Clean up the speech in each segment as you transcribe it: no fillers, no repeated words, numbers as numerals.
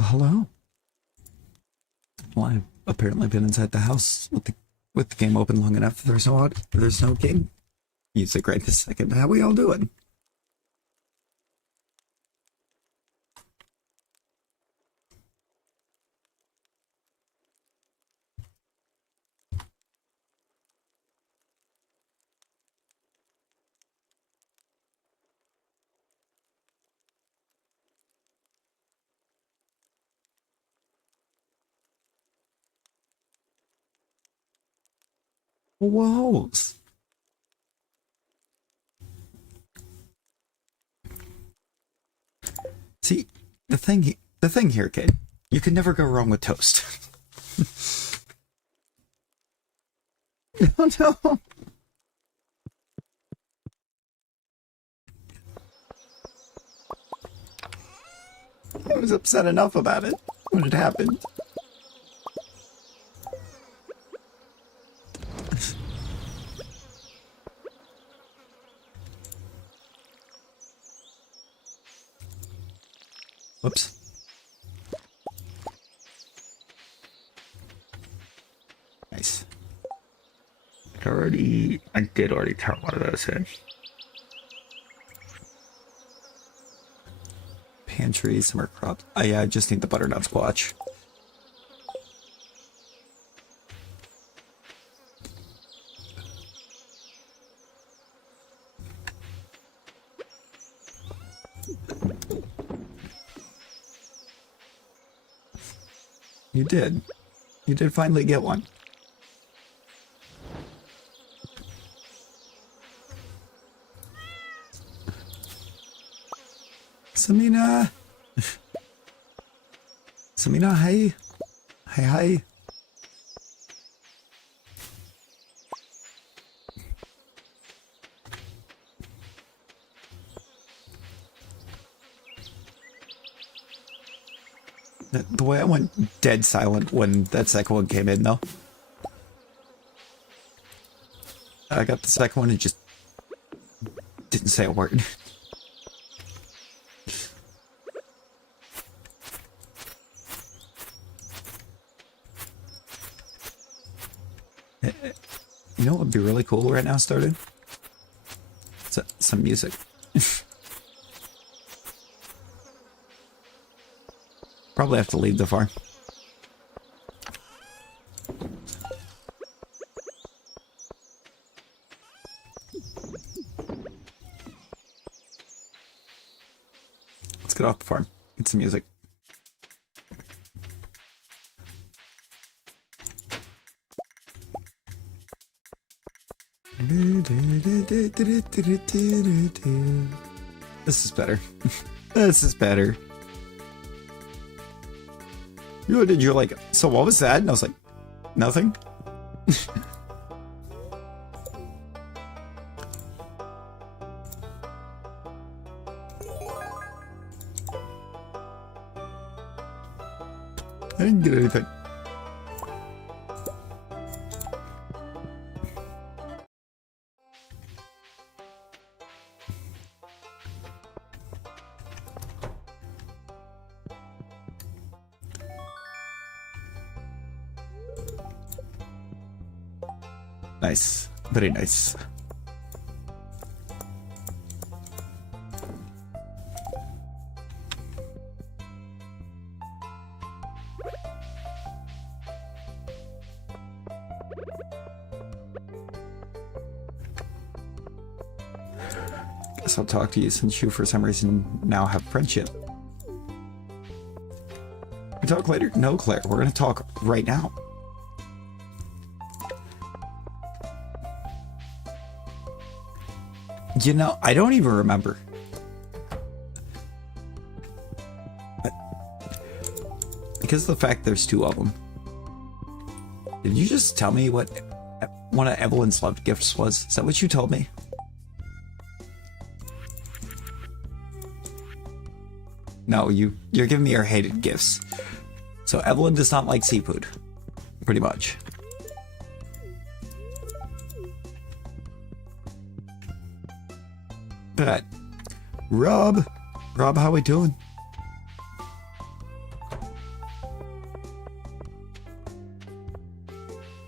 Well, hello. Well, I've apparently been inside the house with the game open long enough. There's no game music right this second. How we all doing? Whoa. See, the thing here, kid. You can never go wrong with toast. Oh no. I was upset enough about it when it happened. Whoops. Nice. I did already turn one of those in. Pantry, summer crops. Oh yeah, I just need the butternut squash. You did. You did finally get one. Samina! Samina, hey! Hey, hey! The way I went dead silent when that second one came in, though. I got the second one and just didn't say a word. You know what would be really cool right now, started? Some music. Probably have to leave the farm. Let's get off the farm. Get some music. This is better. This is better. You're like, so what was that? And I was like, nothing. I didn't get anything. Nice. Very nice. Guess I'll talk to you since you, for some reason, now have friendship. We talk later? No, Claire. We're gonna talk right now. You know, I don't even remember. Because of the fact there's two of them. Did you just tell me what one of Evelyn's love gifts was? Is that what you told me? No, you're giving me your hated gifts. So Evelyn does not like seafood. Pretty much. But Rob, how we doing?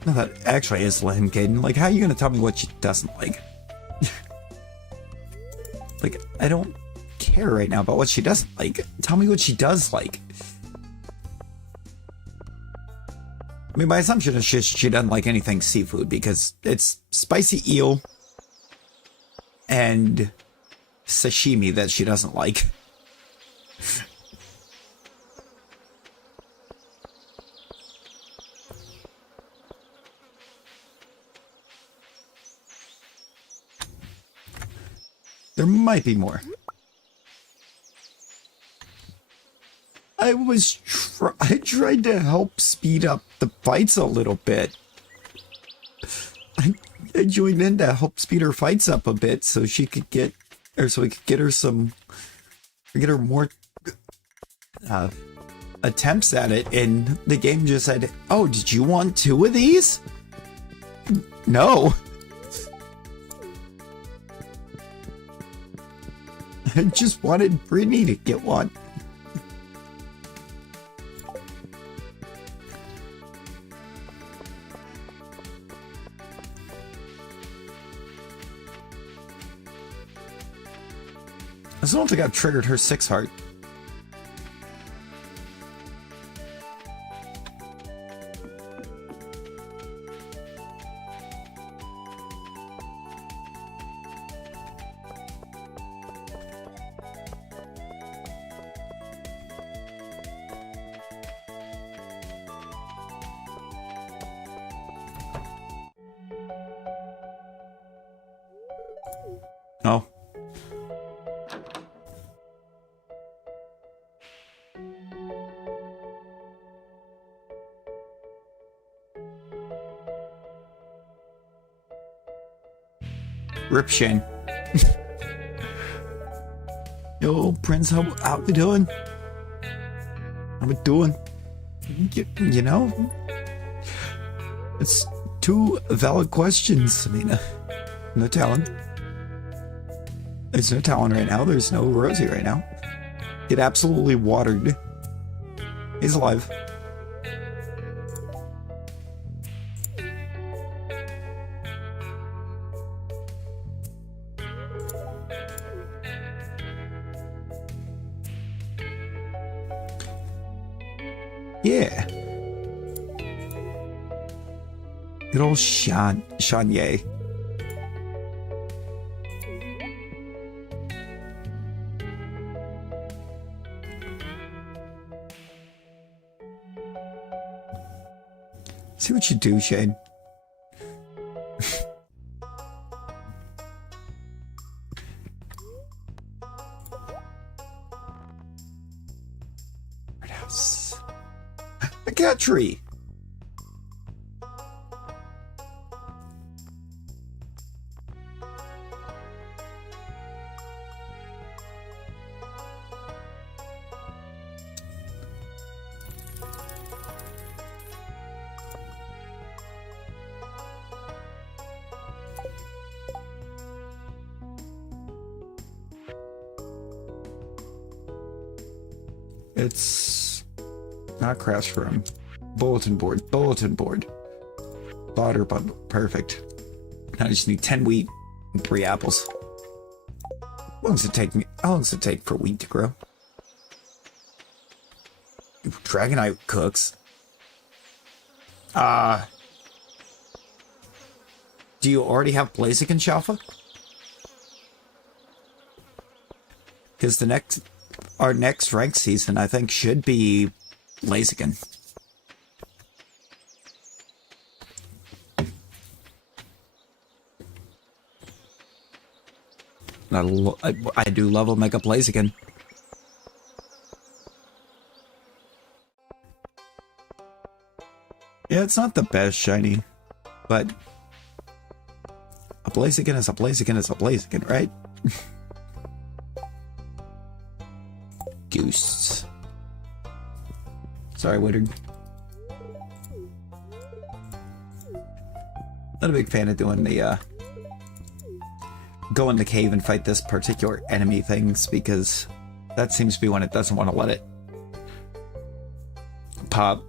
No, that actually is lame, Caden. Like, how are you gonna tell me what she doesn't like? Like, I don't care right now about what she doesn't like. Tell me what she does like. I mean, my assumption is she doesn't like anything seafood because it's spicy eel and sashimi that she doesn't like. There might be more. I tried to help speed up the fights a little bit. I joined in to help speed her fights up a bit so she could get, or so we could get her more attempts at it, and the game just said, "Oh, did you want 2 of these?" No. I just wanted Brittany to get one. I still don't think I've triggered her 6 heart. Oh. Rip Shane. Yo, Prince, how we doing? How we doing? You know, it's 2 valid questions. I mean, no talent. There's no Talon right now. There's no Rosie right now. Get absolutely watered. He's alive. Yeah. Good old Shanye. See what you do, Shane. House. A cat tree. It's not crash room. Bulletin board. Bulletin board. Fodder bundle. Perfect. Now I just need 10 wheat and 3 apples. How long does it take for wheat to grow? Dragonite cooks. Do you already have Blaziken, Shalfa? Because our next ranked season, I think, should be Blaziken. I do love Omega Blaziken. Yeah, it's not the best shiny, but a Blaziken is a Blaziken is a Blaziken, right? Goose. Sorry, Woodard. Not a big fan of doing the go in the cave and fight this particular enemy things, because that seems to be when it doesn't want to let it pop.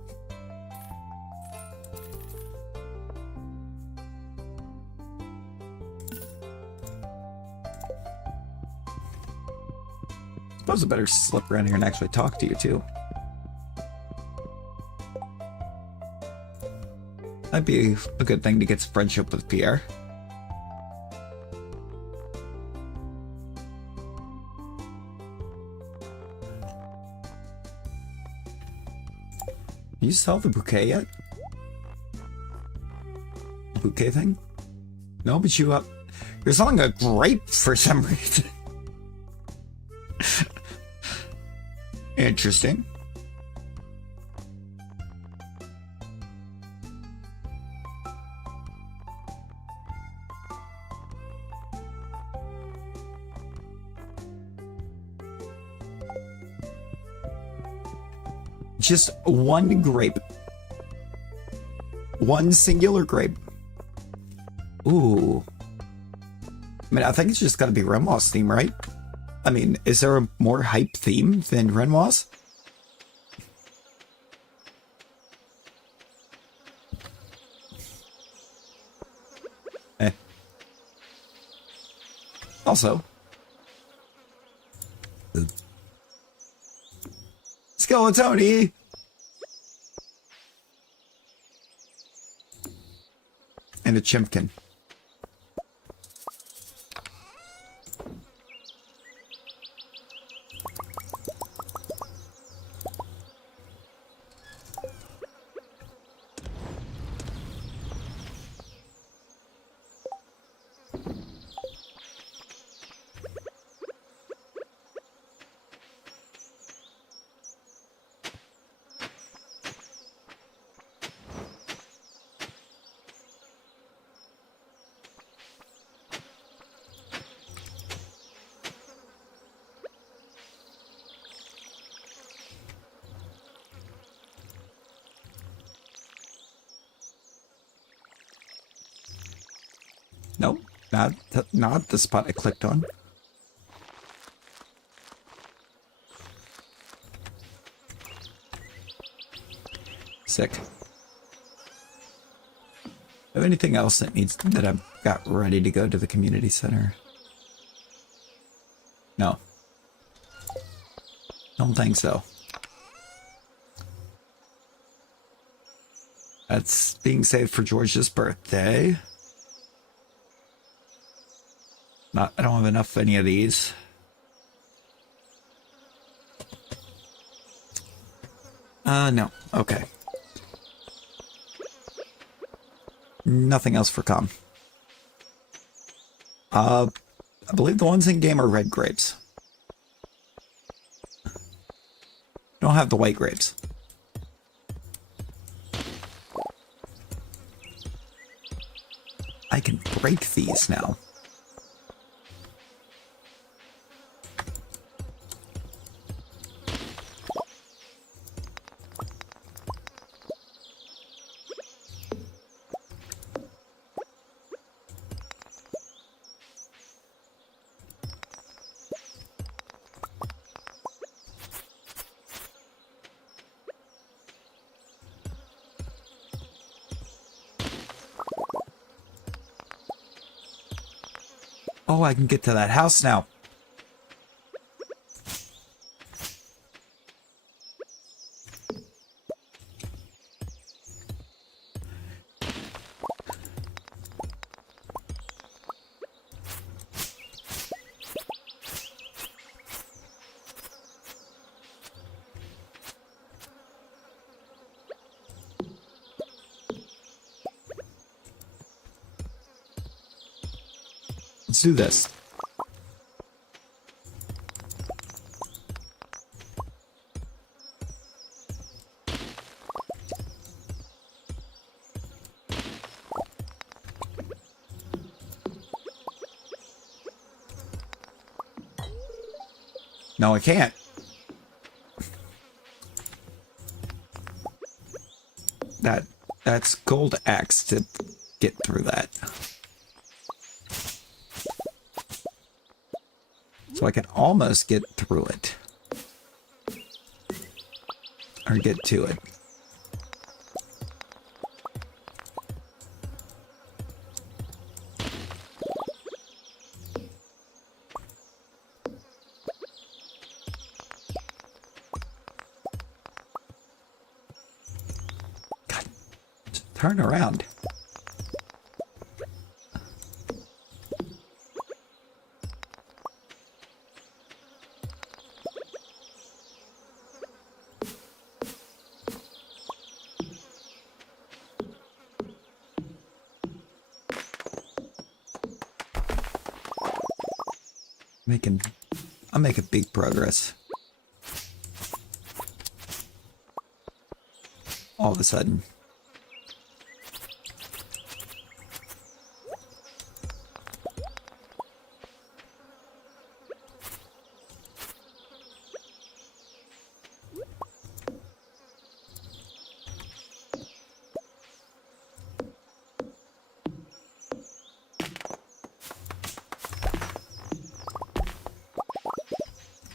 Suppose I better slip around here and actually talk to you too. That'd be a good thing to get some friendship with Pierre. You sell the bouquet yet? Bouquet thing? No, but you're selling a grape for some reason. Interesting. Just one grape. One singular grape. Ooh. I mean, I think it's just gotta be Renoir's theme, right? I mean, is there a more hype theme than Renoir's? Eh. Also. Skeletoni! And a chimpkin. Nope, not the spot I clicked on. Sick. Have anything else that I've got ready to go to the community center? No. Don't think so. That's being saved for George's birthday. I don't have enough of any of these. No. Okay. Nothing else for com. I believe the ones in game are red grapes. Don't have the white grapes. I can break these now. Oh, I can get to that house now. Let's do this. No, I can't. That's gold axe to get through that. So I can almost get through it. Or get to it. turn around. I'm making big progress. All of a sudden.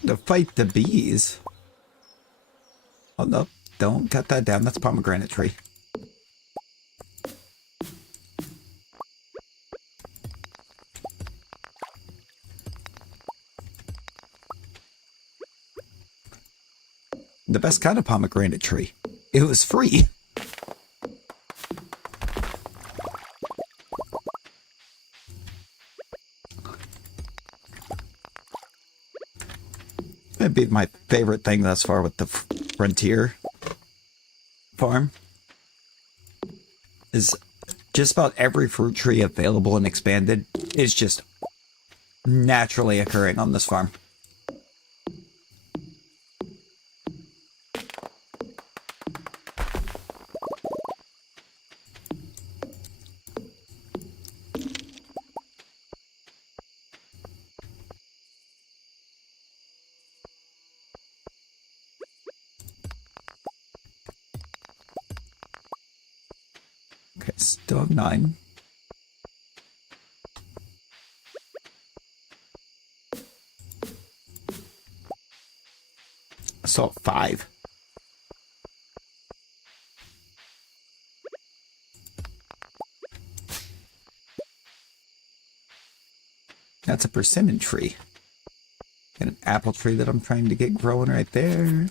To fight the bees. Oh no, don't cut that down. That's a pomegranate tree. The best kind of pomegranate tree. It was free. That'd be my favorite thing thus far with the Frontier farm. Is just about every fruit tree available and expanded is just naturally occurring on this farm. Okay, still have 9. So 5. That's a persimmon tree. And an apple tree that I'm trying to get growing right there.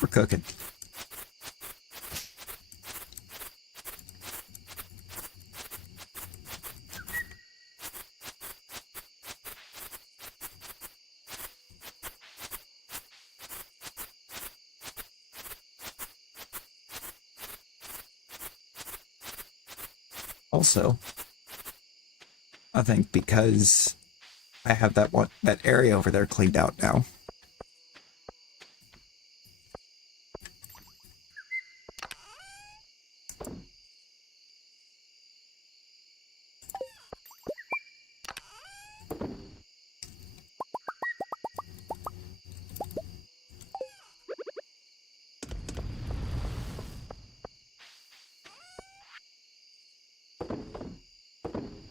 We're cooking. Also, I think because I have that area over there cleaned out now.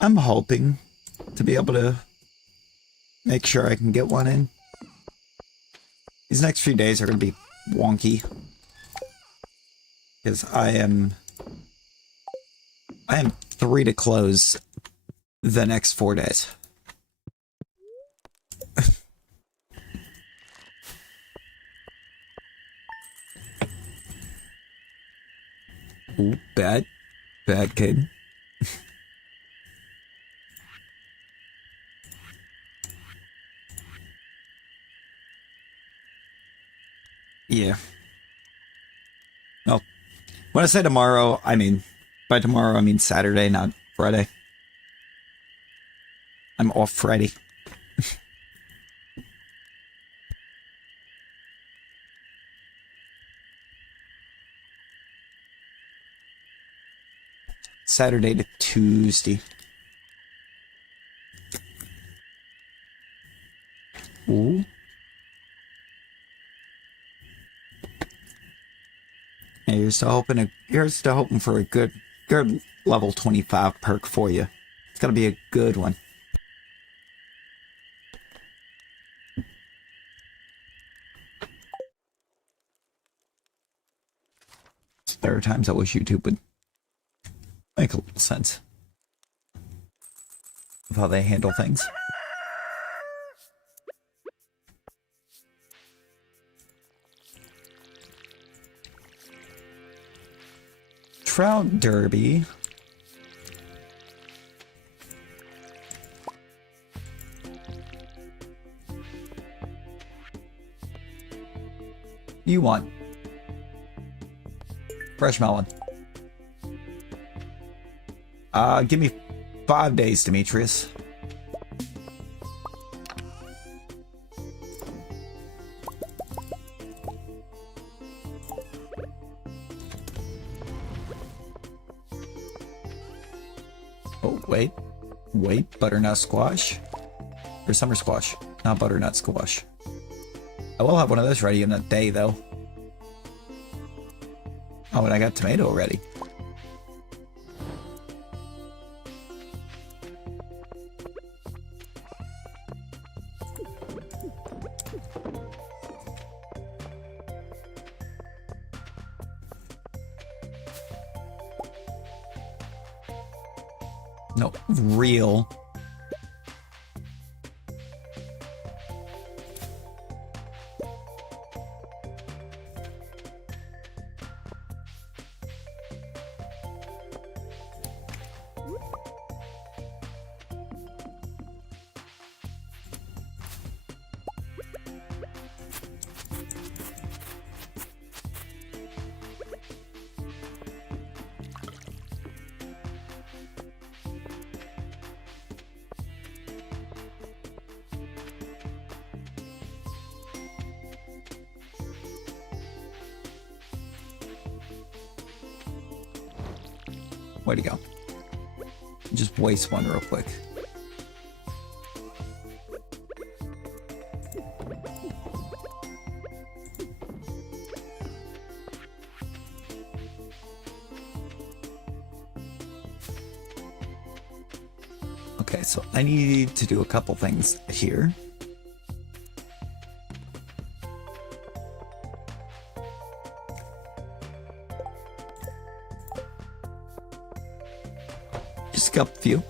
I'm hoping to be able to make sure I can get one in. These next few days are going to be wonky. Because I am 3 to close the next 4 days. Ooh, bad kid. Yeah. No. When I say tomorrow, I mean, by tomorrow, I mean Saturday, not Friday. I'm off Friday. Saturday to Tuesday. Ooh. Yeah, you're still hoping for a good level 25 perk for you. It's gotta be a good one. There are times I wish YouTube would make a little sense of how they handle things. trout derby. You want fresh melon. Give me 5 days, Demetrius. Oh, wait, butternut squash or summer squash, not butternut squash. I will have one of those ready in a day, though. Oh, and I got tomato already. No, real. Where'd he go? Just waste one real quick. Okay, so I need to do a couple things here. Just a few.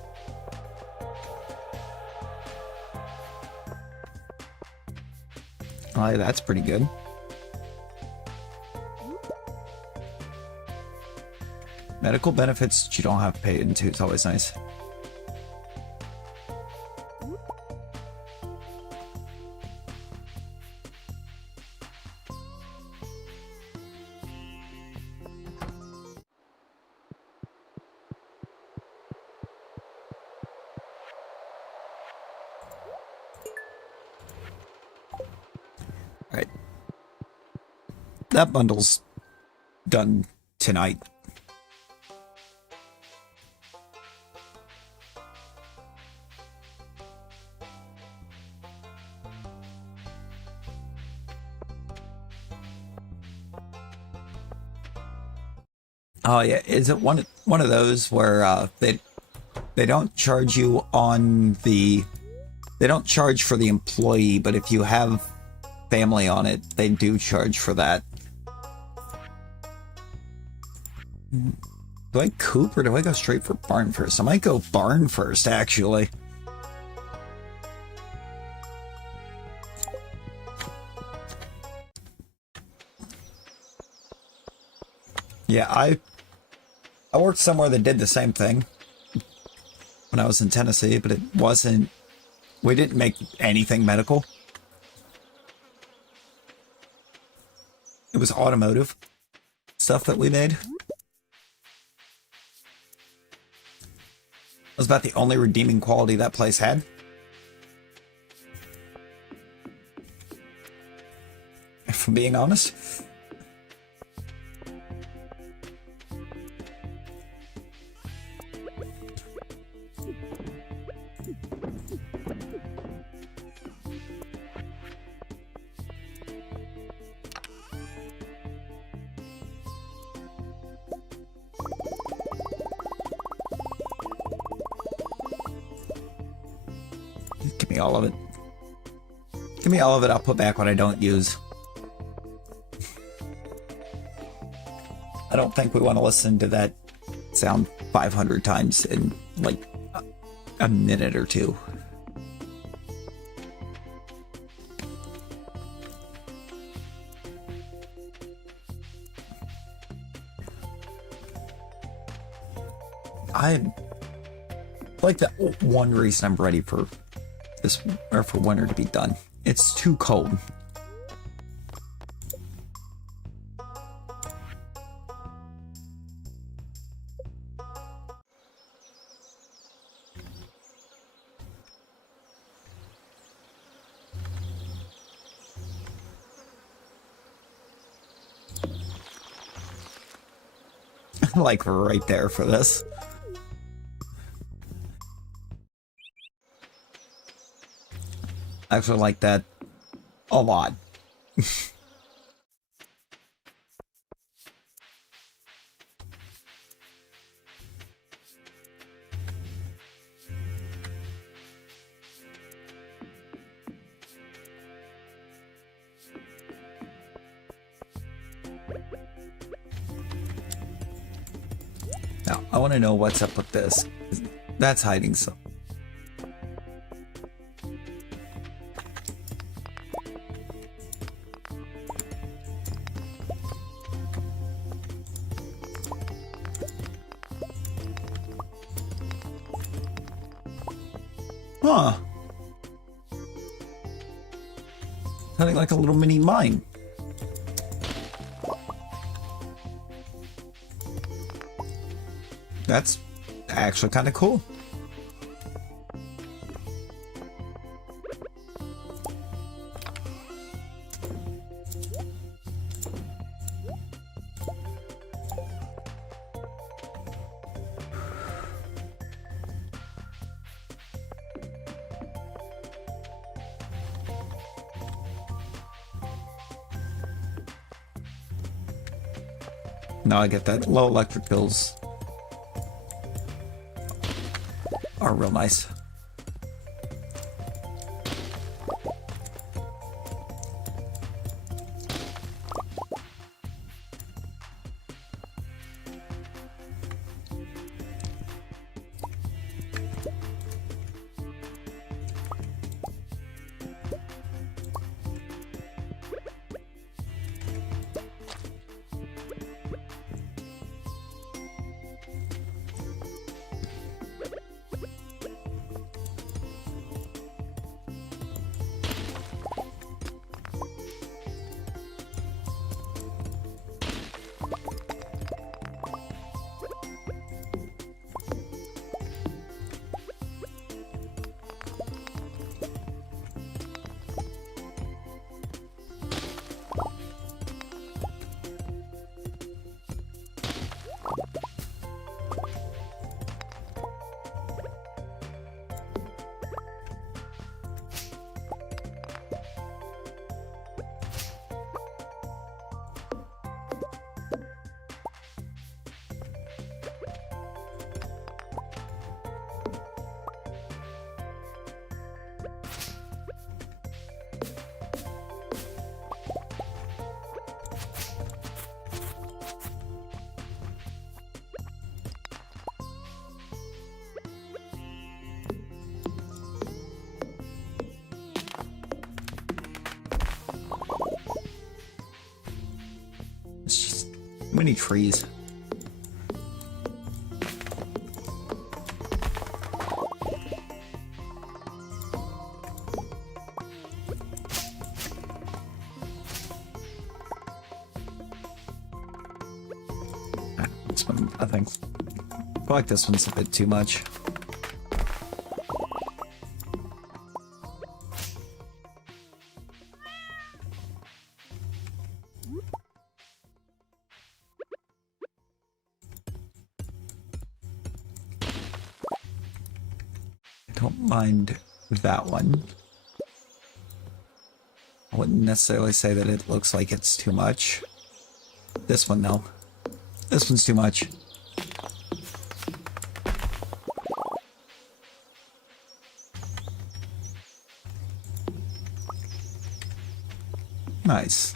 Oh, that's pretty good. Medical benefits that you don't have to pay into is always nice. Right. That bundle's done tonight. Oh yeah, is it one of those where they don't charge you on the they don't charge for the employee, but if you have family on it, they do charge for that. Do I coop or do I go straight for barn first? I might go barn first, actually. Yeah, I worked somewhere that did the same thing when I was in Tennessee, but it wasn't... We didn't make anything medical. It was automotive stuff that we made. It was about the only redeeming quality that place had. If I'm being honest. Give me all of it. Give me all of it, I'll put back what I don't use. I don't think we want to listen to that sound 500 times in, like, a minute or two. I like that one reason I'm ready for this, or for winter to be done. It's too cold. Like right there for this. I actually like that a lot. Now, I want to know what's up with this. That's hiding some. Huh. Sounding like a little mini mine. That's actually kind of cool. Now I get that. Low electric bills are real nice. It's just many trees. This one, I think. I feel like this one's a bit too much. I don't mind that one. I wouldn't necessarily say that it looks like it's too much. This one, though. This one's too much. Nice.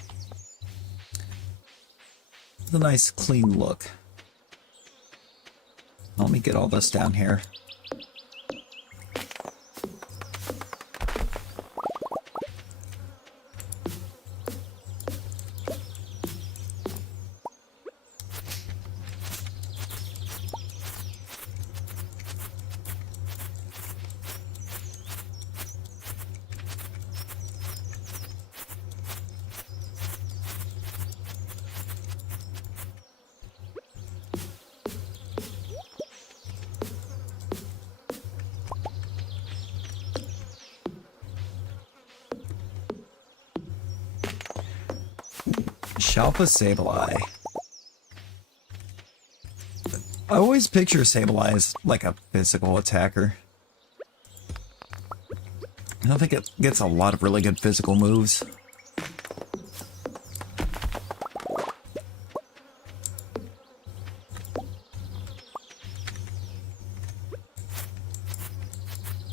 It's a nice clean look. Let me get all this down here. Shalpa Sableye. I always picture Sableye as like a physical attacker. I don't think it gets a lot of really good physical moves.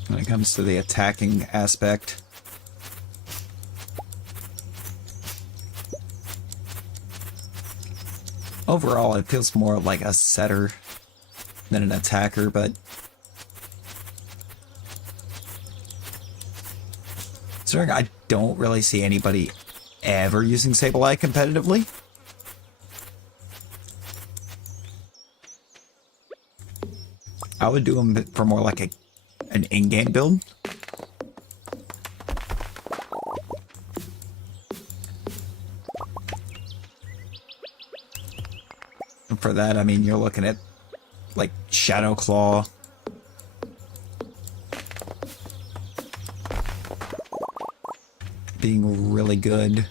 When it comes to the attacking aspect. Overall, it feels more like a setter than an attacker, but considering I don't really see anybody ever using Sableye competitively, I would do him for more like an in-game build. And for that, I mean, you're looking at like Shadow Claw. Being really good.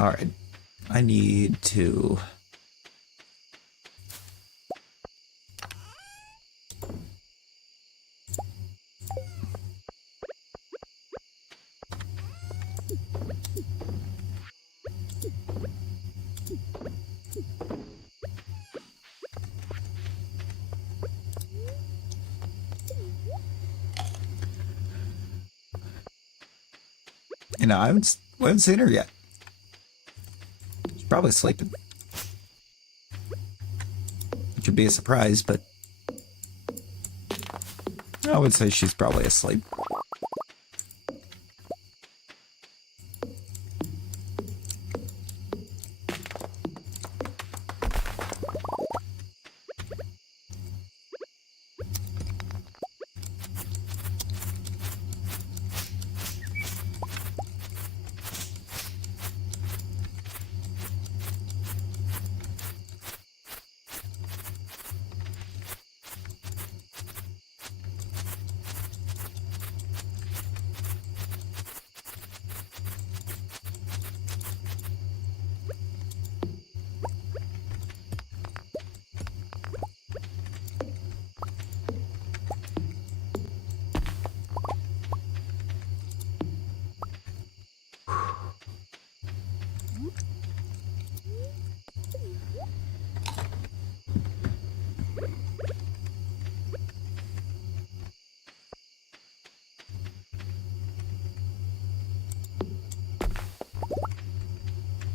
All right, I need to... You know, we haven't seen her yet. She's probably sleeping. Which would be a surprise, but I would say she's probably asleep.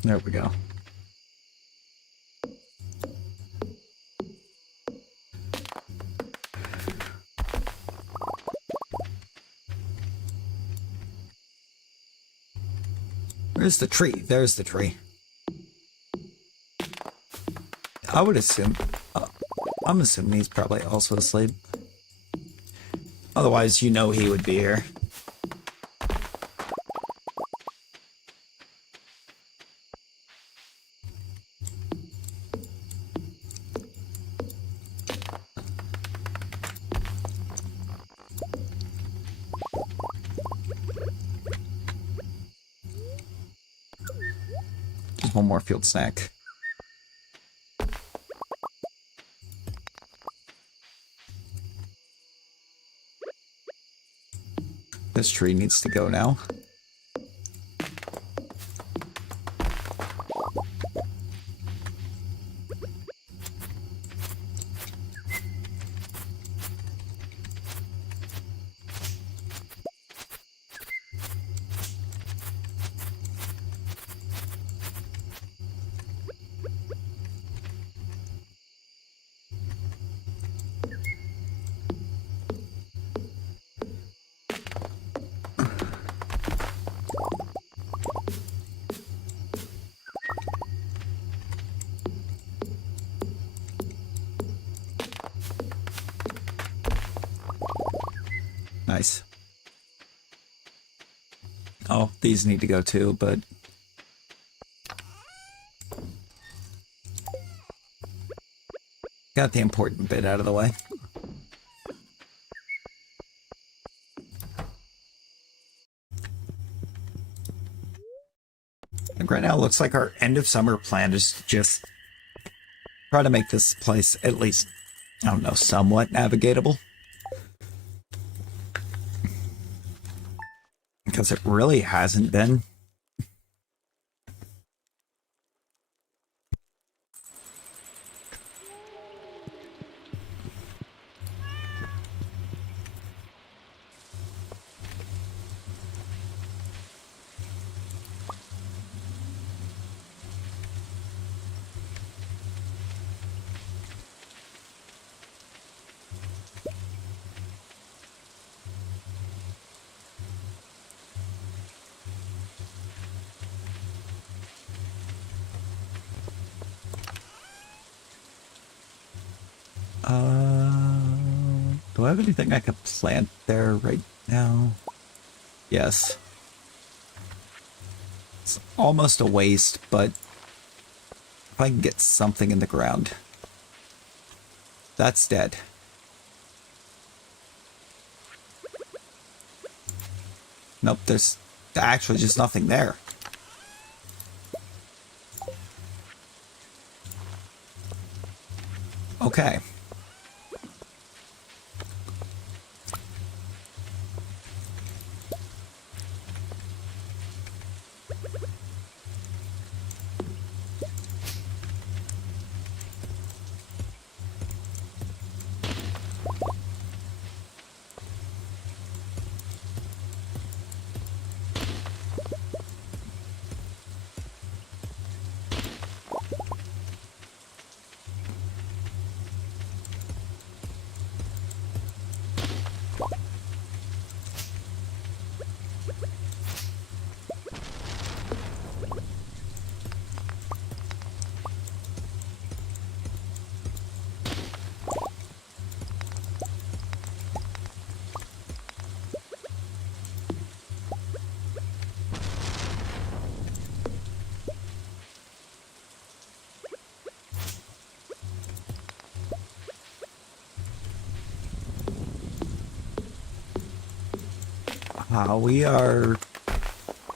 There we go. Where's the tree? There's the tree. I would assume... I'm assuming he's probably also asleep. Otherwise, you know he would be here. Just one more field snack. This tree needs to go now. Nice. Oh, these need to go too, but got the important bit out of the way. And right now, it looks like our end of summer plan is just try to make this place at least, I don't know, somewhat navigatable. Because it really hasn't been. Do I have anything I could plant there right now? Yes. It's almost a waste, but if I can get something in the ground. That's dead. Nope, there's actually just nothing there. Okay.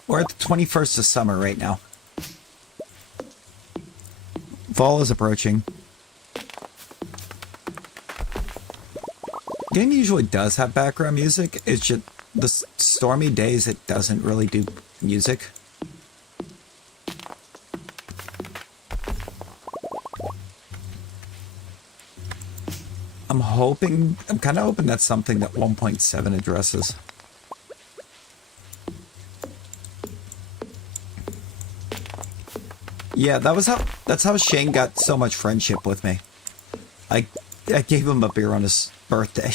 We're at the 21st of summer right now. Fall is approaching. Game usually does have background music. It's just the stormy days it doesn't really do music. I'm kind of hoping that's something that 1.7 addresses. Yeah, that's how Shane got so much friendship with me. I gave him a beer on his birthday.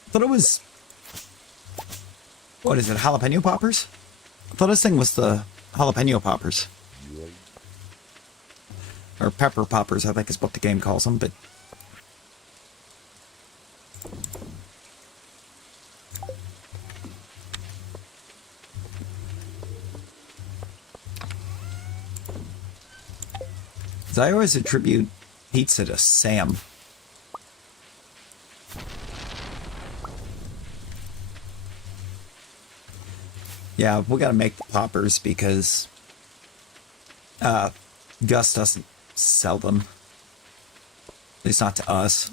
I thought it was, what is it, jalapeno poppers? I thought this thing was the jalapeno poppers. Or pepper poppers, I think is what the game calls them, but... I always attribute pizza to Sam. Yeah, we gotta make the poppers because Gus doesn't sell them. At least not to us.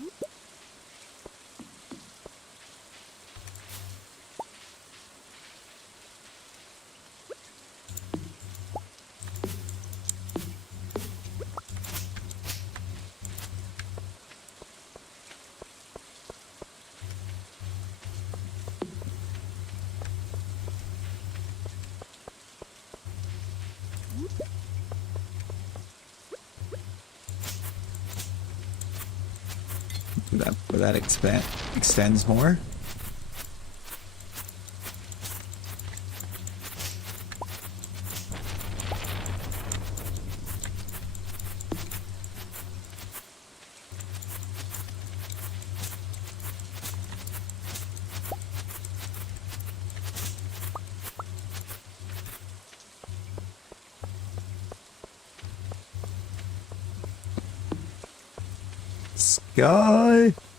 that extends more.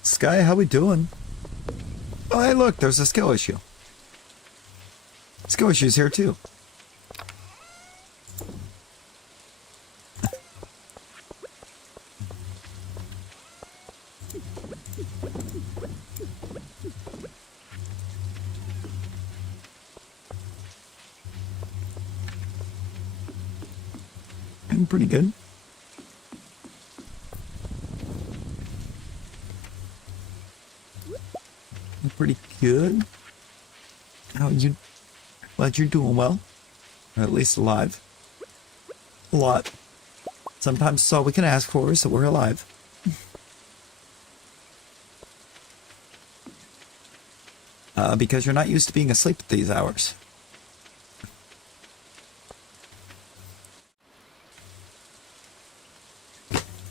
Sky, how we doing? Oh, hey, look, there's a skill issue. Skill issue's here too. I'm pretty good. Pretty good. How you? Glad you're doing well, or at least alive. A lot. Sometimes it's all we can ask for is that we're alive. Because you're not used to being asleep at these hours.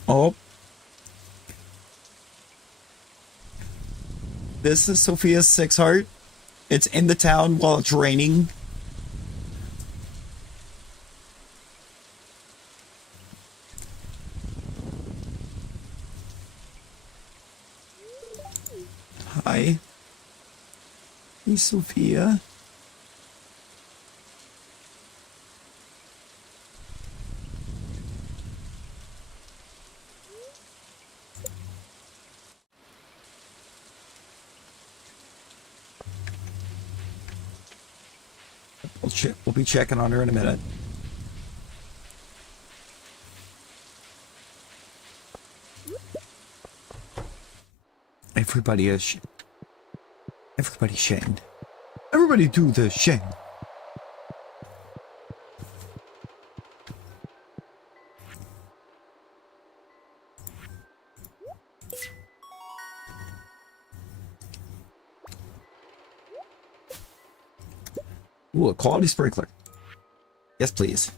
Oh. This is Sophia's 6 heart. It's in the town while it's raining. Hi. Hey, Sophia. We'll be checking on her in a minute. Everybody shamed. Everybody do the shame. Ooh, a quality sprinkler. Yes, please.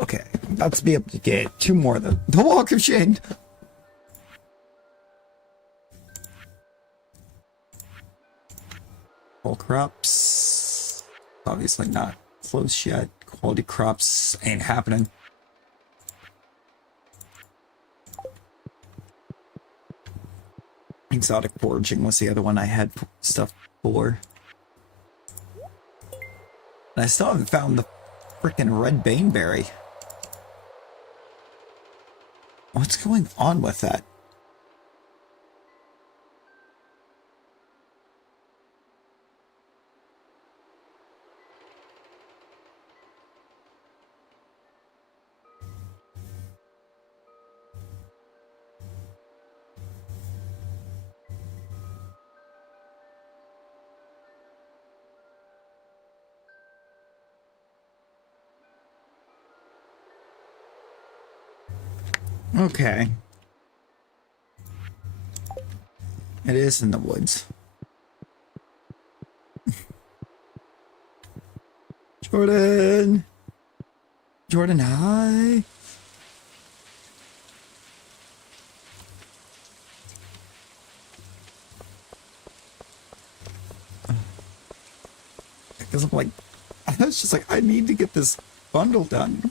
Okay, I'm about to be able to get 2 more of them. The Walk of Shame. All crops. Obviously not close yet. Quality crops ain't happening. Exotic foraging was the other one I had stuff for. And I still haven't found the freaking red baneberry. What's going on with that? Okay. It is in the woods. Jordan! Jordan, hi! Because I'm like, I was just like, I need to get this bundle done.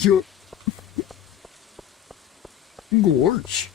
You're gorge.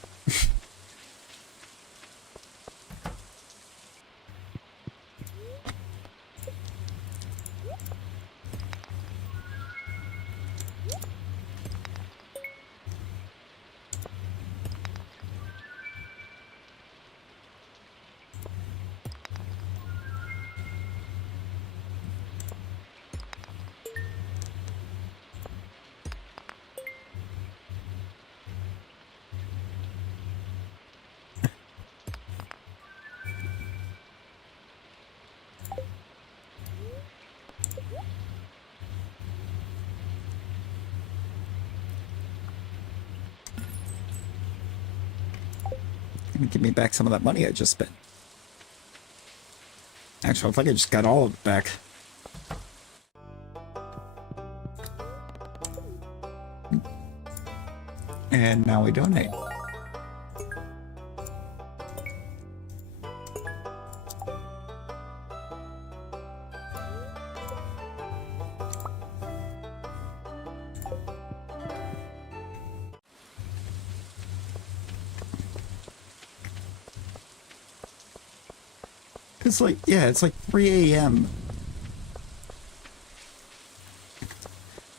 gonna give me back some of that money I just spent. Actually, I think I just got all of it back. And now we donate. It's like, yeah, it's like 3 a.m.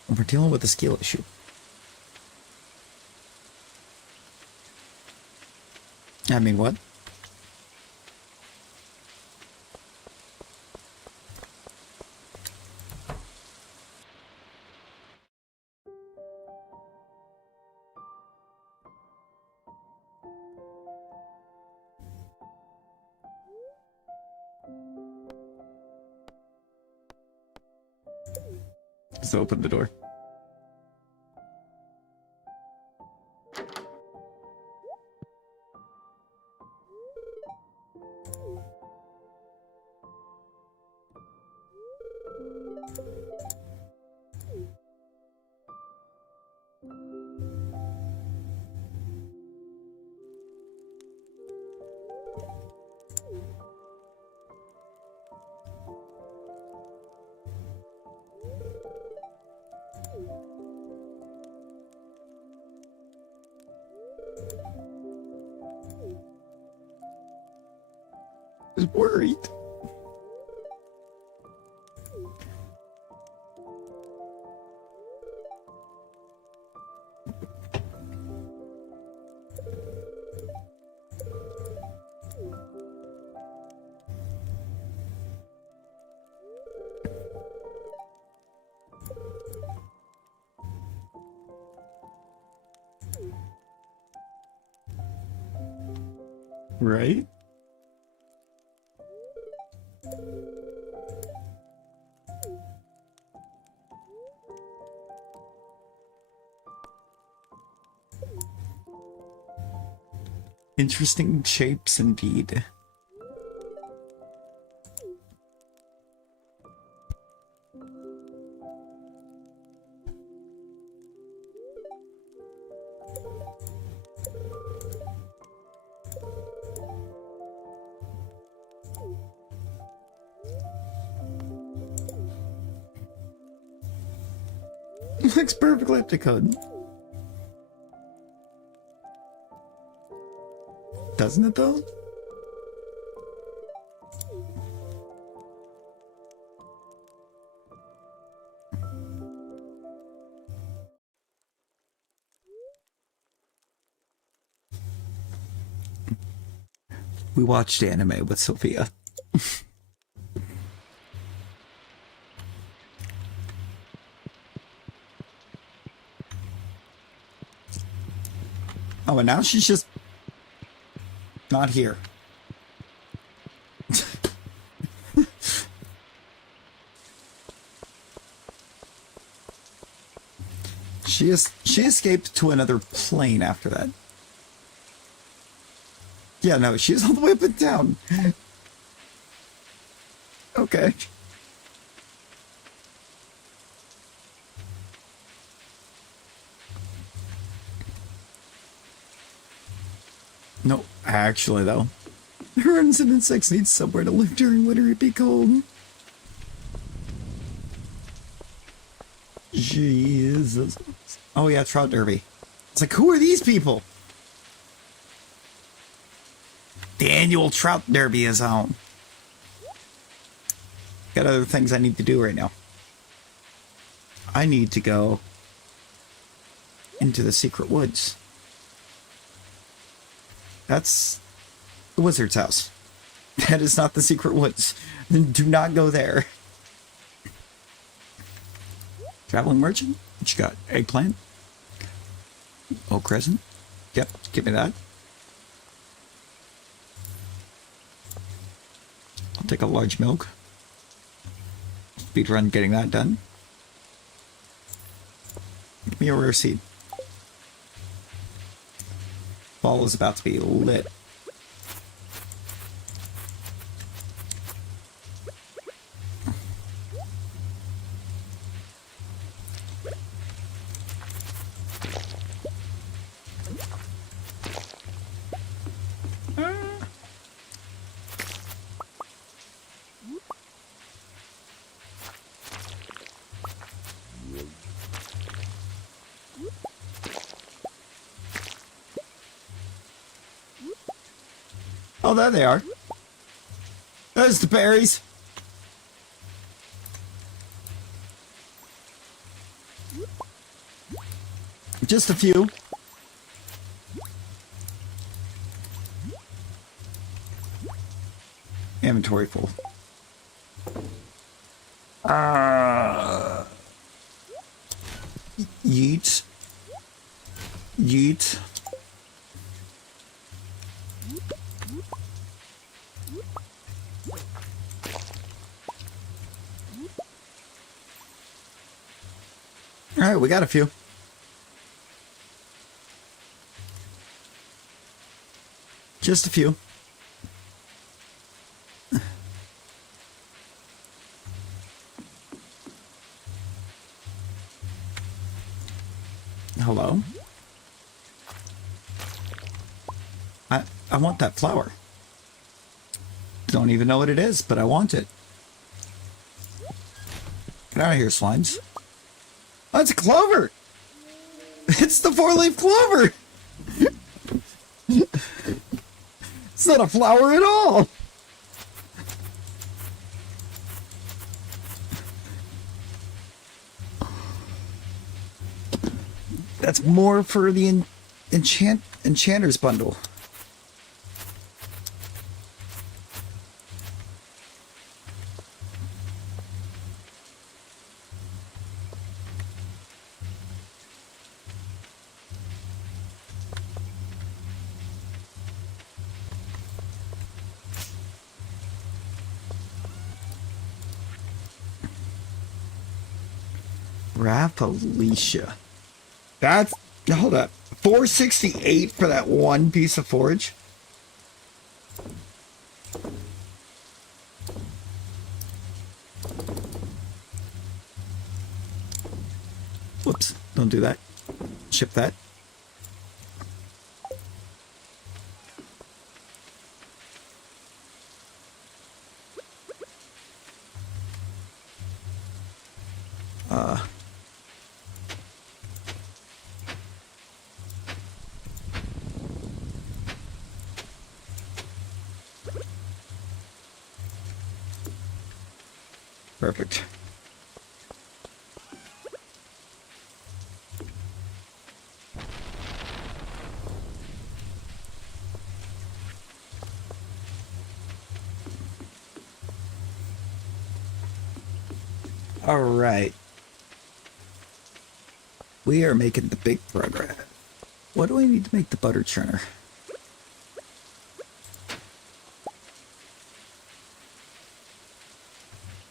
And we're dealing with a skill issue. I mean, what? Just open the door. I was worried. Right? Interesting shapes indeed. Looks perfectly up to code. Doesn't it though? We watched anime with Sophia. Oh, and now she's just not here. She escaped to another plane after that. Yeah, no, she's all the way up and down. Okay. No, actually, though. Herons and insects need somewhere to live during winter and be cold. Jesus. Oh, yeah, Trout Derby. It's like, who are these people? The annual Trout Derby is on. Got other things I need to do right now. I need to go into the secret woods. That's the wizard's house. That is not the secret woods. Do not go there. Traveling merchant? What you got? Eggplant? Oak crescent? Yep, give me that. I'll take a large milk. Speed run getting that done. Give me a rare seed. Fall is about to be lit. Oh, there they are. There's the berries. Just a few. Inventory full. Yeet. Yeet. All right, we got a few. Just a few. Hello? I want that flower. Don't even know what it is, but I want it. Get out of here, slimes. Oh, it's a clover! It's the four-leaf clover! It's not a flower at all! That's more for the enchanter's bundle. Rafflesia. That's, hold up, 468 for that one piece of forage. Whoops, don't do that. Ship that. Perfect. All right. We are making the big progress. What do I need to make the butter churner?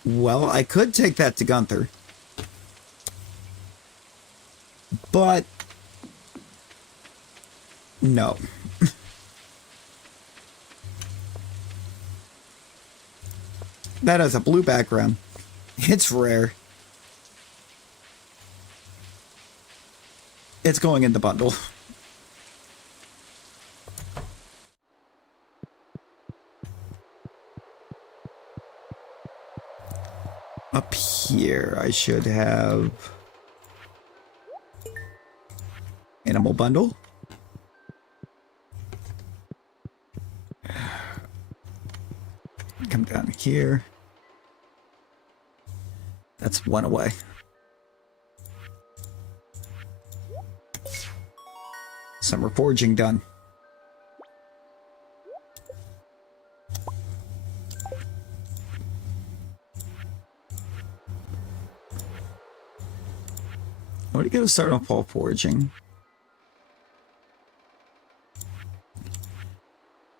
Well, I could take that to Gunther. But no. That has a blue background. It's rare. It's going in the bundle. Up here, I should have animal bundle. Come down here. That's one away. Summer foraging done. What do you get to start on fall foraging?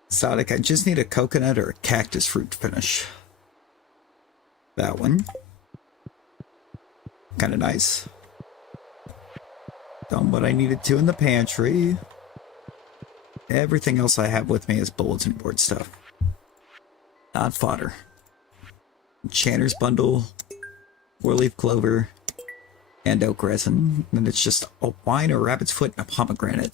Exotic, I just need a coconut or a cactus fruit to finish. That one. Kind of nice. Done what I needed to in the pantry. Everything else I have with me is bulletin board stuff. Not fodder. Enchanter's bundle, four-leaf clover, and oak resin. And it's just a wine, a rabbit's foot, and a pomegranate.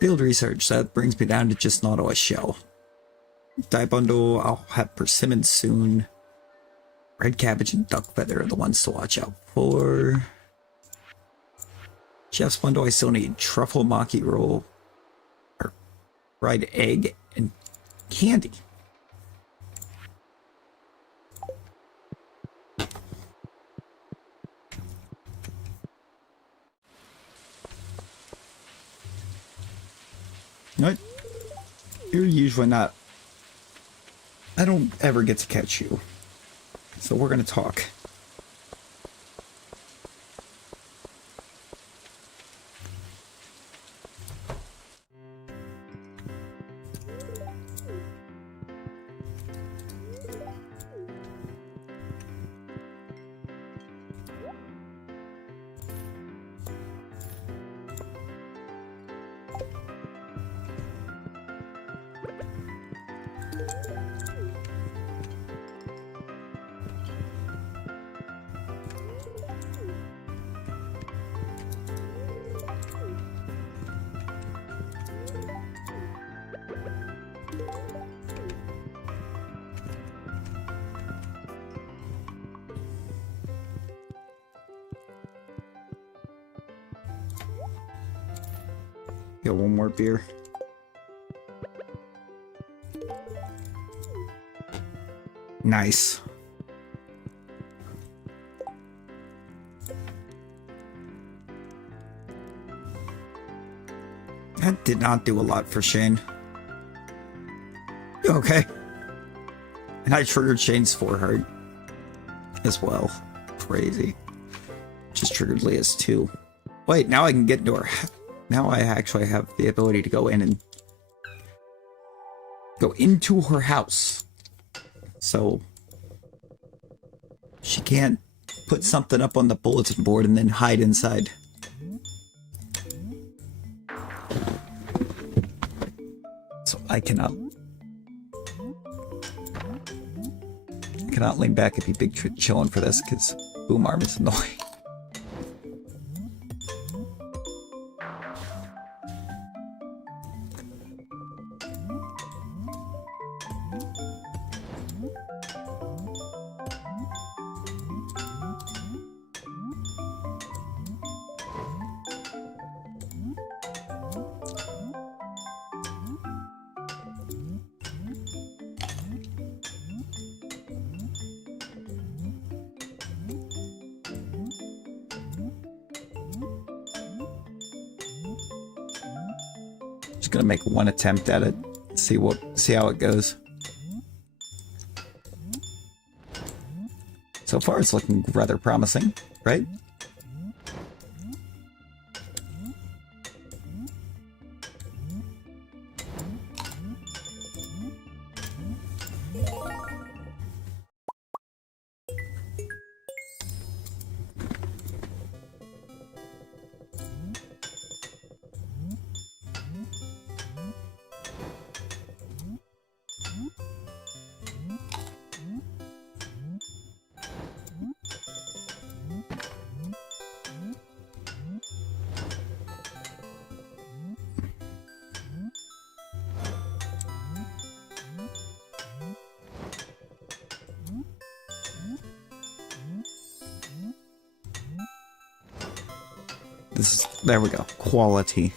Field research, that brings me down to just an auto shell. Dye bundle, I'll have persimmons soon. Red cabbage and duck feather are the ones to watch out for. Chef's bundle, I still need truffle maki roll. Or fried egg, and candy. No, you're usually not. I don't ever get to catch you. So we're going to talk. Got one more beer. Nice. That did not do a lot for Shane. Okay. And I triggered Shane's foreheart as well. Crazy. Just triggered Leah's too. Wait, now I can get into her. Now I actually have the ability to go in and go into her house. So she can't put something up on the bulletin board and then hide inside. So I cannot lean back and be big chillin' for this because boom arm is annoying. Just gonna make one attempt at it, see how it goes. So far it's looking rather promising, right? There we go. Quality.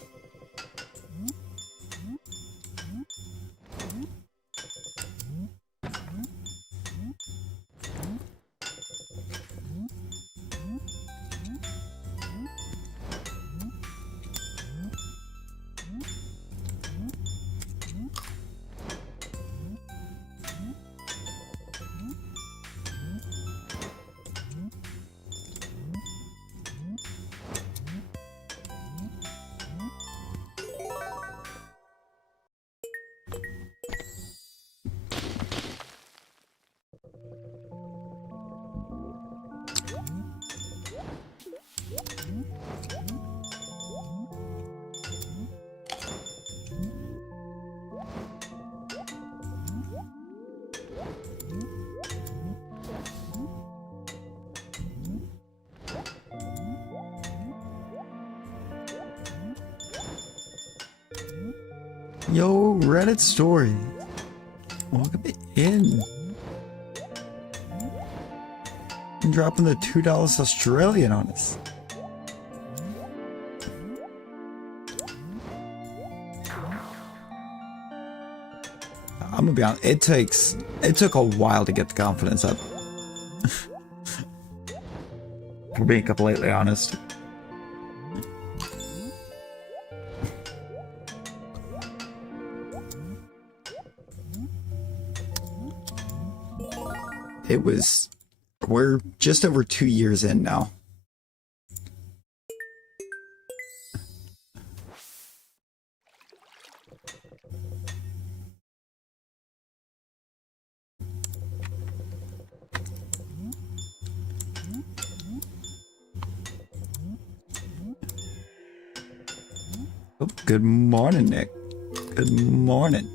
Yo, Reddit story. Welcome in. I'm dropping the $2 Australian on us. I'm gonna be honest, it took a while to get the confidence up. For being completely honest. We're just over 2 years in now. Oh, good morning, Nick. Good morning.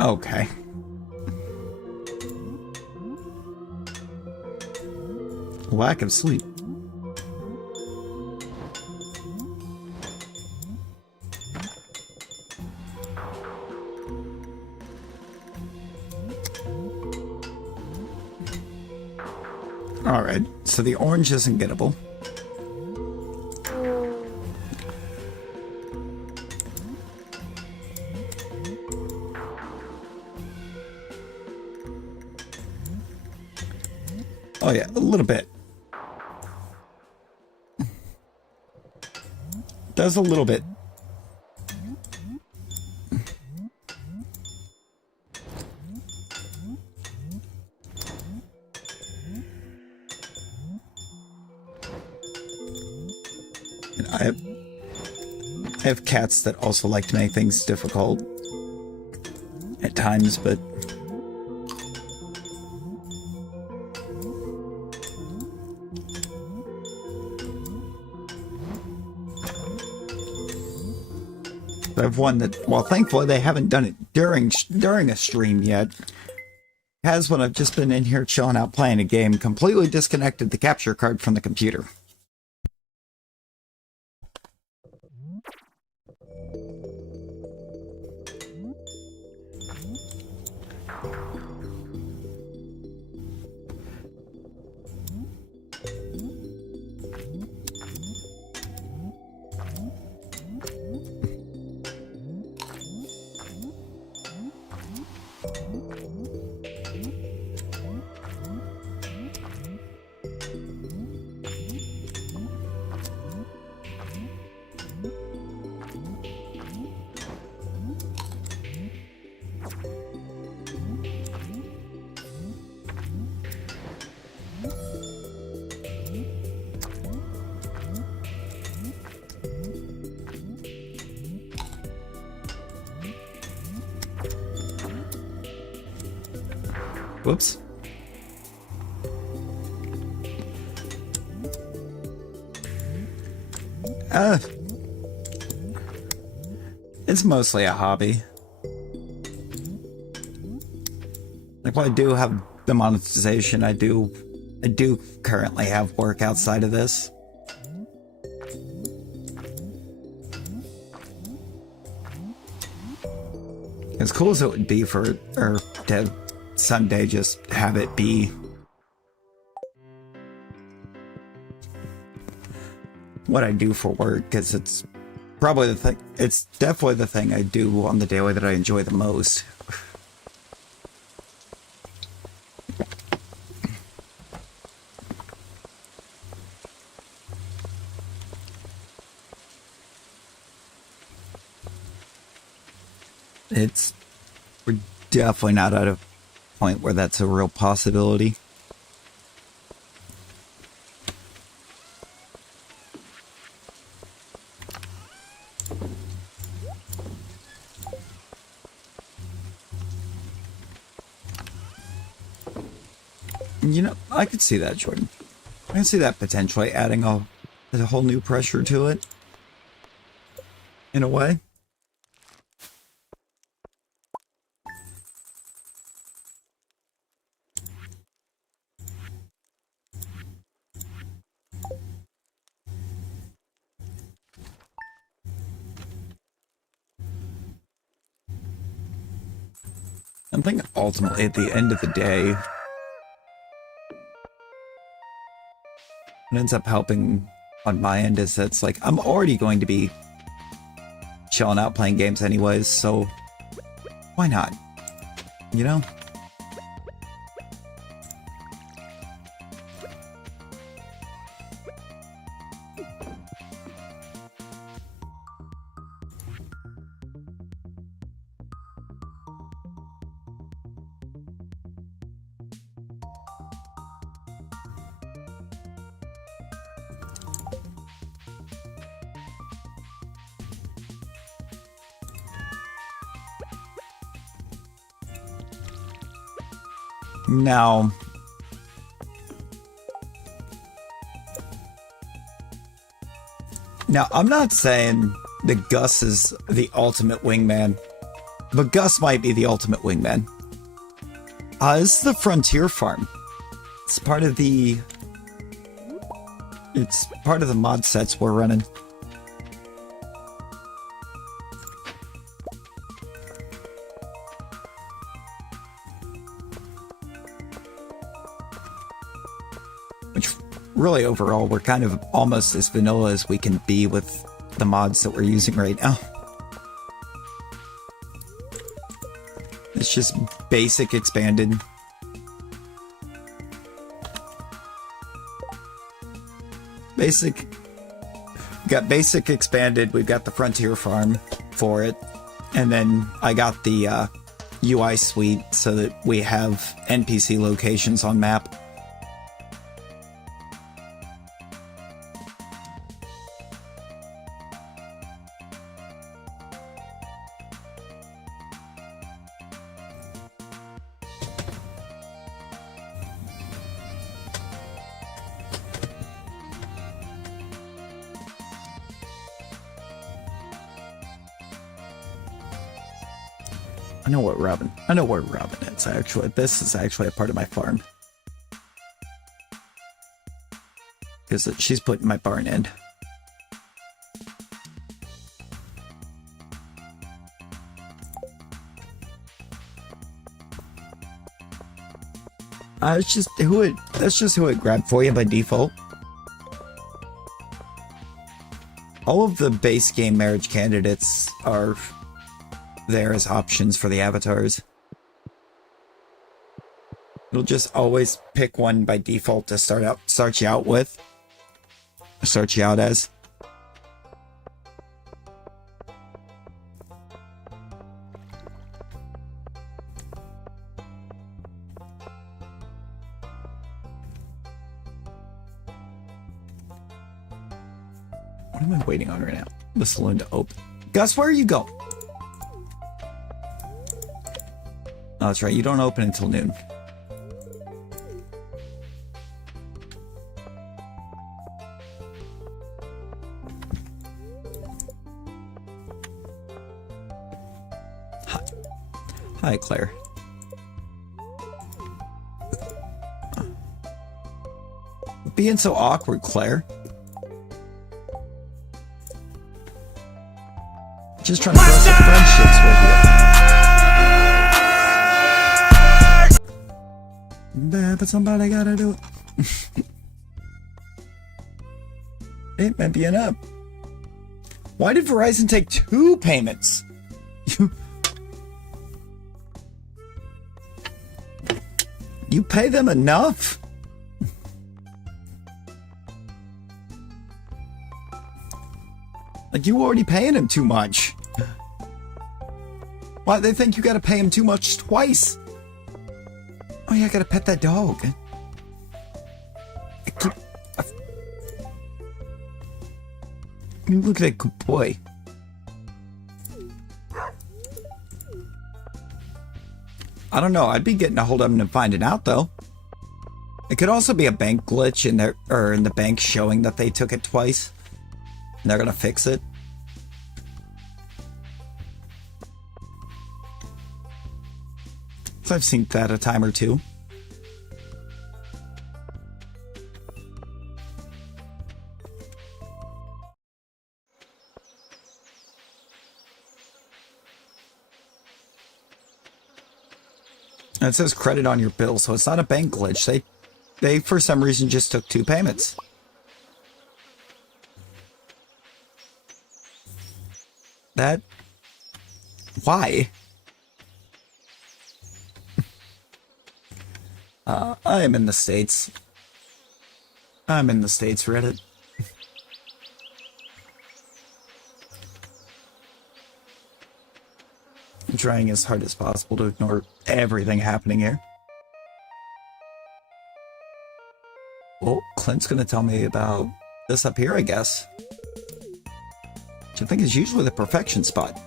Okay. Lack of sleep. Alright, so the orange isn't gettable. Oh yeah, a little bit. Does a little bit. And I have cats that also like to make things difficult at times, but I have one that, well, thankfully they haven't done it during a stream yet. Has when I've just been in here chilling out playing a game, completely disconnected the capture card from the computer. Whoops. It's mostly a hobby. Like, while I do have the monetization, I do currently have work outside of this. As cool as it would be to someday just have it be what I do for work, because it's probably the thing, it's definitely the thing I do on the daily that I enjoy the most. We're definitely not at a point where that's a real possibility. You know, I could see that, Jordan. I can see that potentially adding a whole new pressure to it. In a way. I think ultimately at the end of the day, what ends up helping on my end is that it's like I'm already going to be chilling out playing games anyways, so why not? You know? Now, I'm not saying that Gus is the ultimate wingman, but Gus might be the ultimate wingman. This is the Frontier Farm. It's part of the mod sets we're running. Which, really, overall, we're kind of almost as vanilla as we can be with the mods that we're using right now. It's just basic expanded. We've got basic expanded, we've got the Frontier Farm for it, and then I got the UI suite so that we have NPC locations on map. I know where Robin is, actually. This is actually a part of my farm. Because she's putting my barn in. That's just who it grabbed for you by default. All of the base game marriage candidates are there as options for the avatars. It'll just always pick one by default to start you out with. Start you out as. What am I waiting on right now? The saloon to open. Gus, where are you going? Oh, that's right. You don't open until noon. Hi, Claire. Being so awkward, Claire. Just trying to build some friendships with you. But somebody gotta do it. It might be enough. Why did Verizon take 2 payments? You pay them enough? Like, you already paying him too much. Why, they think you gotta pay him too much twice? Oh yeah, I gotta pet that dog. Look at that good boy. I don't know. I'd be getting a hold of him and finding out, though. It could also be a bank glitch in their, or in the bank showing that they took it twice. And they're gonna fix it. So I've seen that a time or two. And it says credit on your bill, so it's not a bank glitch. They for some reason just took 2 payments. That... Why? I am in the States. I'm in the States, Reddit. I'm trying as hard as possible to ignore everything happening here. Well, Clint's gonna tell me about this up here, I guess. Which I think is usually the perfection spot.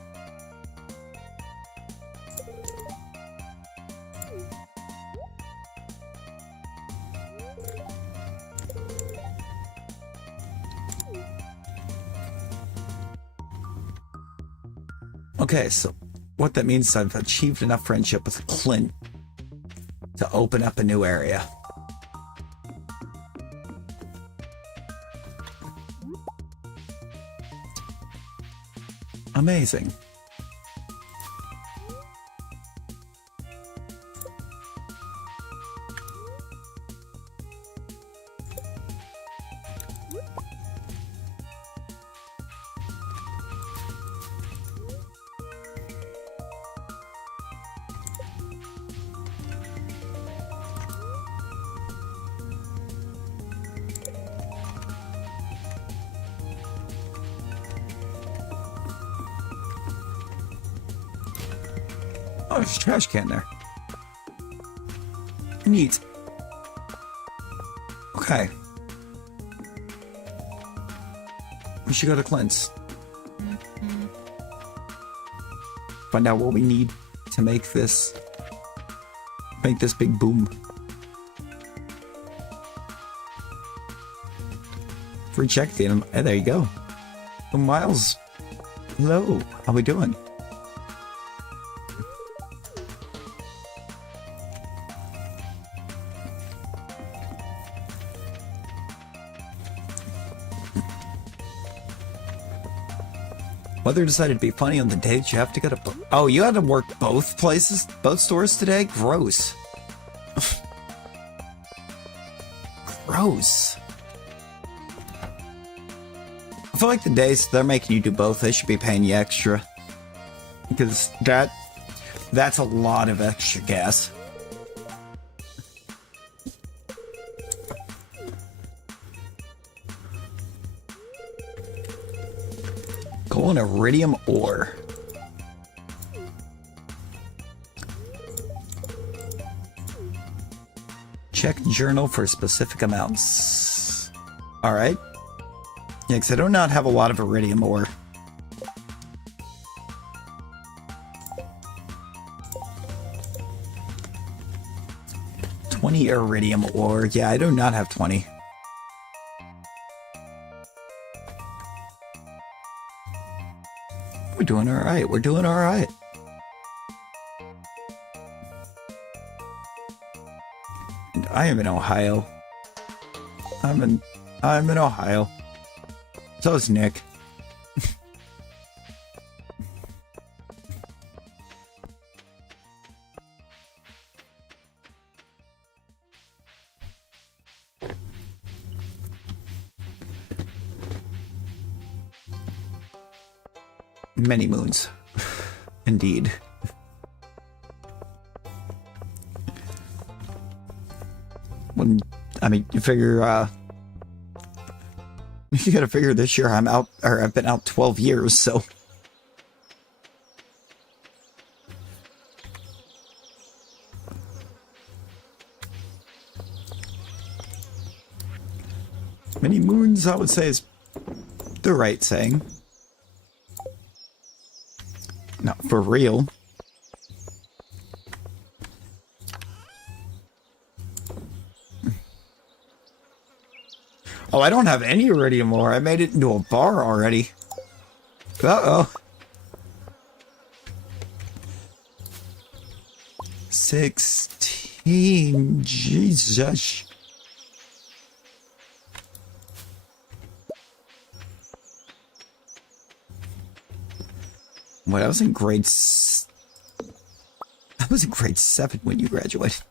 Okay, so what that means is I've achieved enough friendship with Clint to open up a new area. Amazing. Oh, there's a trash can there. Neat. Okay. We should go to Clint's. Find out what we need to make this big boom. Free check feed. Hey, there you go. Miles, hello. How we doing? Weather decided to be funny on the day that you have to go to... Oh, you had to work both places? Both stores today? Gross. Gross. I feel like the days they're making you do both, they should be paying you extra. Because that's a lot of extra gas. Gold and iridium ore. Check journal for specific amounts. Alright. Yeah, because I do not have a lot of iridium ore. $20 iridium ore. Yeah, I do not have 20. We're doing alright. We're doing alright. And I am in Ohio. I'm in Ohio. So is Nick. Many moons. Indeed. When, I mean, you figure, you gotta figure this year I'm out, or I've been out 12 years, so. Many moons, I would say, is the right saying. Not for real. Oh, I don't have any iridium ore. I made it into a bar already. Uh-oh. 16. Jesus. When I was in grade... was in grade 7 when you graduated.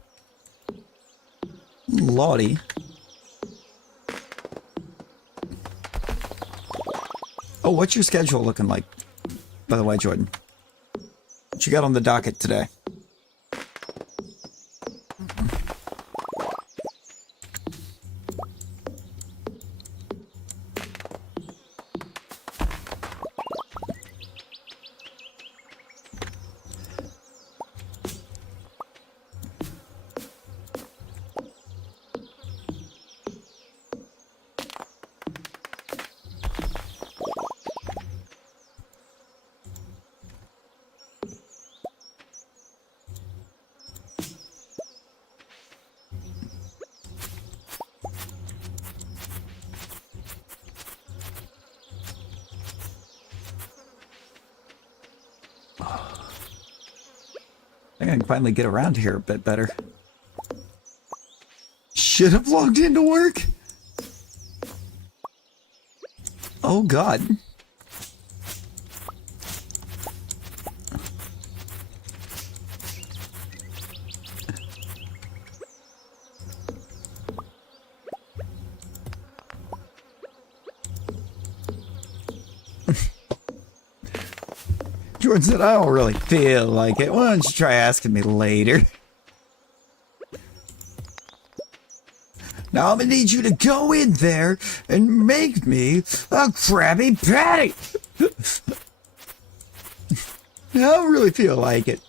Lottie. Oh, what's your schedule looking like, by the way, Jordan? What you got on the docket today? I think I can finally get around here a bit better. Should have logged into work. Oh, God. Jordan said, I don't really feel like it. Why don't you try asking me later? Now I'm gonna need you to go in there and make me a Krabby Patty. I don't really feel like it.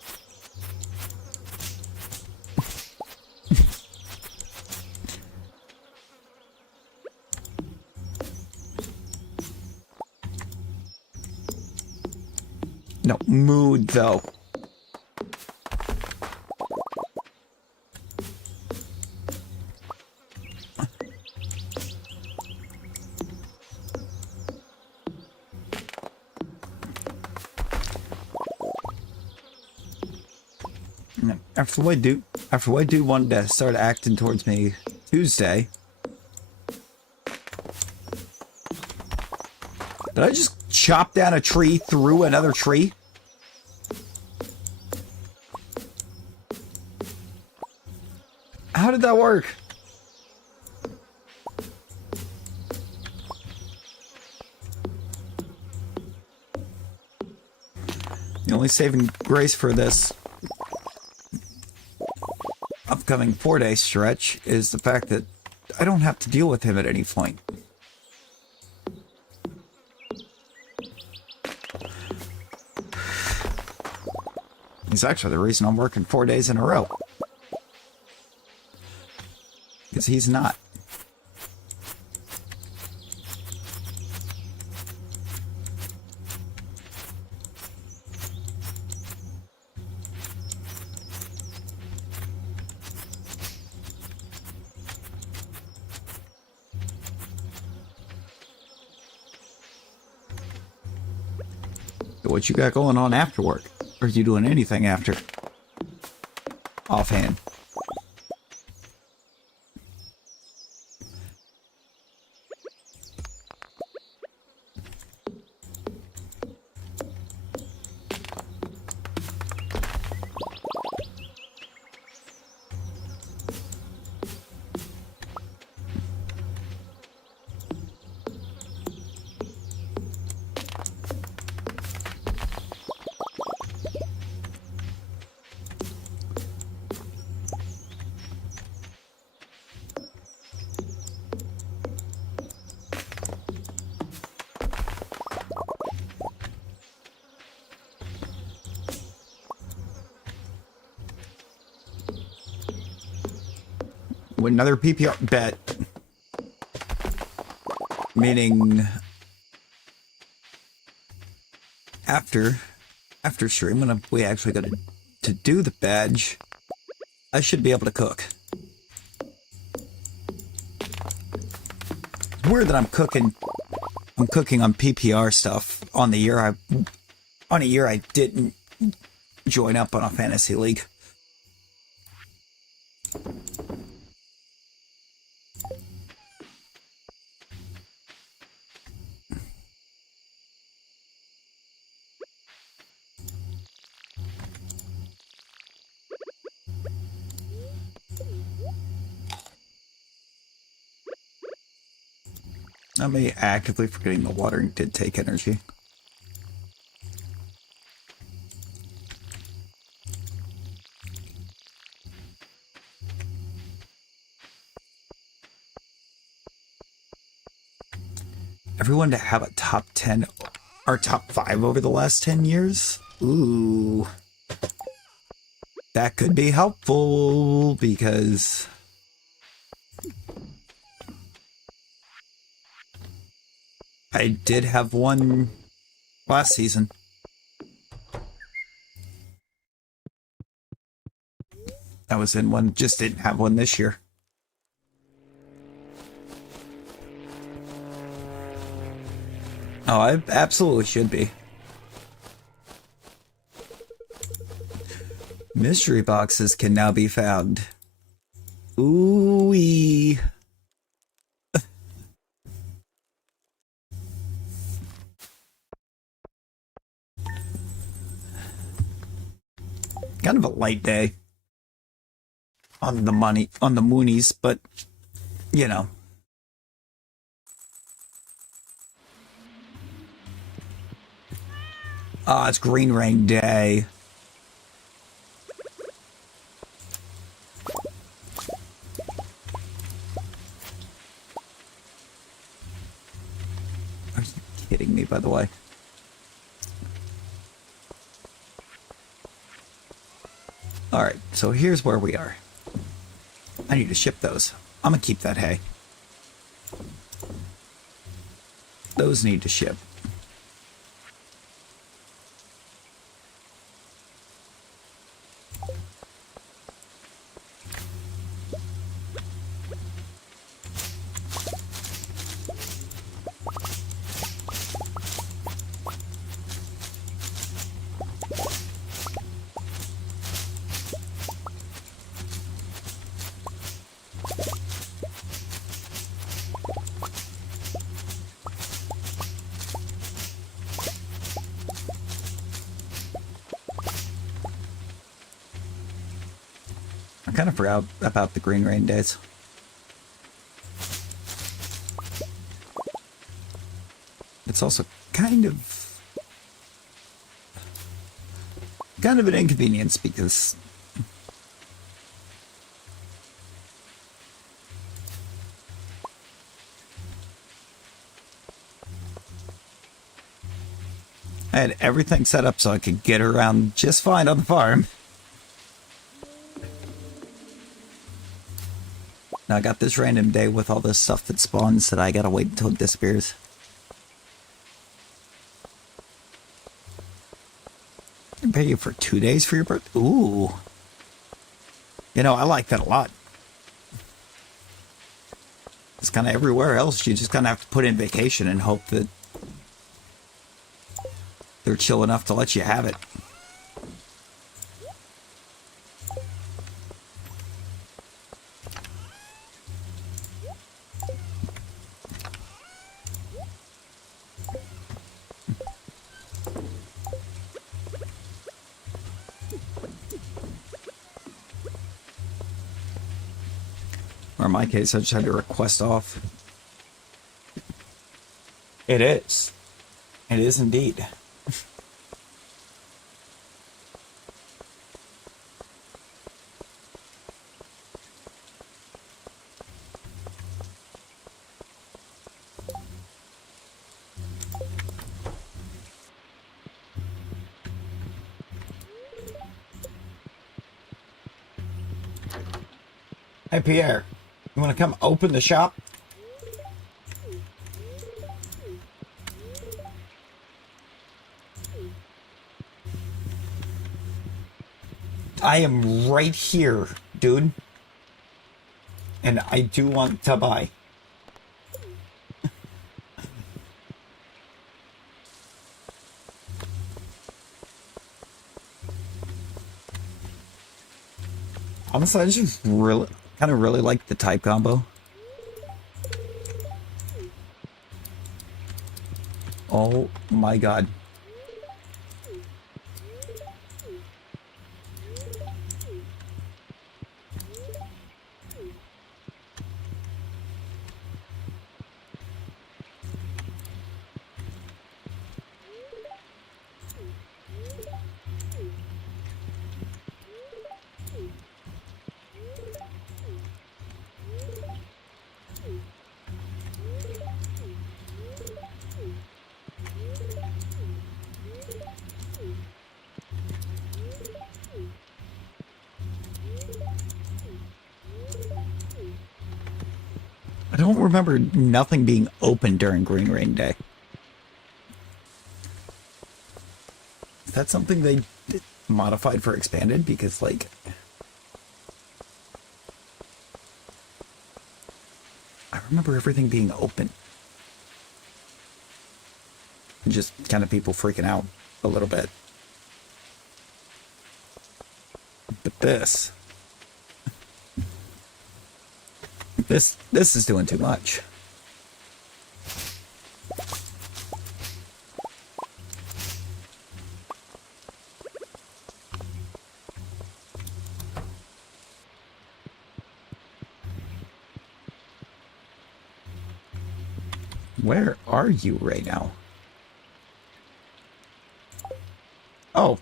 No, mood though. After what dude wanted to start acting towards me Tuesday. Did I just chop down a tree through another tree? How did that work? The only saving grace for this upcoming 4-day stretch is the fact that I don't have to deal with him at any point. He's actually the reason I'm working 4 days in a row. Because he's not. What you got going on after work? Or are you doing anything after? Offhand. With another PPR bet, meaning after stream, when we actually got to do the badge, I should be able to cook. It's weird that I'm cooking on PPR stuff on a year I didn't join up on a fantasy league. I may actively forgetting the watering did take energy. Everyone to have a top 10 or top 5 over the last 10 years? Ooh. That could be helpful because I did have one last season. I was in one, just didn't have one this year. Oh, I absolutely should be. Mystery boxes can now be found. Ooh-wee. Kind of a light day on the Moonies, but you know. Ah, it's Green Rain Day. Are you kidding me, by the way? Alright, so here's where we are. I need to ship those. I'm gonna keep that hay. Those need to ship. I kind of forgot about the Green Rain days. It's also kind of an inconvenience because I had everything set up so I could get around just fine on the farm. Now I got this random day with all this stuff that spawns that I gotta wait until it disappears. I can pay you for 2 days for your birthday? Ooh. You know, I like that a lot. It's kind of everywhere else. You just kind of have to put in vacation and hope that they're chill enough to let you have it. Or in my case, I just had to request off. It is. It is indeed. Hey, Pierre, you want to come open the shop? I am right here, dude. And I do want to buy. Honestly, I just really, kind of really like the type combo. Oh my god. don't remember nothing being open during Green Rain Day. Is that something they modified for expanded? Because, like, I remember everything being open. Just kind of people freaking out a little bit. But this is doing too much. Where are you right now? Oh.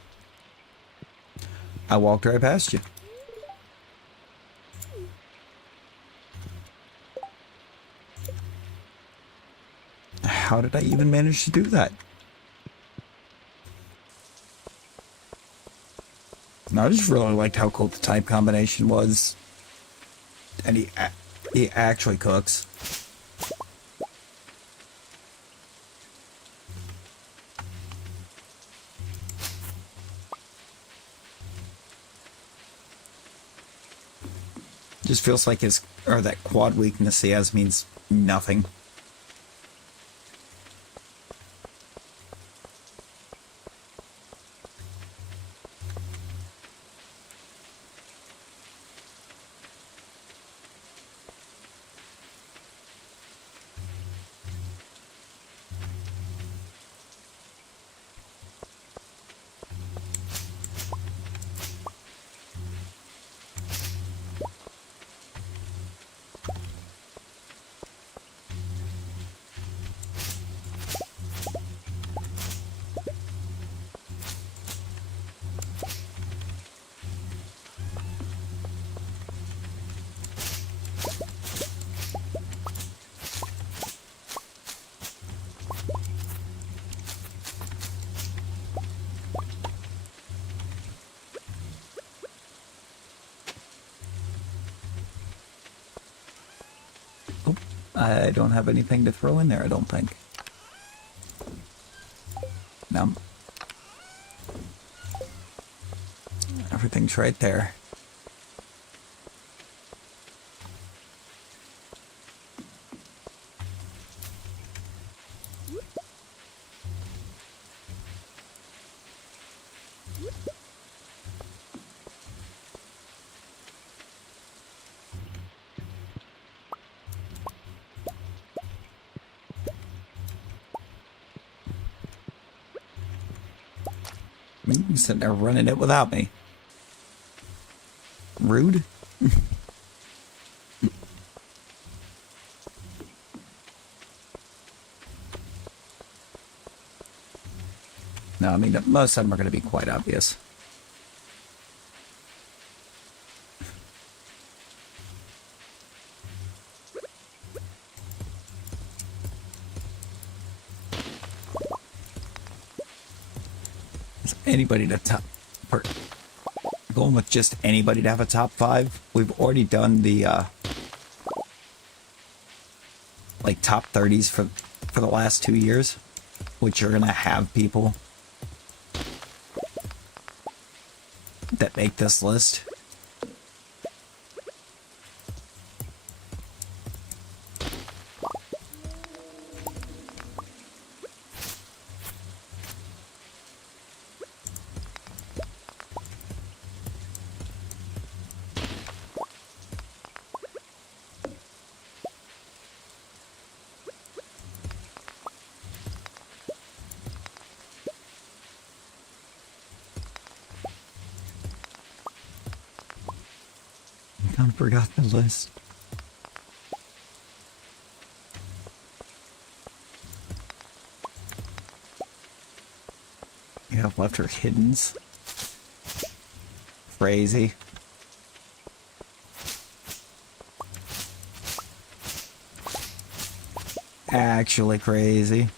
I walked right past you. How did I even manage to do that? No, I just really liked how cool the type combination was. And he actually cooks. Just feels like that quad weakness he has means nothing. I don't have anything to throw in there, I don't think. No. Everything's right there. You're sitting there running it without me. Rude. No, I mean, most of them are going to be quite obvious. Is anybody to top... Going with just anybody to have a top 5. We've already done the like top 30s for the last 2 years, which are gonna have people that make this list. I forgot the list. Yeah, left her hiddens. Crazy. Actually crazy.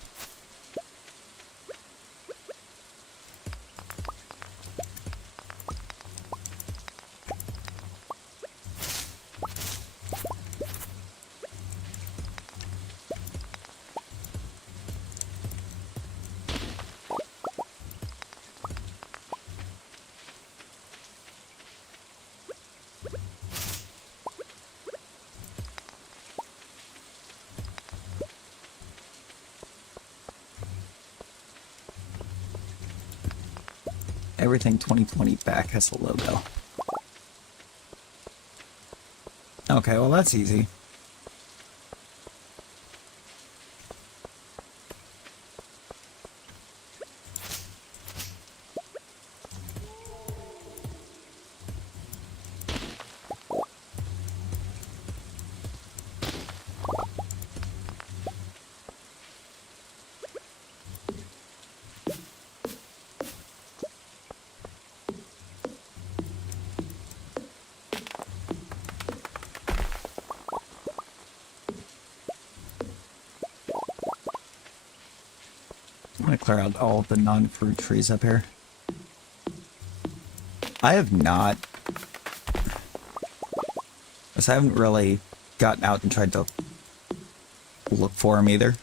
Everything 2020 back has a logo. Okay, well that's easy. I'm gonna clear out all of the non-fruit trees up here. I have not... Because I haven't really gotten out and tried to look for them either.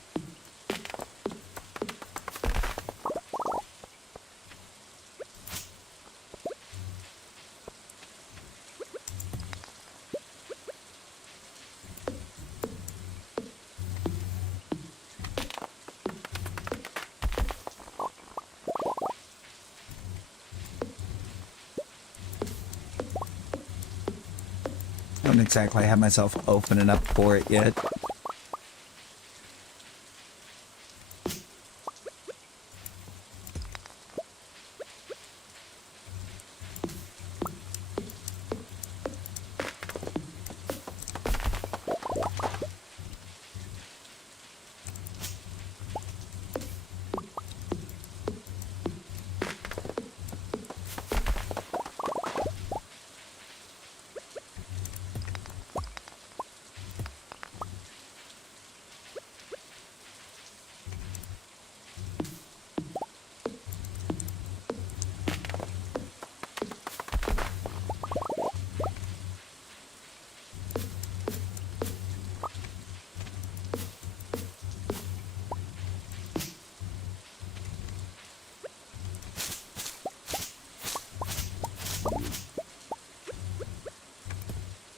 I don't exactly have myself opening up for it yet.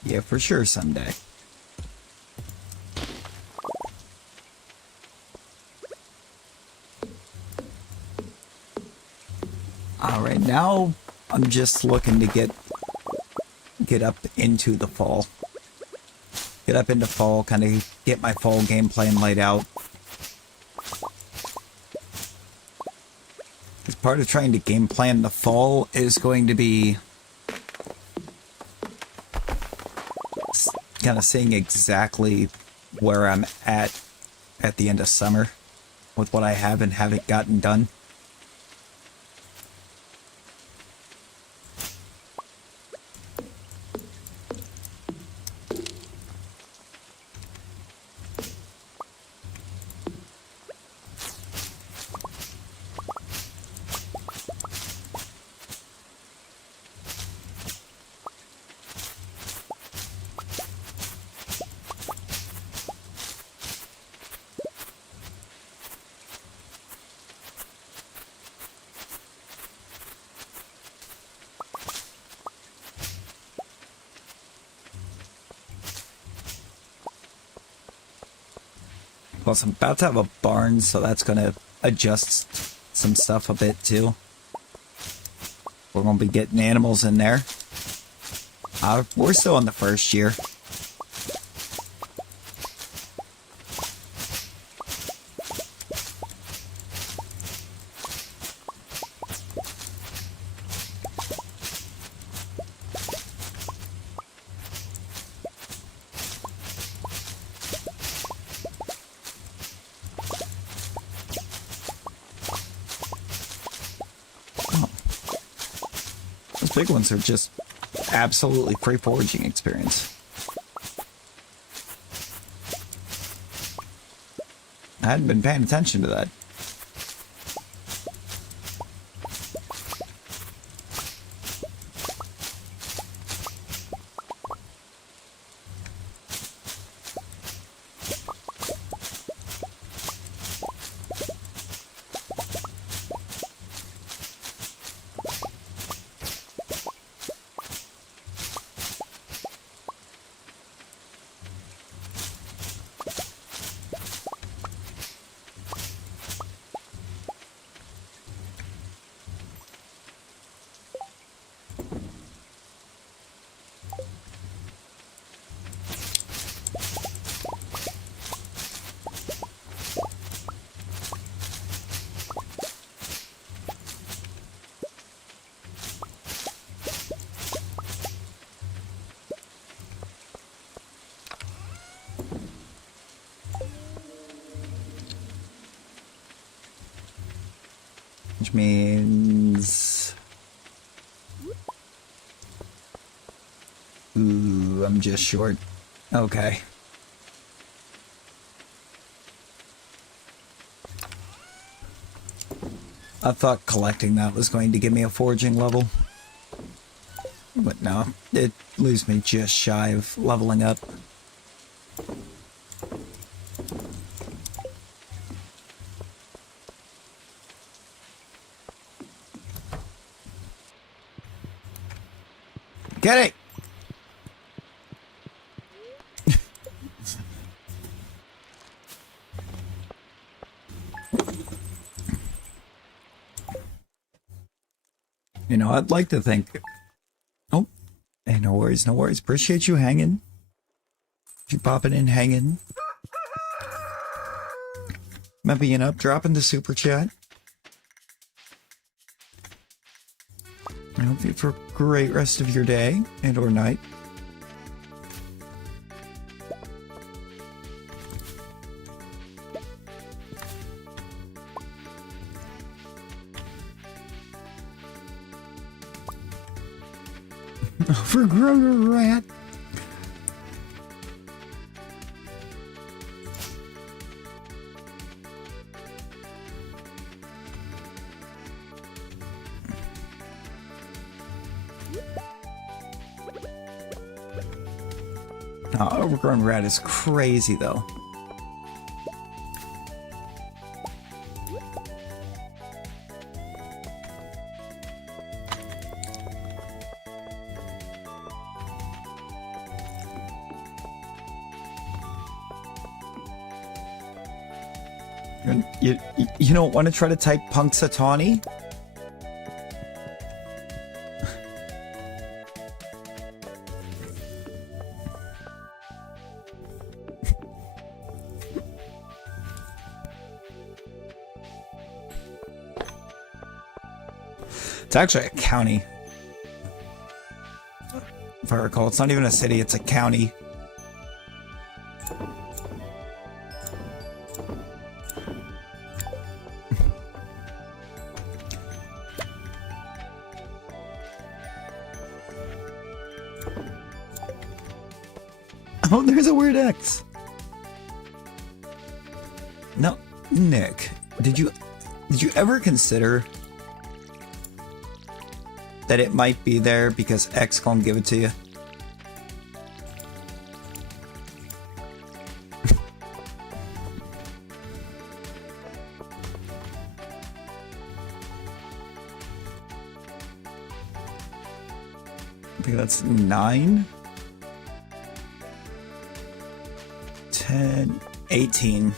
Yeah, for sure someday. Alright, now I'm just looking to get up into the fall. Get up into fall, kind of get my fall game plan laid out. As part of trying to game plan the fall is going to be kind of seeing exactly where I'm at the end of summer with what I have and haven't gotten done. Plus, I'm about to have a barn, so that's going to adjust some stuff a bit, too. We're going to be getting animals in there. We're still in the first year. Big ones are just absolutely free foraging experience. I hadn't been paying attention to that. Which means... Ooh, I'm just short. Okay. I thought collecting that was going to give me a foraging level. But no, it leaves me just shy of leveling up. Get it! You know, I'd like to think... Oh, hey, no worries, no worries. Appreciate you hanging. You popping in, hanging. Being up, dropping the super chat. I hope you have a great rest of your day and or night. Overgrown rat. Oh, overgrown rat is crazy though. You don't want to try to type Punxsutawney? It's actually a county. If I recall, it's not even a city, it's a county. Oh, there's a weird X. No, Nick, did you ever consider that it might be there because X gonna give it to you? I think that's 9, 10, 18.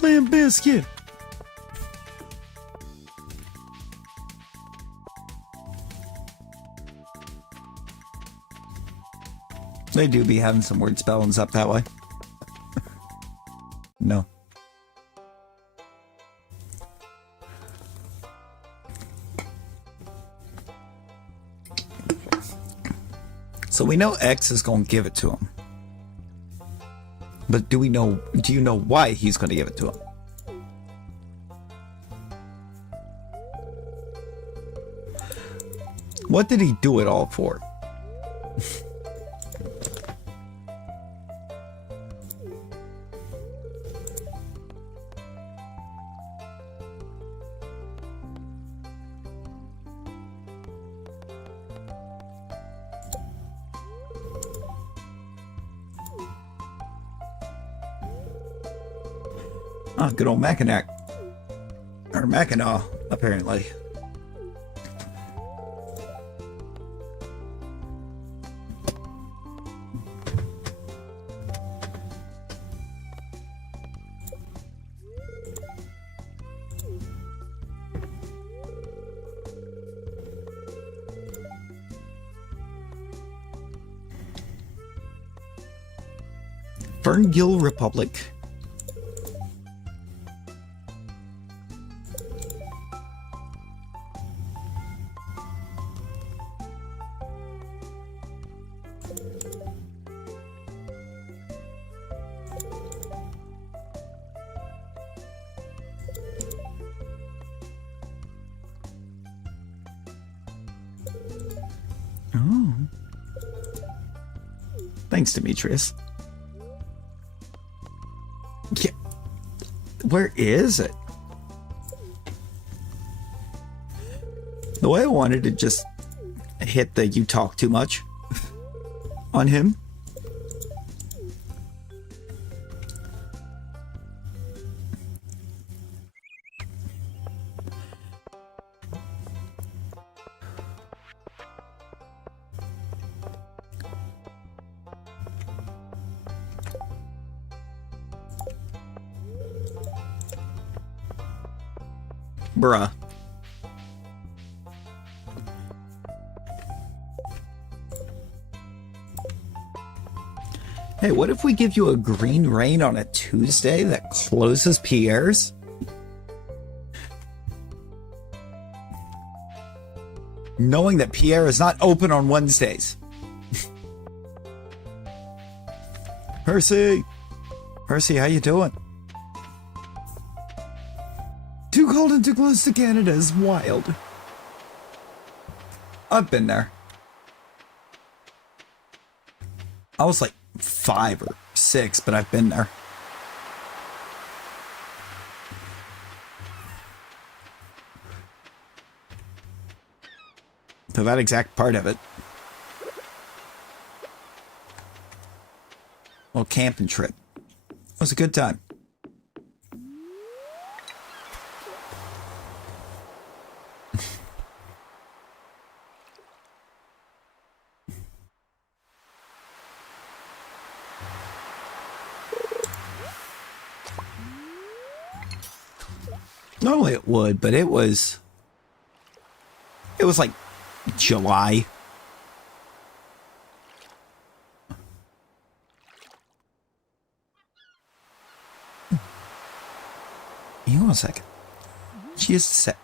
Lamb biscuit. They do be having some weird spellings up that way. No. So we know X is going to give it to him. But do you know why he's going to give it to him? What did he do it all for? Ah, good old Mackinac. Or Mackinac, apparently. Ferngill Republic. Thanks, Demetrius. Yeah. Where is it? The way I wanted to just hit the "you talk too much" on him. Bruh. Hey, what if we give you a green rain on a Tuesday that closes Pierre's? Knowing that Pierre is not open on Wednesdays. Percy! Percy, how you doing? Too cold and too close to Canada is wild. I've been there. I was like 5 or 6, but I've been there. To that exact part of it. Little camping trip. It was a good time. Normally it would, but it was like July. Hang on a second. Just a sec.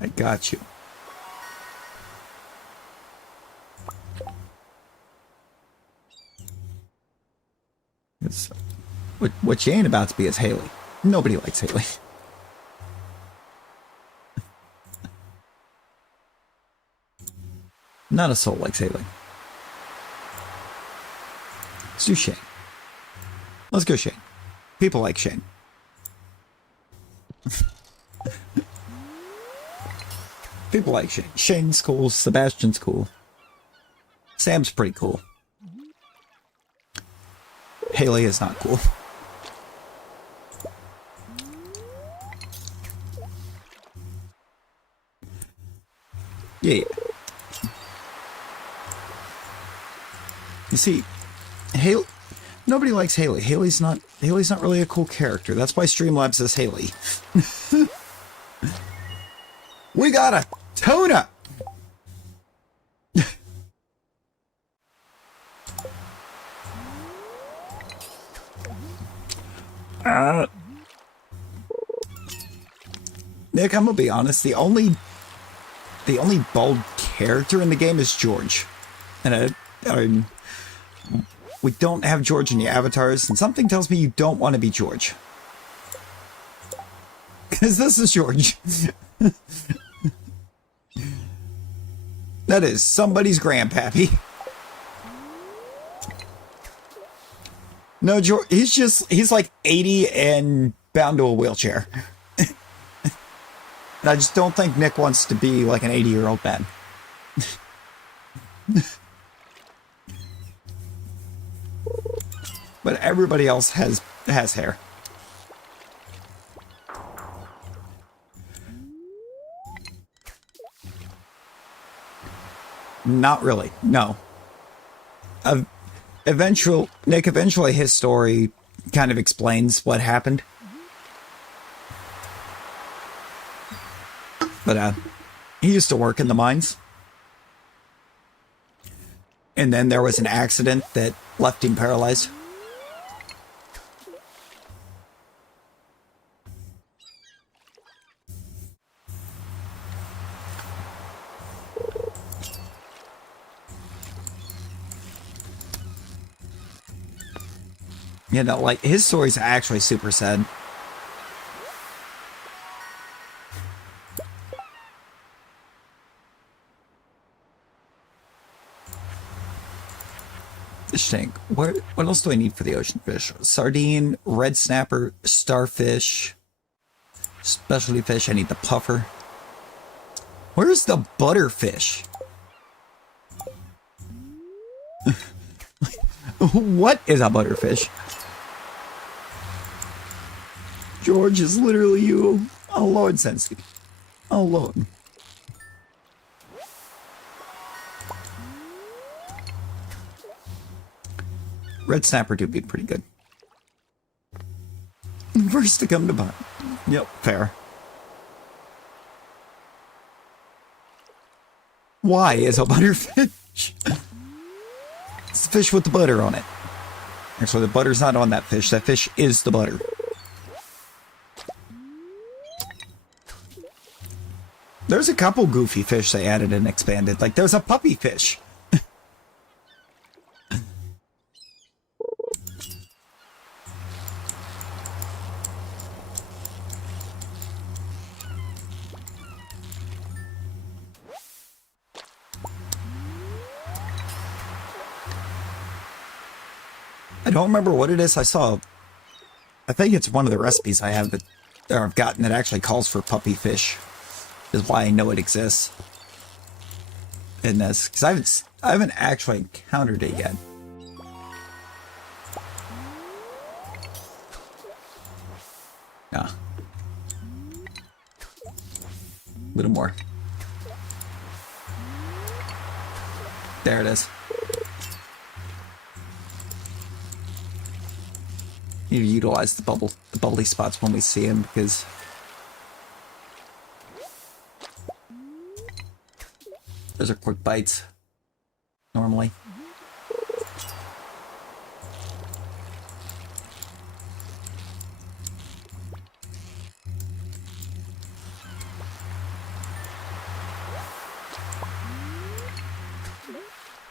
I got you. It's, what you ain't about to be is Haley. Nobody likes Haley. Not a soul likes Haley. Let's do Shane. Let's go Shane. People like Shane. People like Shane. Shane's cool. Sebastian's cool. Sam's pretty cool. Haley is not cool. Yeah. You see, Haley. Nobody likes Haley. Haley's not really a cool character. That's why Streamlabs is Haley. We got a tuna. Nick, I'm gonna be honest. The only bald character in the game is George, and we don't have George in the avatars, and something tells me you don't want to be George, because this is George. That is somebody's grandpappy. No, George, he's like 80 and bound to a wheelchair. And I just don't think Nick wants to be like an 80-year-old man. But everybody else has hair. Not really, no. Eventually his story kind of explains what happened. But he used to work in the mines. And then there was an accident that left him paralyzed. You know, like, his story's actually super sad. Fish tank. What else do I need for the ocean fish? Sardine, red snapper, starfish, specialty fish. I need the puffer. Where's the butterfish? What is a butterfish? George is literally you. Oh, Lord, Sensi. Oh, Lord. Red snapper do be pretty good. First to come to mind. Yep, fair. Why is a butterfish? It's the fish with the butter on it. Actually, the butter's not on that fish. That fish is the butter. There's a couple goofy fish they added and expanded. Like, there's a puppy fish. I don't remember what it is. I think it's one of the recipes I have that, or I've gotten that actually calls for puppy fish. Is why I know it exists in this, because I haven't actually encountered it yet. Yeah, a little more. There it is. Need to utilize the bubbly spots when we see them, because those are quick bites, normally.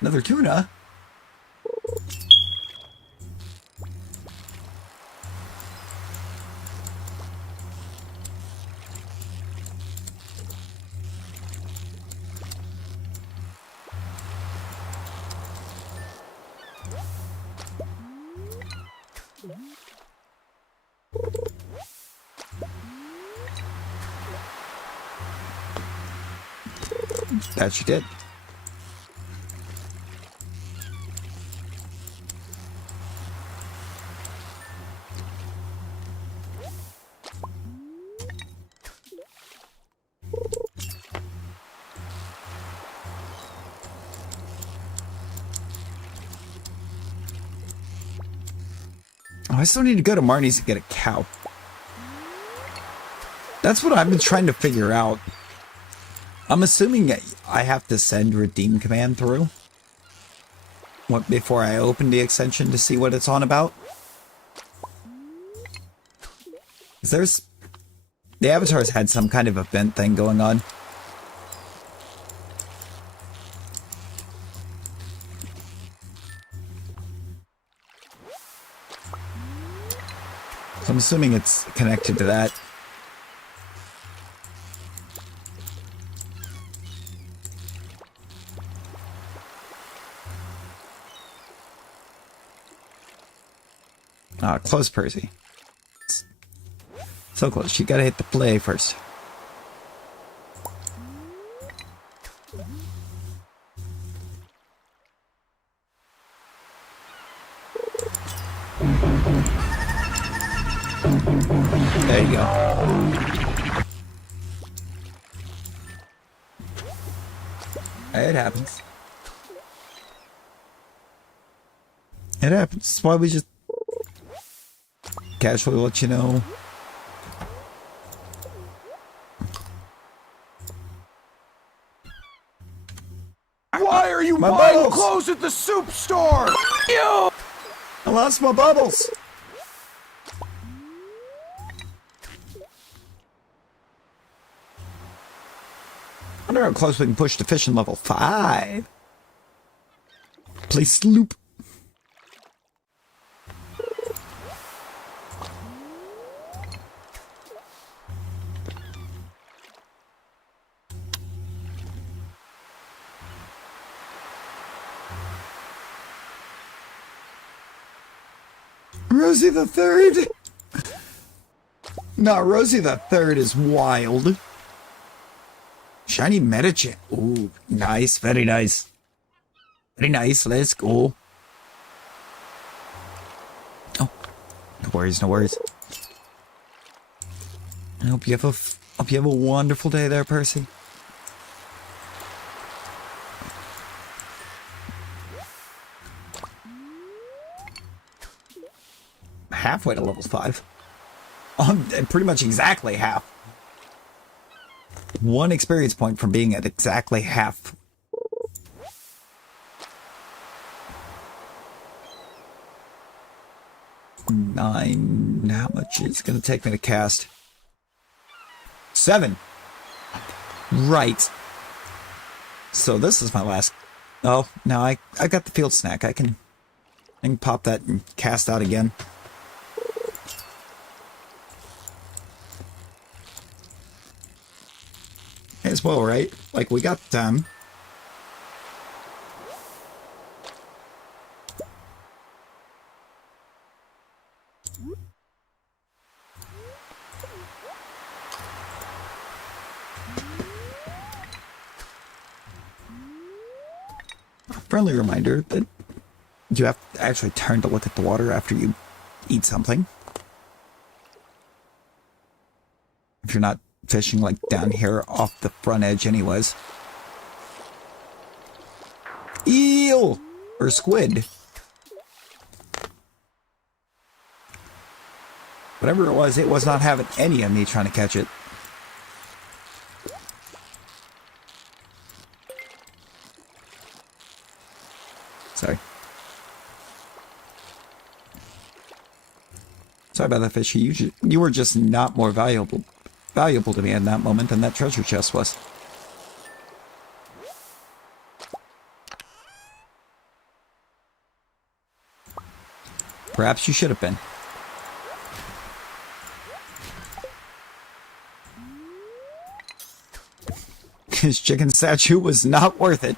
Another tuna? That she did. Oh, I still need to go to Marnie's to get a cow. That's what I've been trying to figure out. I'm assuming I have to send redeem command through before I open the extension to see what it's on about. 'Cause the avatars had some kind of event thing going on. So I'm assuming it's connected to that. Ah, close, Percy. So close. You gotta hit the play first. There you go. It happens. It happens. That's why we just casually let you know. Why are you My buying bubbles! clothes at the soup store? You! I lost my bubbles. I wonder how close we can push to fishing level 5. Play sloop. Rosie the Third. No, Rosie the Third is wild. Shiny Medichip. Ooh, nice. Very nice. Very nice. Let's go. Oh, no worries, no worries. I hope you have a wonderful day there, Percy. Halfway to level 5. Pretty much exactly half. 1 experience point from being at exactly half. Nine. How much is it going to take me to cast? 7. Right. So this is my last. Oh, no, I got the field snack. I can pop that and cast out again. As well, right? Like, we got friendly reminder that you have to actually turn to look at the water after you eat something. If you're not fishing like down here off the front edge anyways. Eel! Or squid. Whatever it was not having any of me trying to catch it. Sorry. Sorry about that, fishy. You were just not more valuable to me in that moment than that treasure chest was. Perhaps you should have been. His chicken statue was not worth it.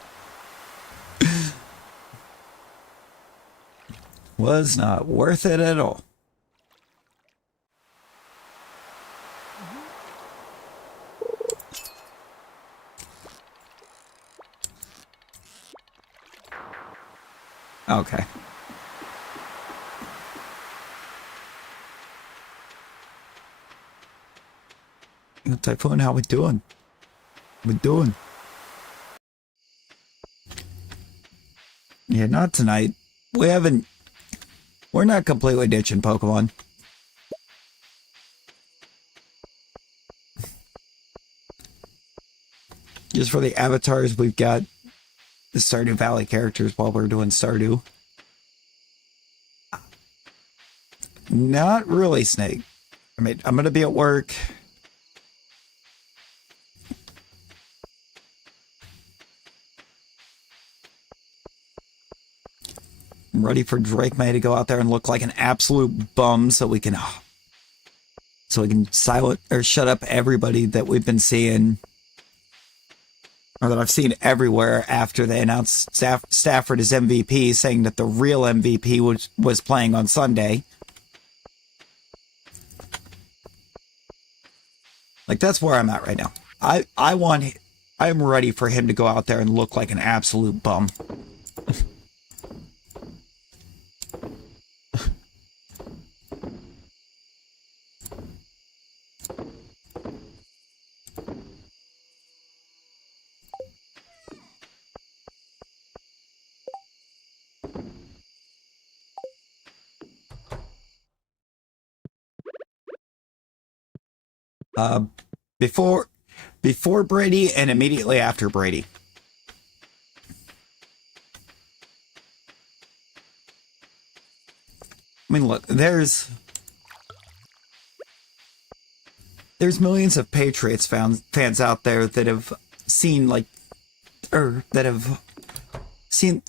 Was not worth it at all. Okay. Typhoon, how we doing? We doing? Yeah, not tonight. We're not completely ditching Pokemon. Just for the avatars, we've got the Stardew Valley characters while we're doing Stardew. Not really, Snake. I mean, I'm gonna be at work. I'm ready for Drake May to go out there and look like an absolute bum so we can silent or shut up everybody that we've been seeing, or that I've seen everywhere after they announced Stafford as MVP, saying that the real MVP was playing on Sunday. Like, that's where I'm at right now. I'm ready for him to go out there and look like an absolute bum. Before Brady and immediately after Brady. I mean, look, there's millions of Patriots fans out there that have seen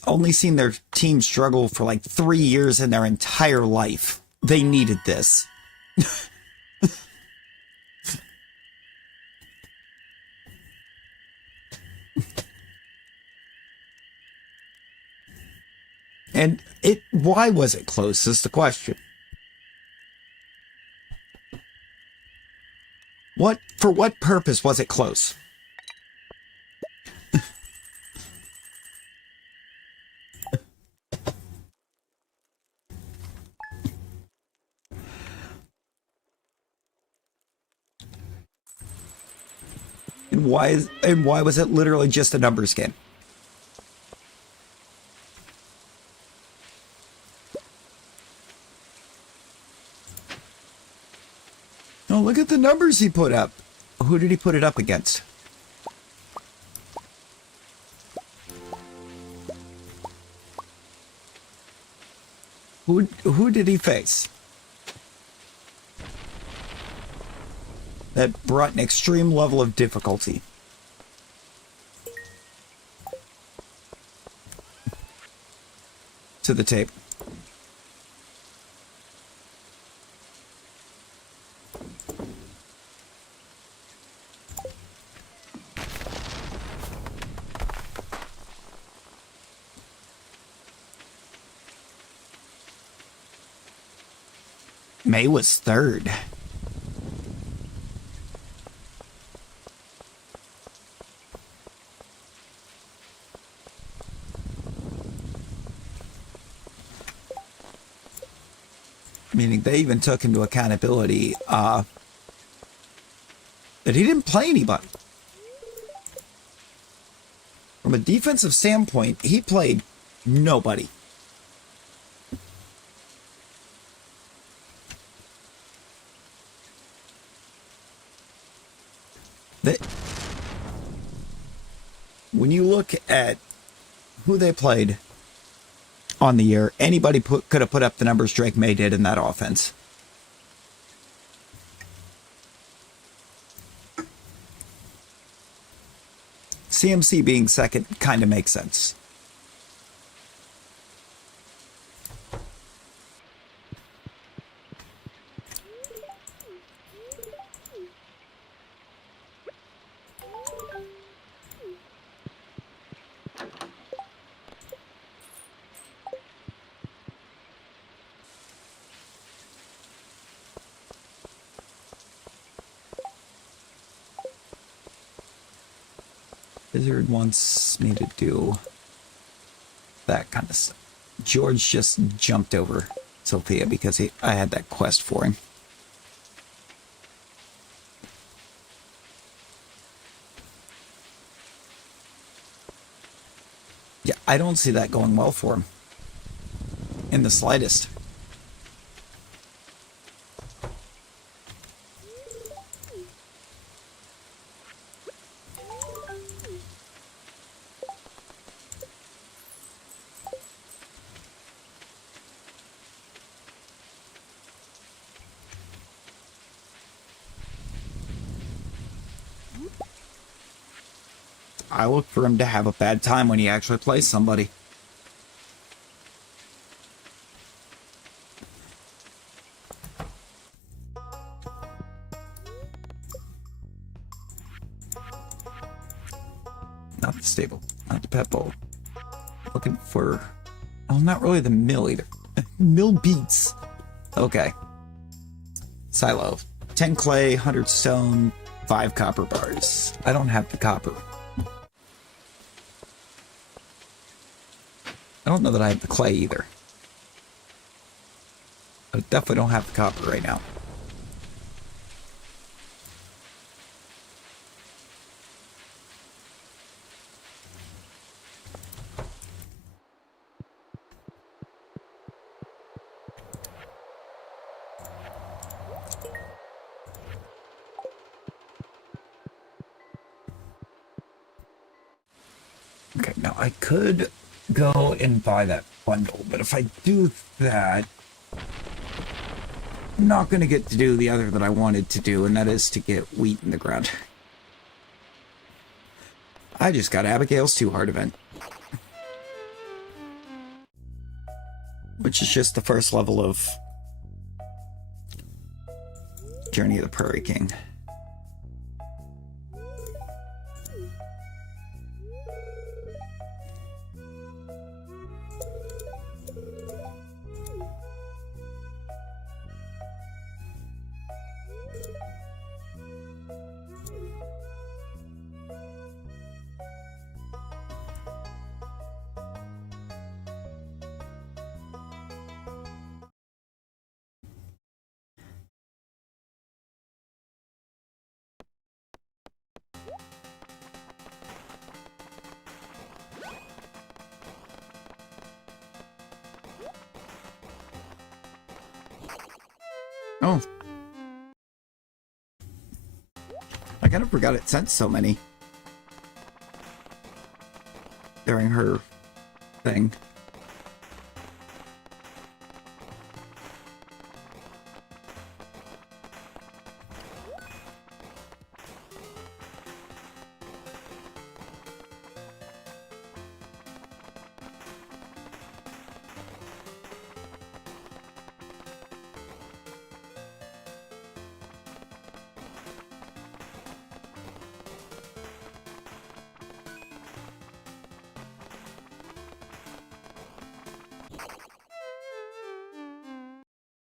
only seen their team struggle for like 3 years in their entire life. They needed this. And why was it close is the question. For what purpose was it close? And why was it literally just a numbers game? Oh, look at the numbers he put up. Who did he put it up against? Who did he face? That brought an extreme level of difficulty. To the tape. May was 3rd. Meaning they even took into accountability that he didn't play anybody. From a defensive standpoint, he played nobody. When you look at who they played on the year, anybody could have put up the numbers Drake May did in that offense. CMC being second kind of makes sense. Wizard wants me to do that kind of stuff. George just jumped over Sophia because I had that quest for him. Yeah, I don't see that going well for him. In the slightest. I look for him to have a bad time when he actually plays somebody. Not the stable, not the pet bowl. Looking for... Oh, not really the mill either. Mill beats. Okay. Silo. 10 clay, 100 stone, 5 copper bars. I don't have the copper. I don't know that I have the clay either. But I definitely don't have the copper right now. Okay, now I could go and buy that bundle, but if I do that, I'm not going to get to do the other that I wanted to do, and that is to get wheat in the ground. I just got Abigail's Too Hard event. Which is just the first level of Journey of the Prairie King. Oh. I kind of forgot it sent so many. During her thing.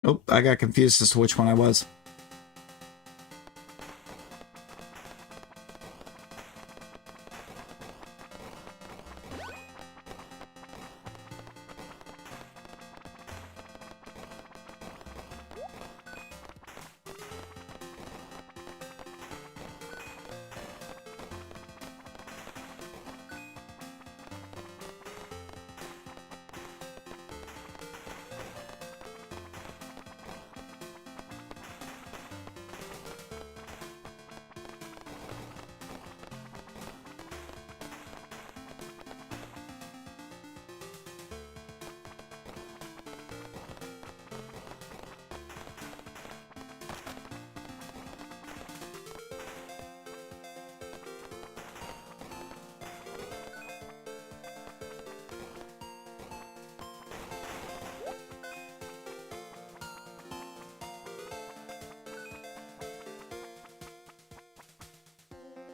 Oh, I got confused as to which one I was.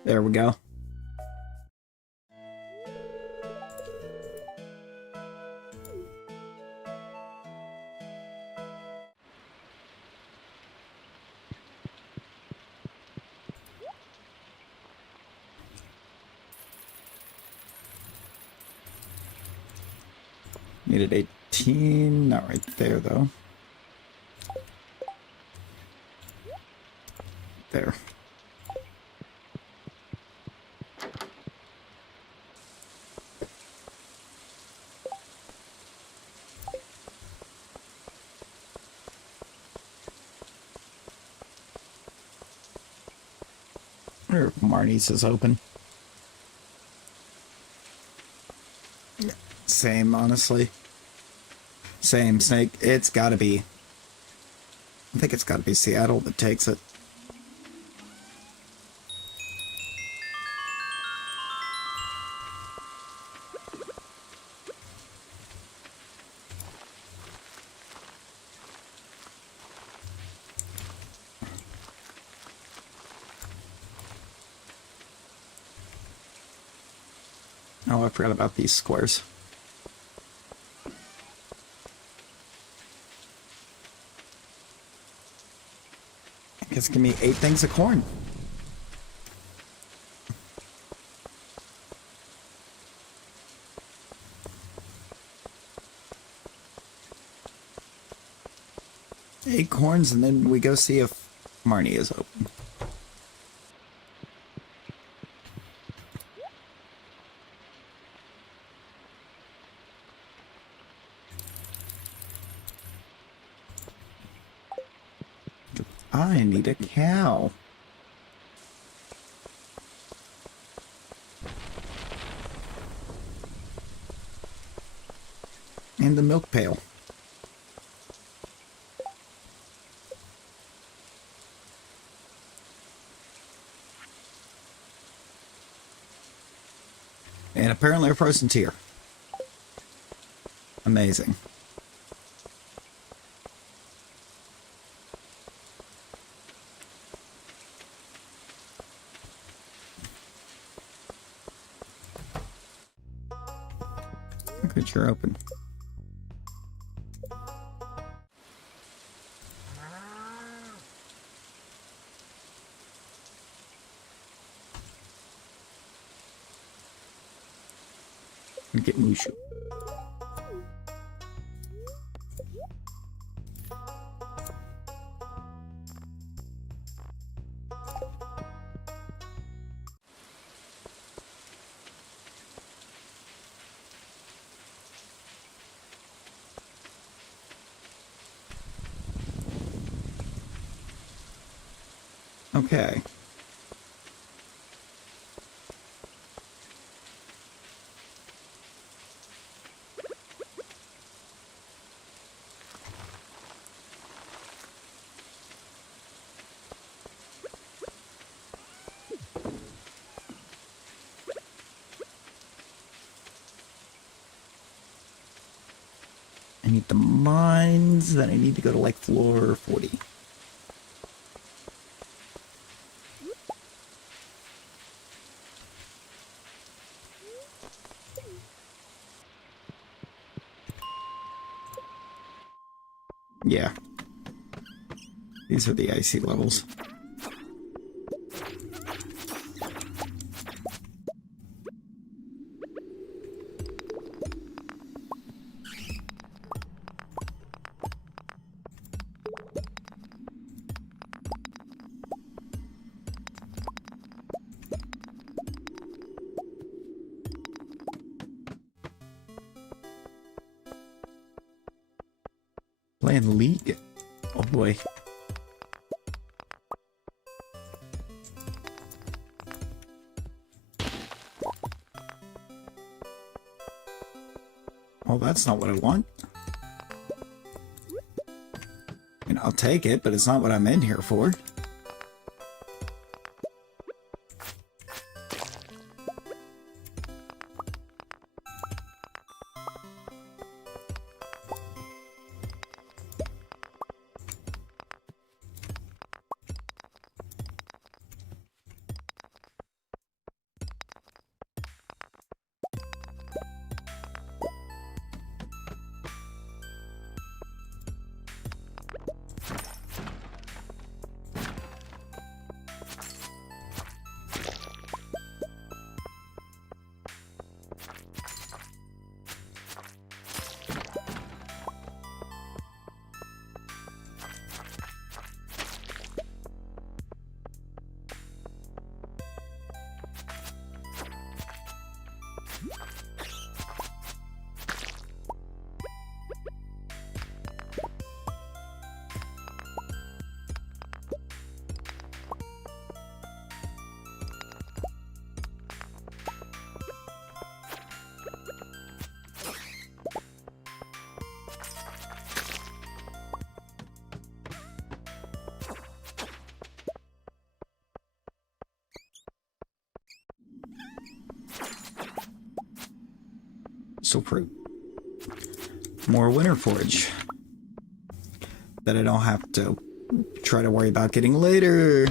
There we go. Needed 18, not right there though. There. Wonder if Marnie's is open. Same, honestly. Same, Snake. It's gotta be. I think it's gotta be Seattle that takes it. Oh, I forgot about these squares. I guess give me 8 things of corn. Acorns, and then we go see if Marnie is open. I need a cow. And the milk pail. And apparently a frozen tear. Amazing. Look at you're open. Get Mushu. Okay. I need the mines, then I need to go to like floor 40. Yeah. These are the icy levels. Playing League. Oh boy. Oh, that's not what I want. I mean, I'll take it, but it's not what I'm in here for. So fruit. More winter forage. That I don't have to try to worry about getting later.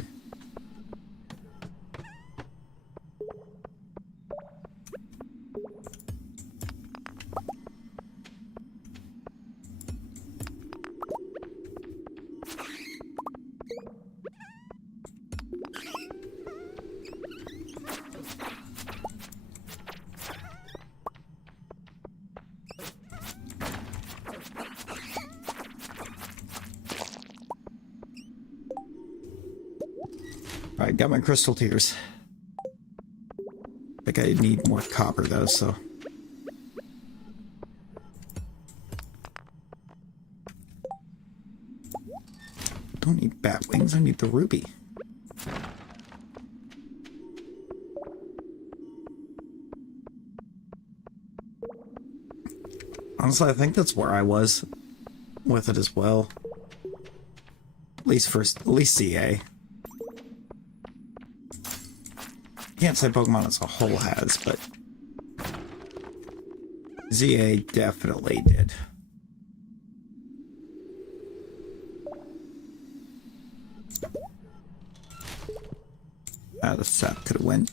Alright, got my crystal tears. I think I need more copper though, so. Don't need bat wings, I need the ruby. Honestly, I think that's where I was with it as well. At least CA. Can't say Pokemon as a whole has, but ZA definitely did. The sap could have went.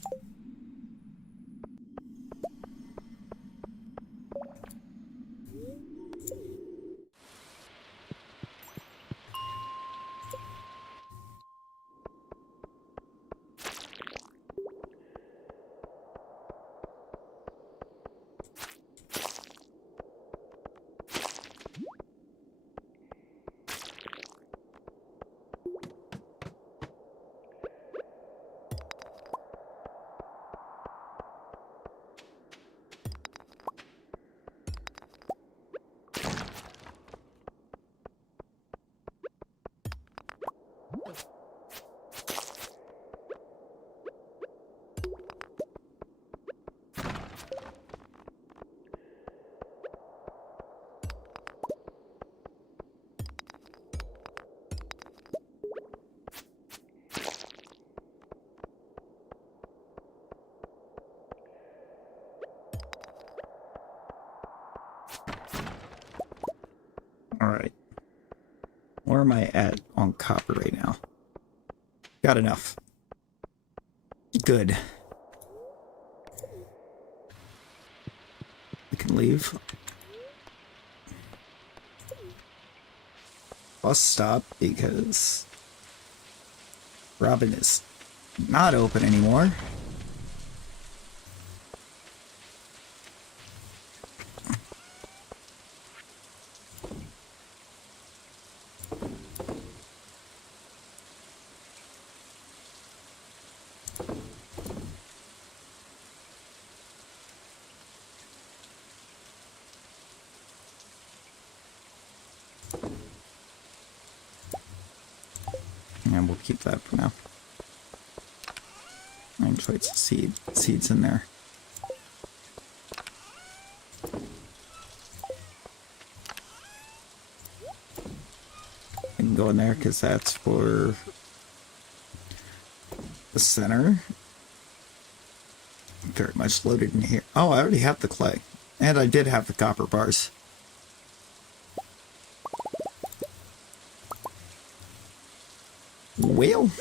Where am I at on copper right now? Got enough. Good. We can leave. Bus stop because Robin is not open anymore. And we'll keep that for now. I can trade some seeds in there. I can go in there because that's for the center. Very much loaded in here. Oh, I already have the clay. And I did have the copper bars. Well.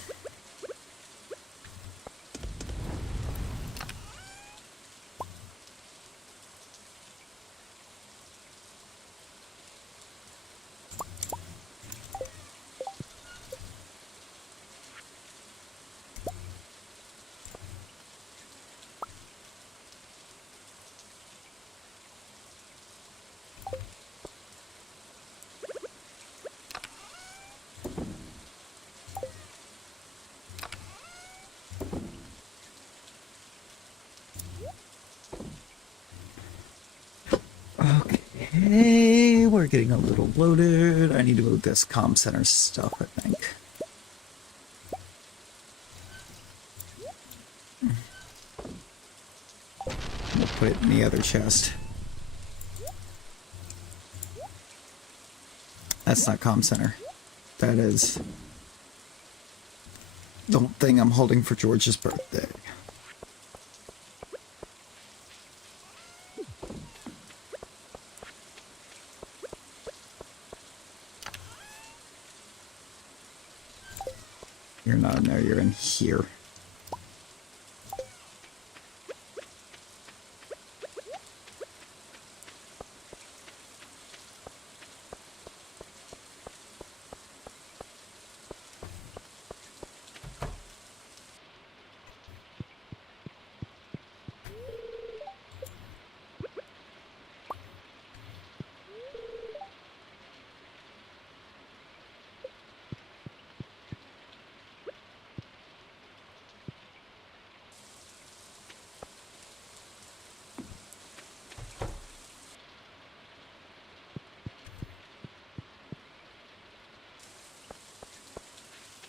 Okay, we're getting a little loaded. I need to move this comm center stuff, I think. We'll put it in the other chest. That's not comm center. That is the thing I'm holding for George's birthday. You're not in there, you're in here.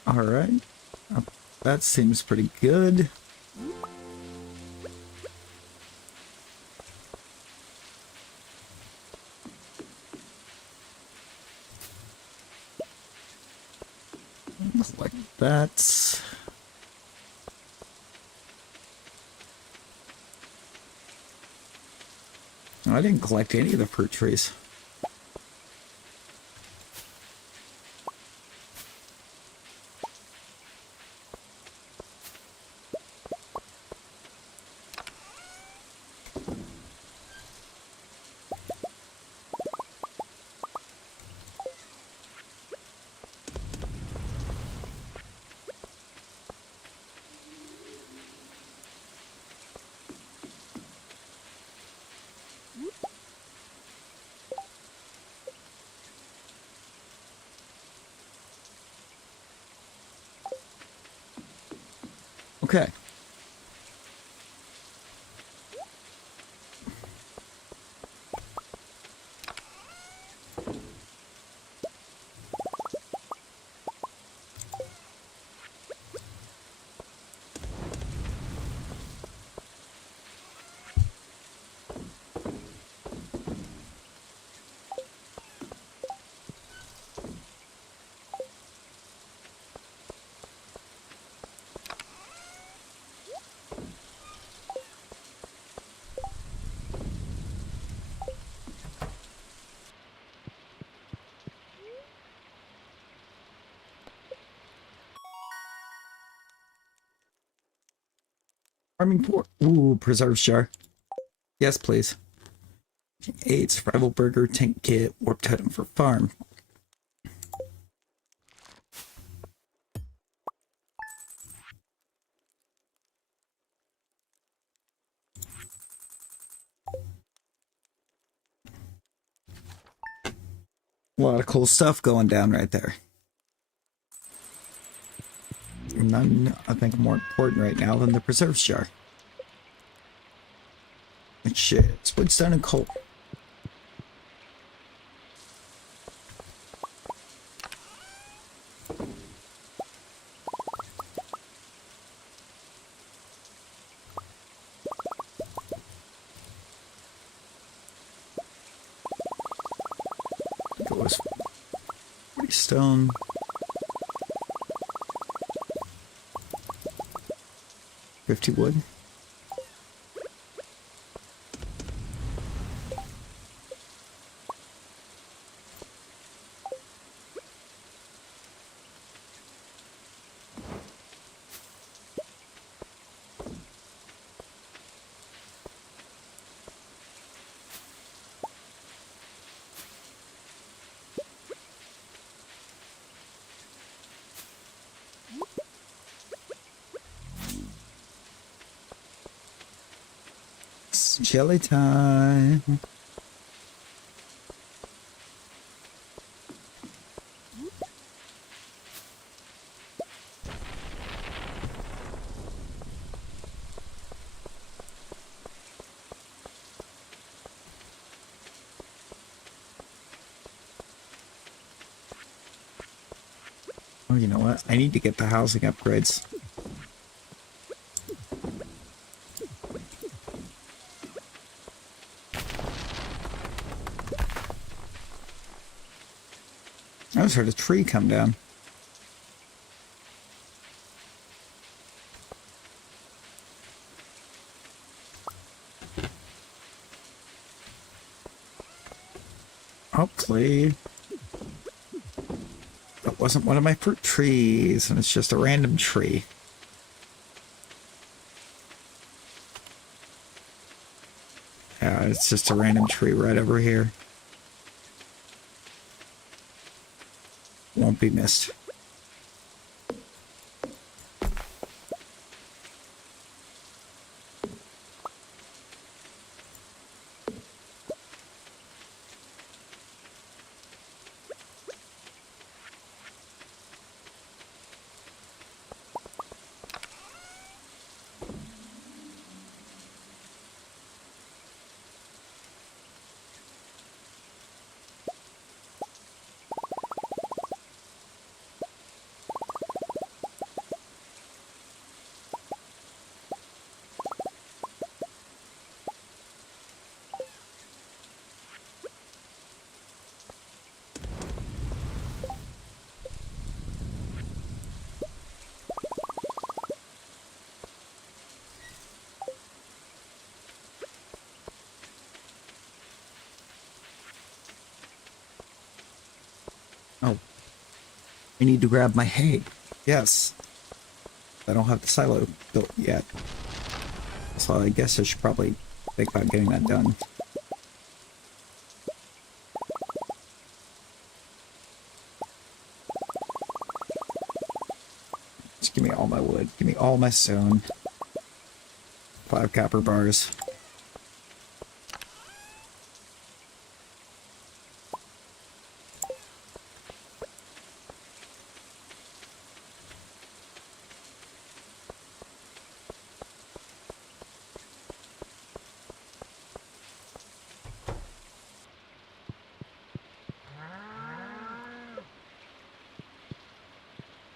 Alright. That seems pretty good. Like that. I didn't collect any of the fruit trees. Okay. Farming port. Ooh, preserve jar. Yes, please. 8 survival burger, tank kit, warp totem for farm. A lot of cool stuff going down right there. None, I think, more important right now than the preserves jar. Which is woodstone and coal. It was 40 stone. 50 wood. It's jelly time. Oh, you know what? I need to get the housing upgrades. I just heard a tree come down. Hopefully that wasn't one of my fruit trees and it's just a random tree. Yeah, it's just a random tree right over here. Won't be missed. Oh, I need to grab my hay. Yes. I don't have the silo built yet. So I guess I should probably think about getting that done. Just give me all my wood. Give me all my stone. 5 copper bars.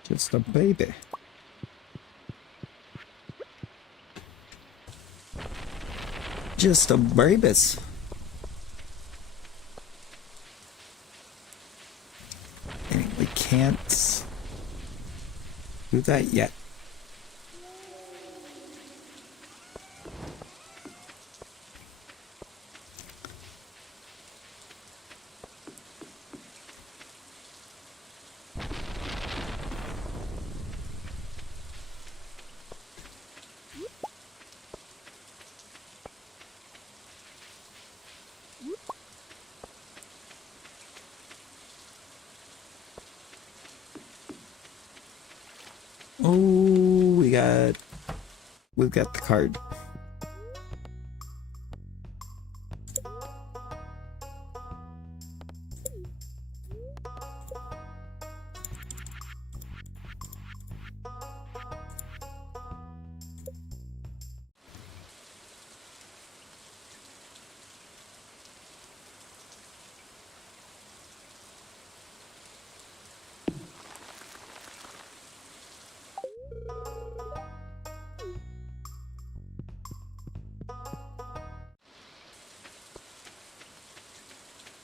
Just a baby. Just a babies. And we can't do that yet. Oh, we've got the card.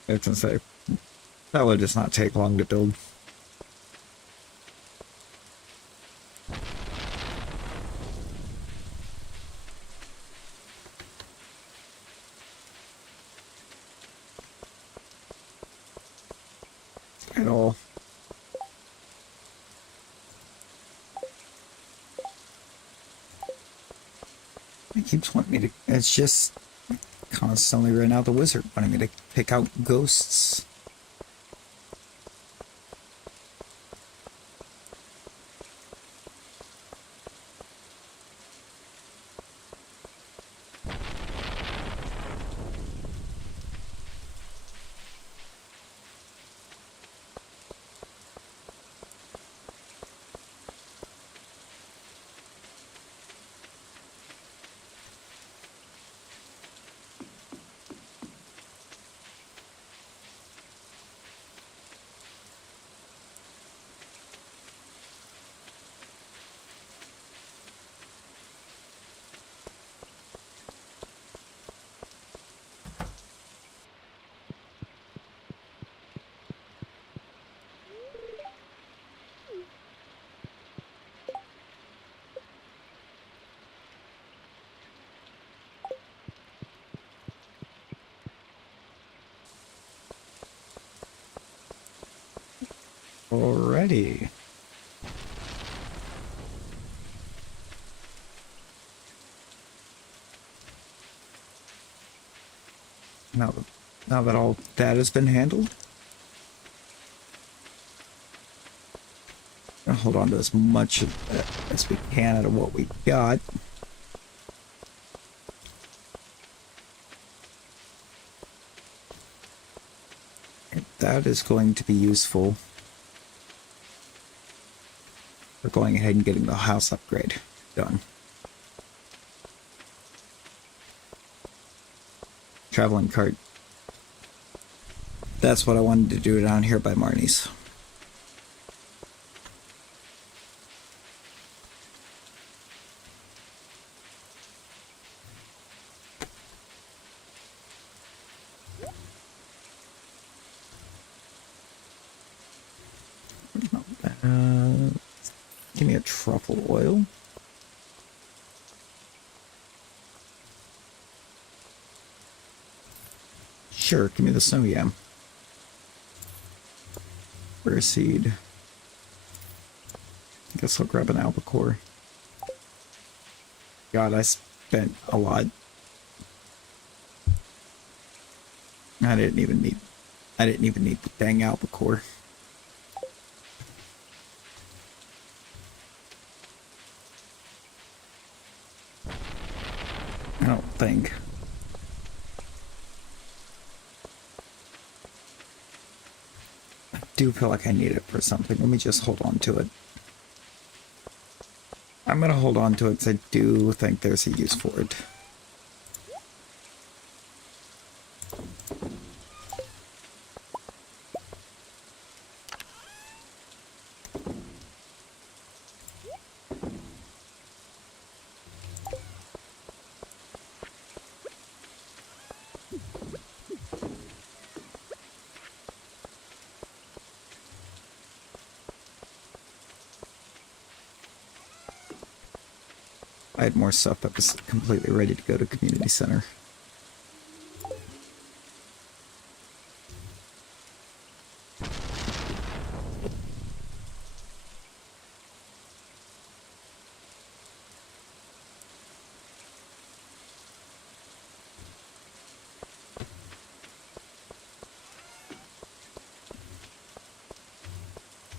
I was gonna say, that would just not take long to build. At all. It keeps wanting me to. It's just constantly right now the wizard wanting me to pick out ghosts. Alrighty. Now that all that has been handled, I'll hold on to as much as we can out of what we got. And that is going to be useful for going ahead and getting the house upgrade done. Traveling cart. That's what I wanted to do down here by Marnie's. Give me a truffle oil. Sure, give me the snow yam. Rare seed. I guess I'll grab an albacore. God, I spent a lot. I didn't even need the dang albacore. I don't think. I do feel like I need it for something. Let me just hold on to it. I'm gonna hold on to it because I do think there's a use for it. I had more stuff that was completely ready to go to community center.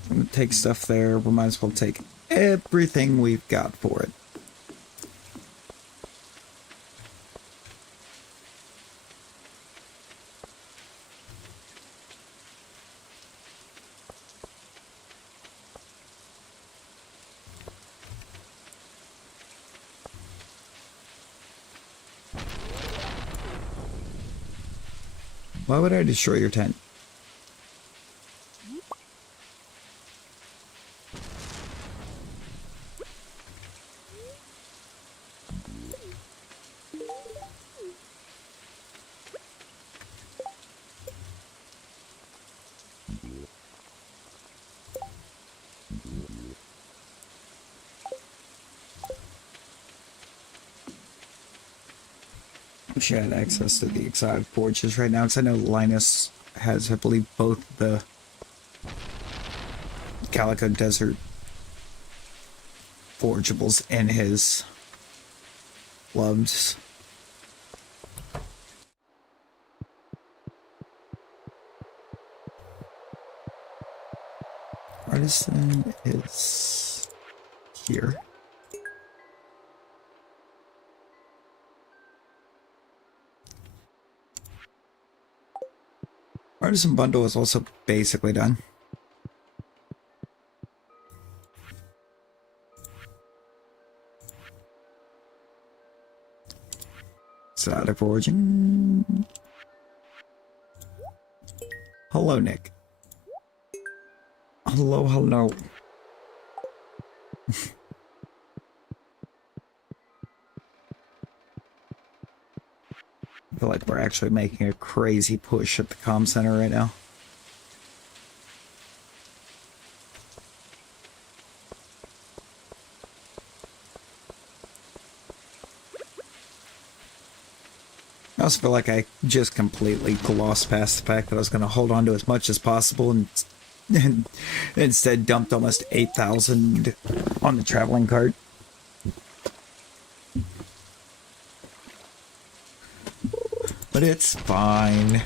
I'm gonna take stuff there. We might as well take everything we've got for it. Why would I destroy your tent? Wish I had access to the exotic forges right now, because I know Linus has, I believe, both the Calico Desert forgeables in his gloves. Artisan is here. Artisan bundle is also basically done. Side of foraging. Hello, Nick. Hello, hello. I feel like we're actually making a crazy push at the comm center right now. I also feel like I just completely glossed past the fact that I was going to hold on to as much as possible and instead dumped almost 8,000 on the traveling cart. But it's fine.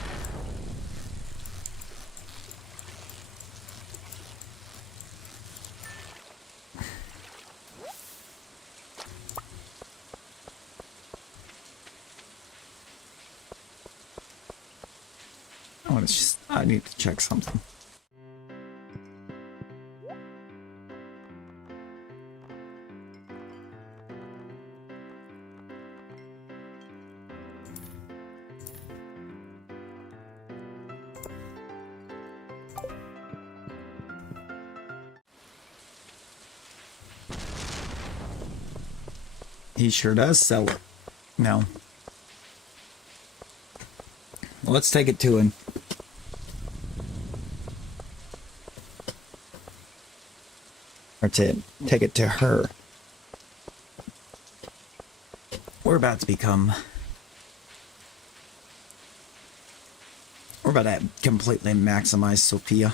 I need to check something. He sure does sell it. No. Let's take it to him. Or to take it to her. We're about to completely maximize Sophia.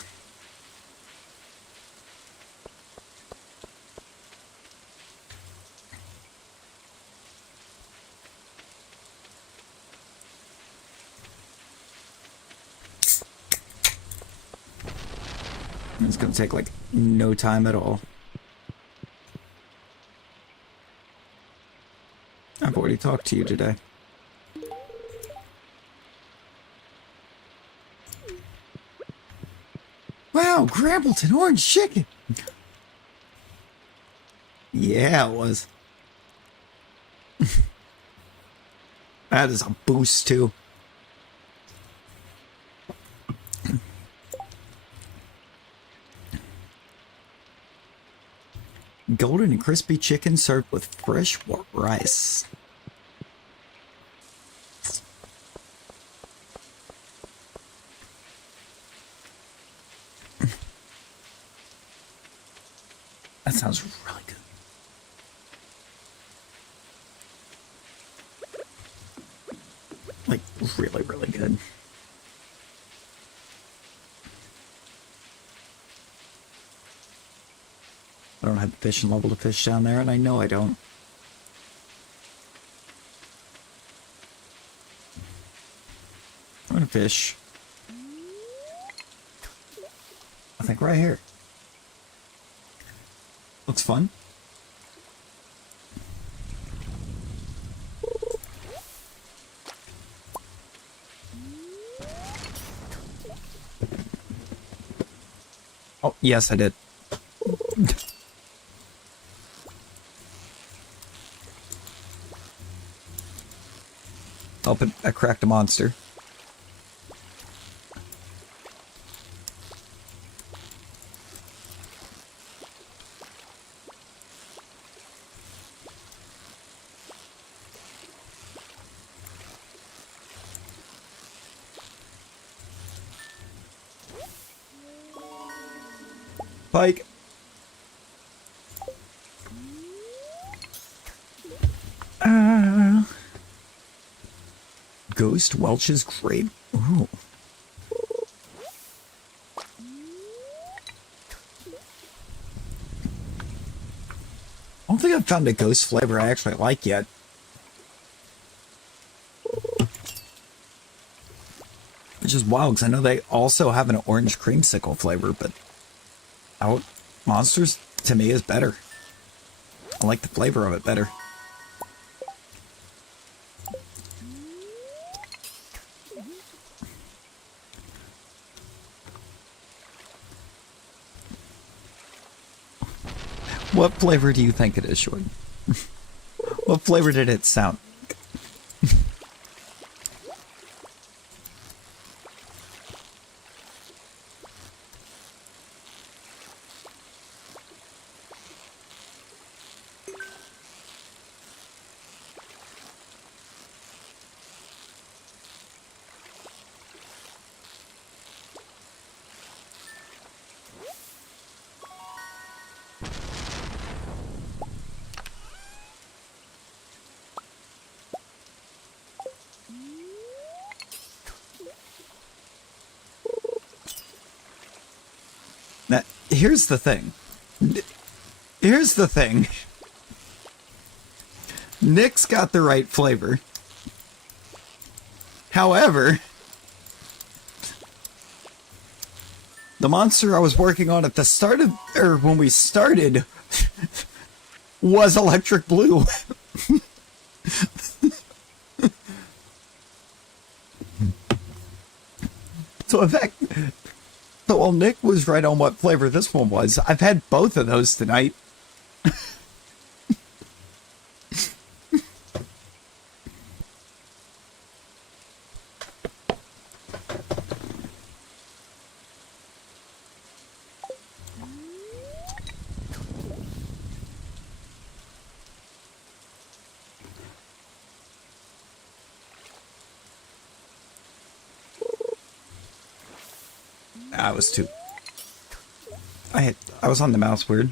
It's gonna take like no time at all. I've already talked to you today. Wow, Grambleton orange chicken! Yeah, it was. That is a boost, too. Golden and crispy chicken served with fresh rice. That sounds really good. Like, really, really good. I don't have the fishing level to fish down there, and I know I don't. I'm gonna fish. I think right here. Looks fun. Oh, yes, I did. Oh, but I cracked a monster. Pike. Ghost Welch's grape. Ooh. I don't think I've found a ghost flavor I actually like yet. Which is wild, because I know they also have an orange creamsicle flavor, but out Monsters, to me, is better. I like the flavor of it better. What flavor do you think it is, Jordan? What flavor did it sound? Now, here's the thing. Here's the thing. Nick's got the right flavor. However, the monster I was working on at the start of, or when we started, was electric blue. So in fact, so while Nick was right on what flavor this one was, I've had both of those tonight. I was too. I was on the mouse weird.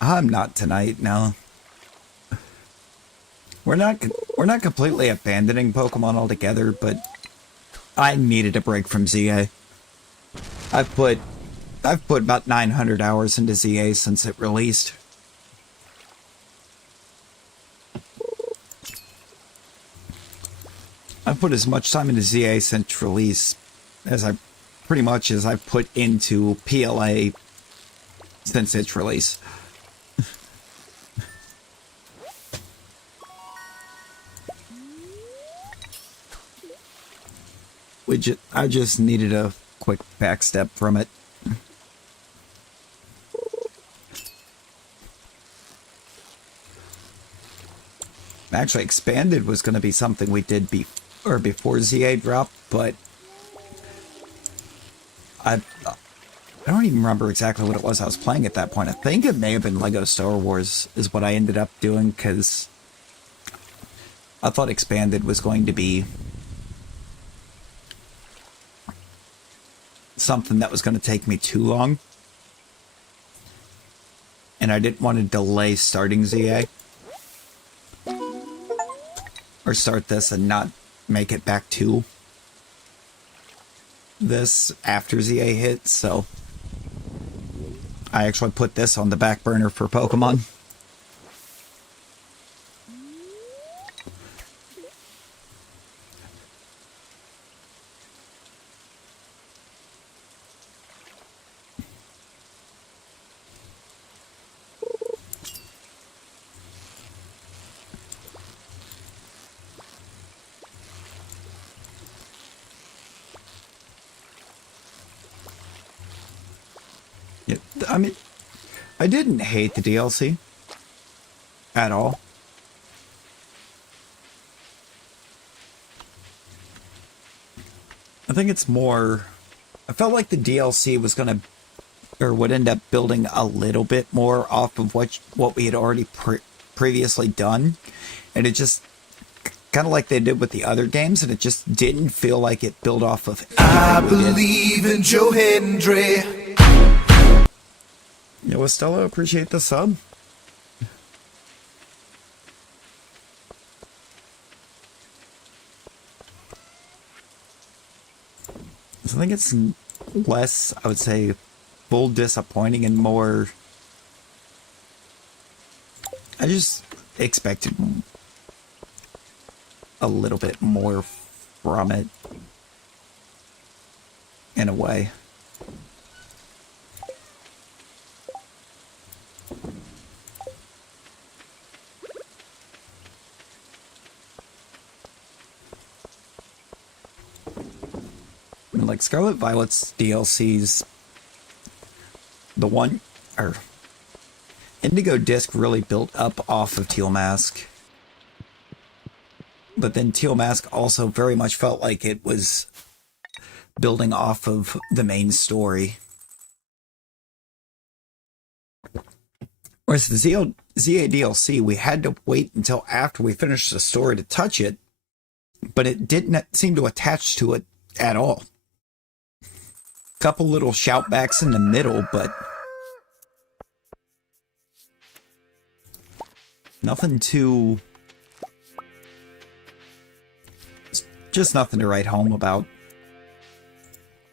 I'm not tonight. No. We're not completely abandoning Pokemon altogether, but I needed a break from ZA. I've put about 900 hours into ZA since it released. I've put as much time into ZA since release as I've put into PLA since its release. I just needed a quick backstep from it. Actually, Expanded was going to be something we did before ZA dropped, but I don't even remember exactly what it was I was playing at that point. I think it may have been Lego Star Wars is what I ended up doing, because I thought Expanded was going to be something that was going to take me too long. And I didn't want to delay starting ZA. Or start this and not make it back to this after ZA hit, so I actually put this on the back burner for Pokemon. Yeah, I mean, I didn't hate the DLC at all. I think it's more. I felt like the DLC was gonna, or would end up building a little bit more off of what we had already previously done, and it just kind of like they did with the other games, and it just didn't feel like it built off of. I believe in Joe Hendry. Yo, Estella, appreciate the sub. So I think it's less, I would say, full disappointing and more. I just expected a little bit more from it, in a way. Like Scarlet Violet's DLCs, the one, or Indigo Disc really built up off of Teal Mask. But then Teal Mask also very much felt like it was building off of the main story. Whereas the ZA DLC, we had to wait until after we finished the story to touch it, but it didn't seem to attach to it at all. Couple little shoutbacks in the middle, but nothing too. Just nothing to write home about,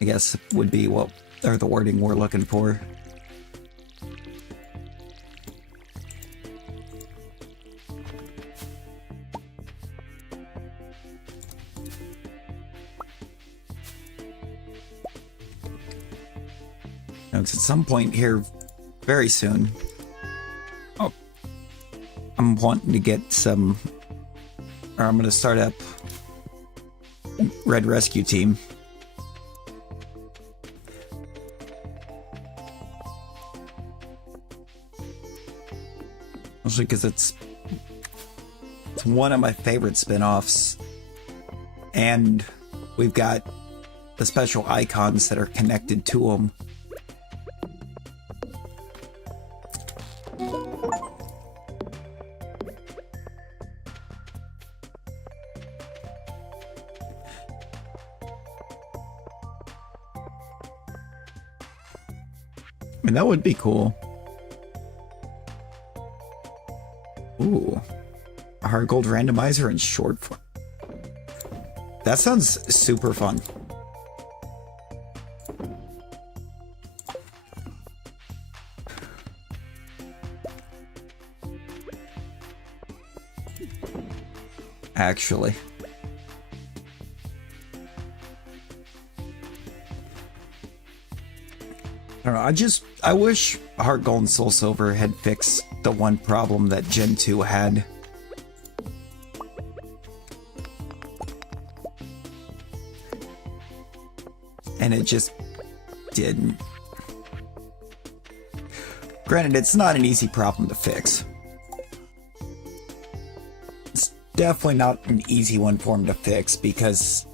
I guess would be what, or the wording we're looking for. At some point here, very soon, I'm wanting to get some, or I'm going to start up Red Rescue Team. Mostly because it's one of my favorite spin-offs, and we've got the special icons that are connected to them. I mean, that would be cool. Ooh. A hard gold randomizer in short form. That sounds super fun. Actually. I don't know, I wish Heart Gold and Soul Silver had fixed the one problem that Gen 2 had. And it just didn't. Granted, it's not an easy problem to fix. It's definitely not an easy one for him to fix because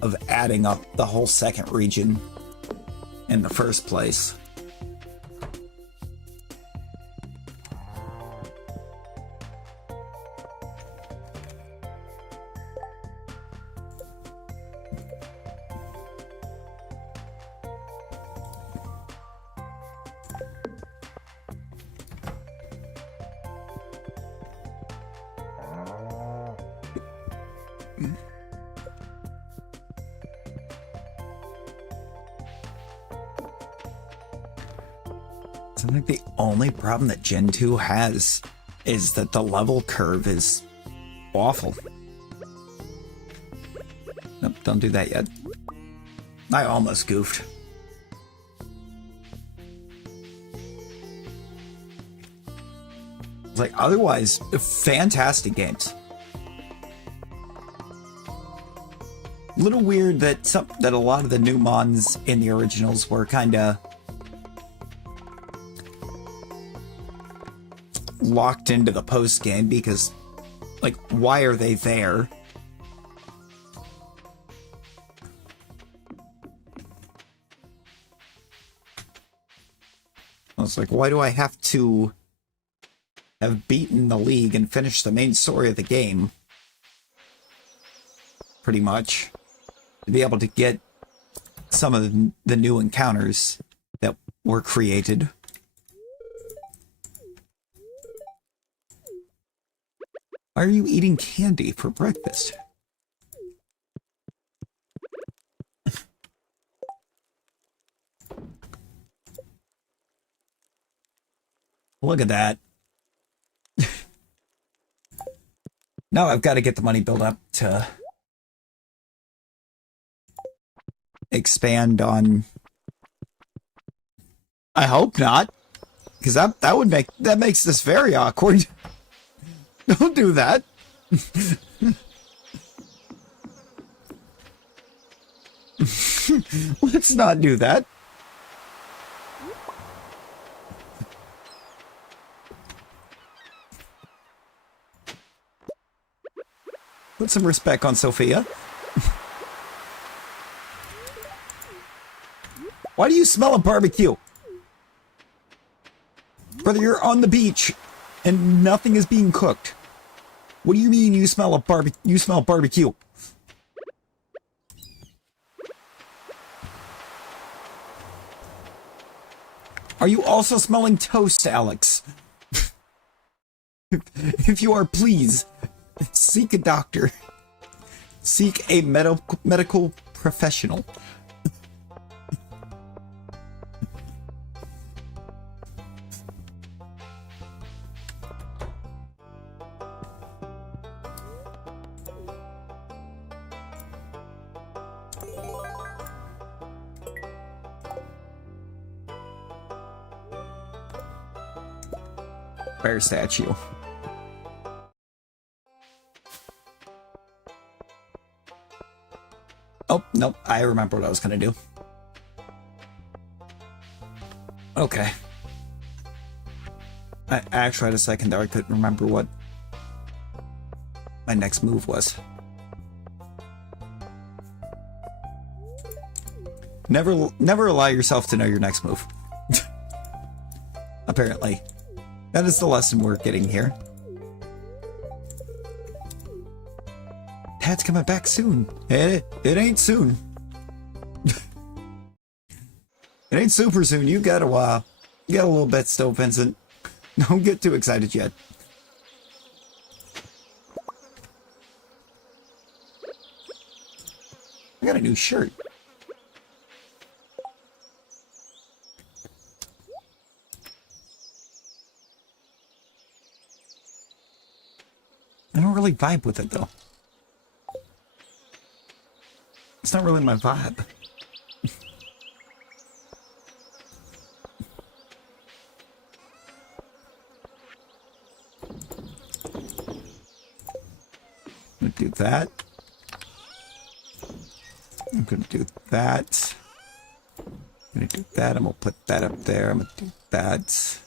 of adding up the whole second region in the first place. I think the only problem that Gen 2 has is that the level curve is awful. Nope, don't do that yet. I almost goofed. Like, otherwise, fantastic games. Little weird that a lot of the new mons in the originals were kind of locked into the post game because, like, why are they there? I was like, why do I have to have beaten the league and finished the main story of the game? Pretty much. To be able to get some of the new encounters that were created. Why are you eating candy for breakfast? Look at that. Now I've got to get the money built up to expand on... I hope not. Because that would make... That makes this very awkward. Don't do that. Let's not do that. Put some respect on Sophia. Why do you smell a barbecue? Brother, you're on the beach and nothing is being cooked. What do you mean you smell you smell barbecue? Are you also smelling toast, Alex? If you are, please seek a doctor. Seek a medical professional. Bear statue. Oh, nope. I remember what I was gonna do. Okay. I actually had a second there. I couldn't remember what my next move was. Never allow yourself to know your next move. Apparently. That is the lesson we're getting here. Dad's coming back soon. It ain't soon. It ain't super soon. You got a while. You got a little bit still, Vincent. Don't get too excited yet. I got a new shirt. I don't really vibe with it, though. It's not really my vibe. I'm gonna do that. I'm gonna do that. I'm gonna do that. I'm gonna put that up there. I'm gonna do that.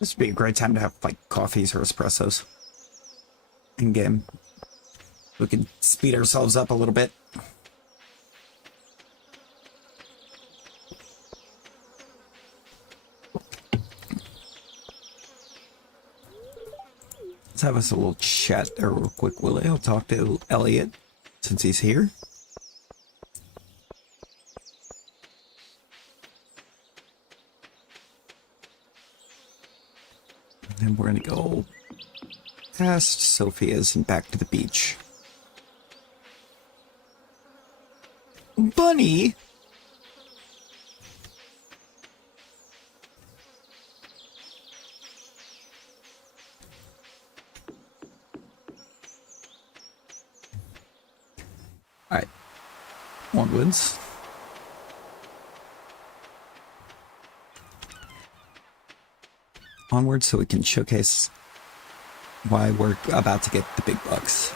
This would be a great time to have, like, coffees or espressos in game. We can speed ourselves up a little bit. Let's have us a little chat there real quick, Willie. I'll talk to Elliot since he's here. And we're gonna go past Sophia's and back to the beach. Bunny! Alright. Onwards. Onwards so we can showcase why we're about to get the big bucks.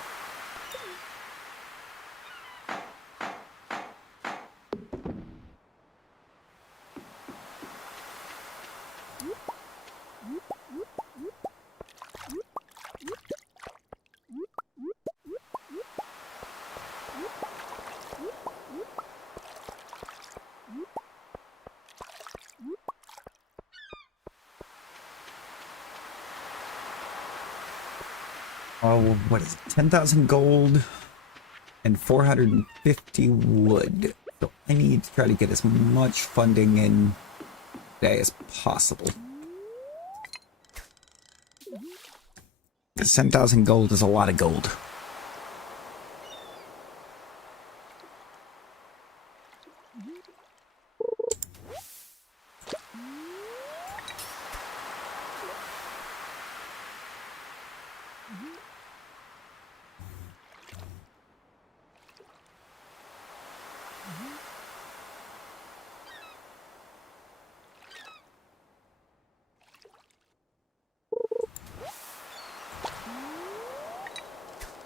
Oh, what is it? 10,000 gold and 450 wood. So I need to try to get as much funding in today as possible. Because 10,000 gold is a lot of gold.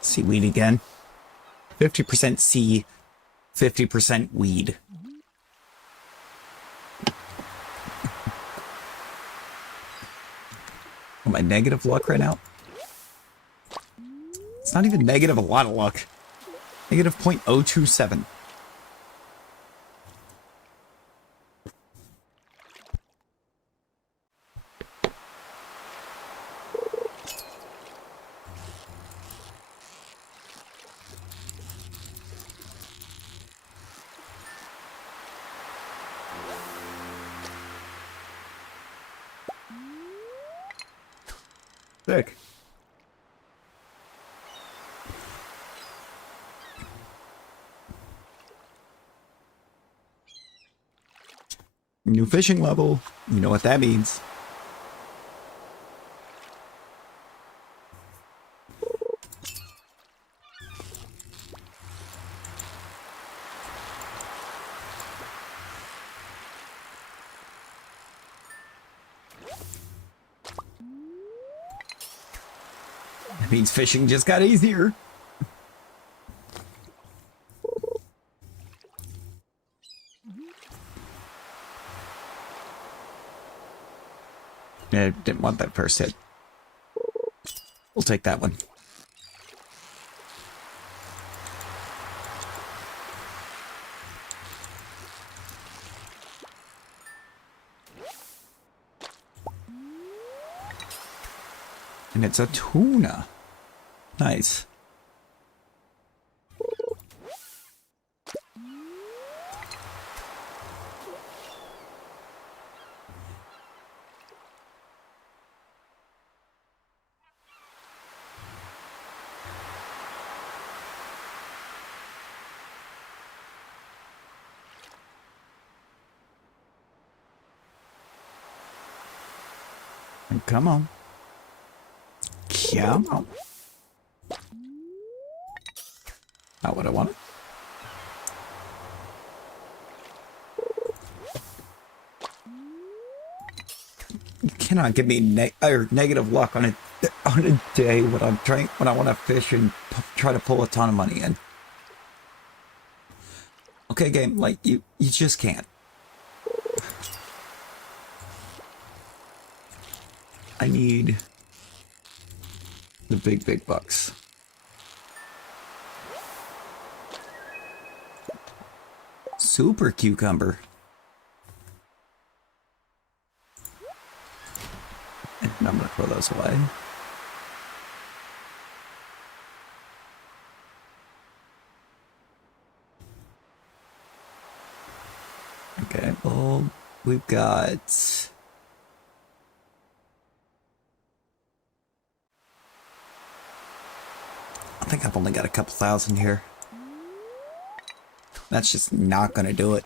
Seaweed again. 50% sea, 50% weed. Am I negative luck right now? It's not even negative a lot of luck. Negative 0.027. Sick. New fishing level. You know what that means. That means fishing just got easier. I didn't want that first hit. We'll take that one. And it's a tuna. Nice. Come on. Come on. Not what I wanted. You cannot give me negative luck on a day when I want to fish and try to pull a ton of money in. Okay, game, like you just can't. I need the big bucks. Super cucumber. And I'm gonna throw those away. Okay, well, we've got I think I've only got a couple thousand here. That's just not gonna do it.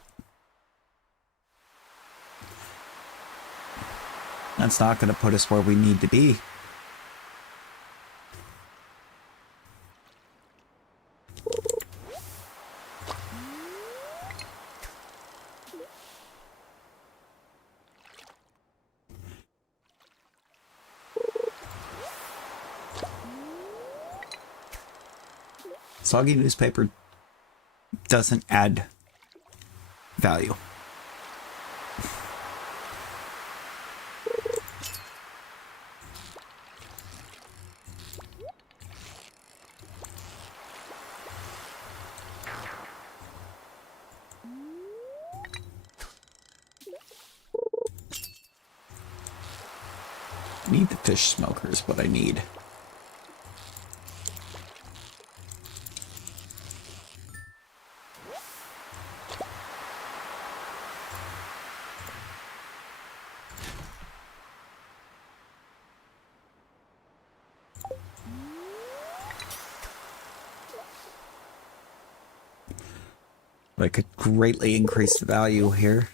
That's not gonna put us where we need to be. Soggy newspaper doesn't add value. I need the fish smoker is what I need. I could greatly increase the value here.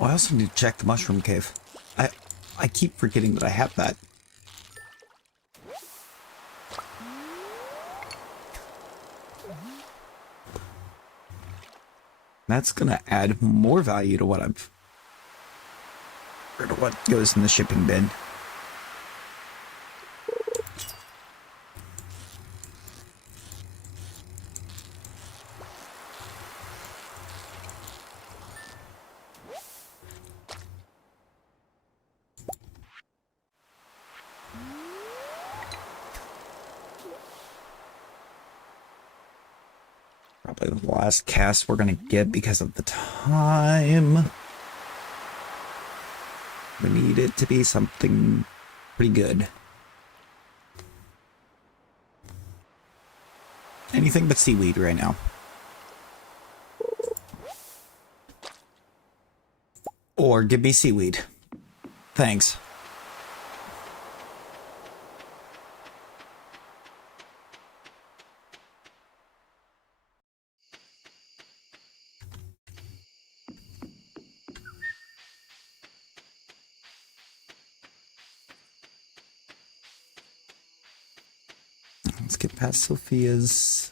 Oh, I also need to check the mushroom cave. I keep forgetting that I have that. That's gonna add more value to what I've... or to what goes in the shipping bin. Probably the last cast we're gonna get because of the time. We need it to be something pretty good. Anything but seaweed right now. Or give me seaweed. Thanks. Let's get past Sophia's.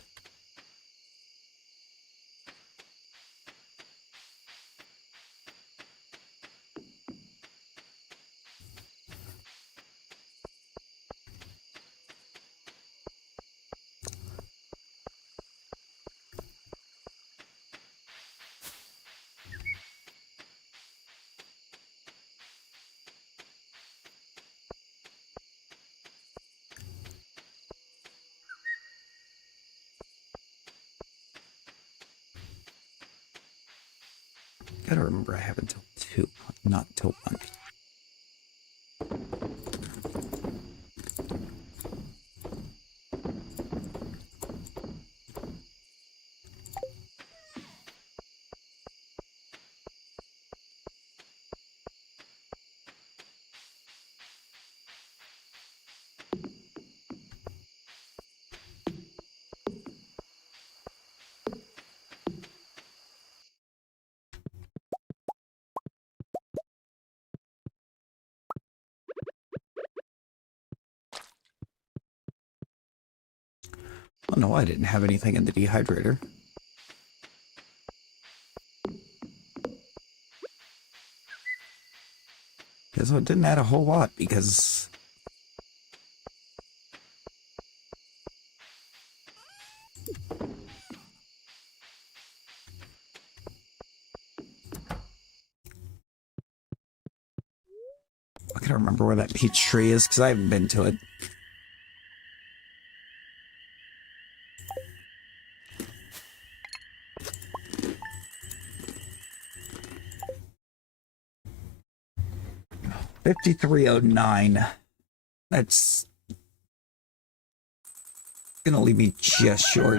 Gotta remember I have until 2, not till 1. Oh no, I didn't have anything in the dehydrator. Guess it didn't add a whole lot because I can't remember where that peach tree is because I haven't been to it. $53.09. That's gonna leave me just short.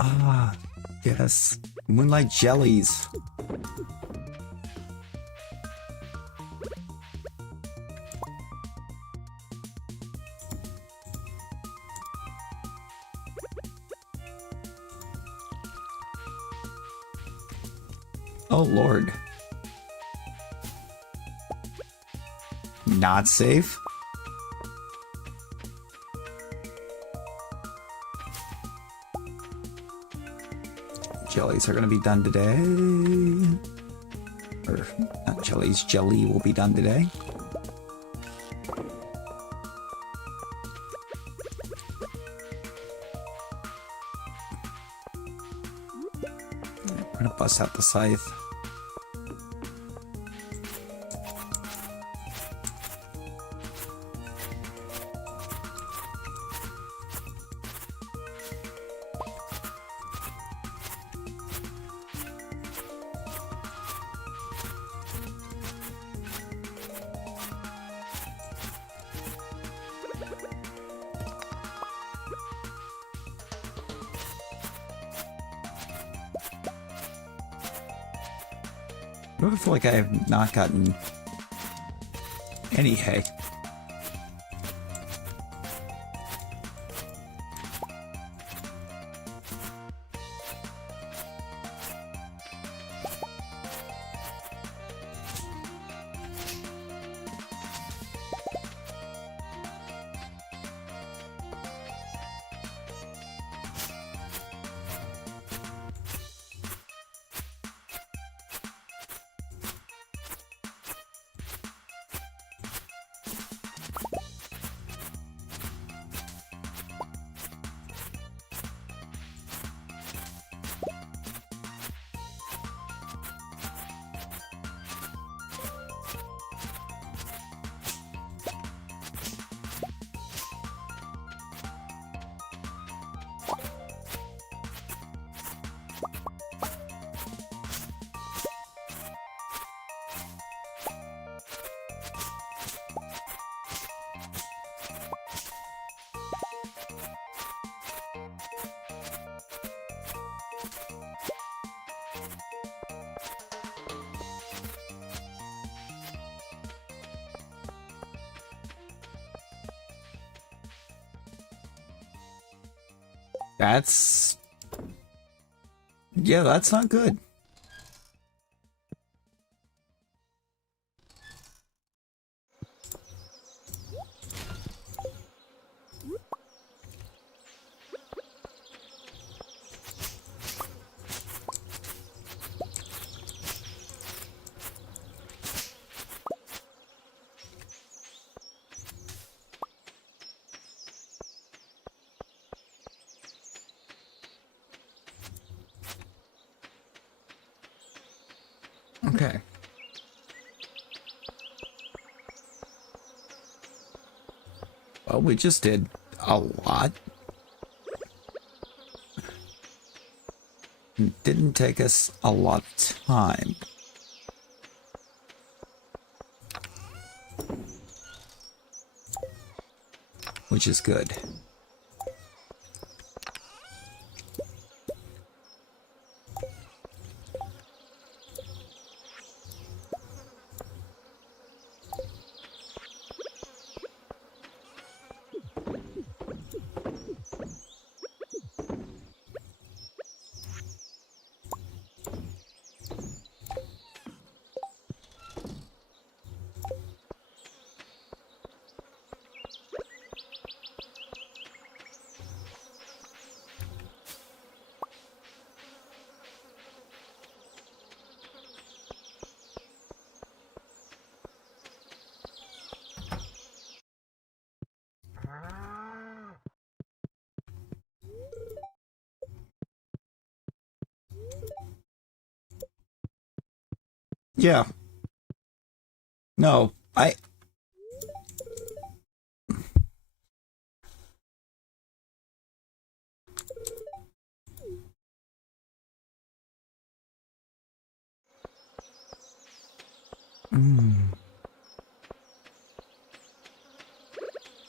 Ah, yes. Moonlight jellies. Oh, Lord. Not safe? Jellies are going to be done today. Or, not jellies, jelly will be done today. I'm going to bust out the scythe. I feel like I have not gotten any hay. That's... yeah, that's not good. Okay. Well, we just did a lot. It didn't take us a lot of time. Which is good. Yeah. No, I.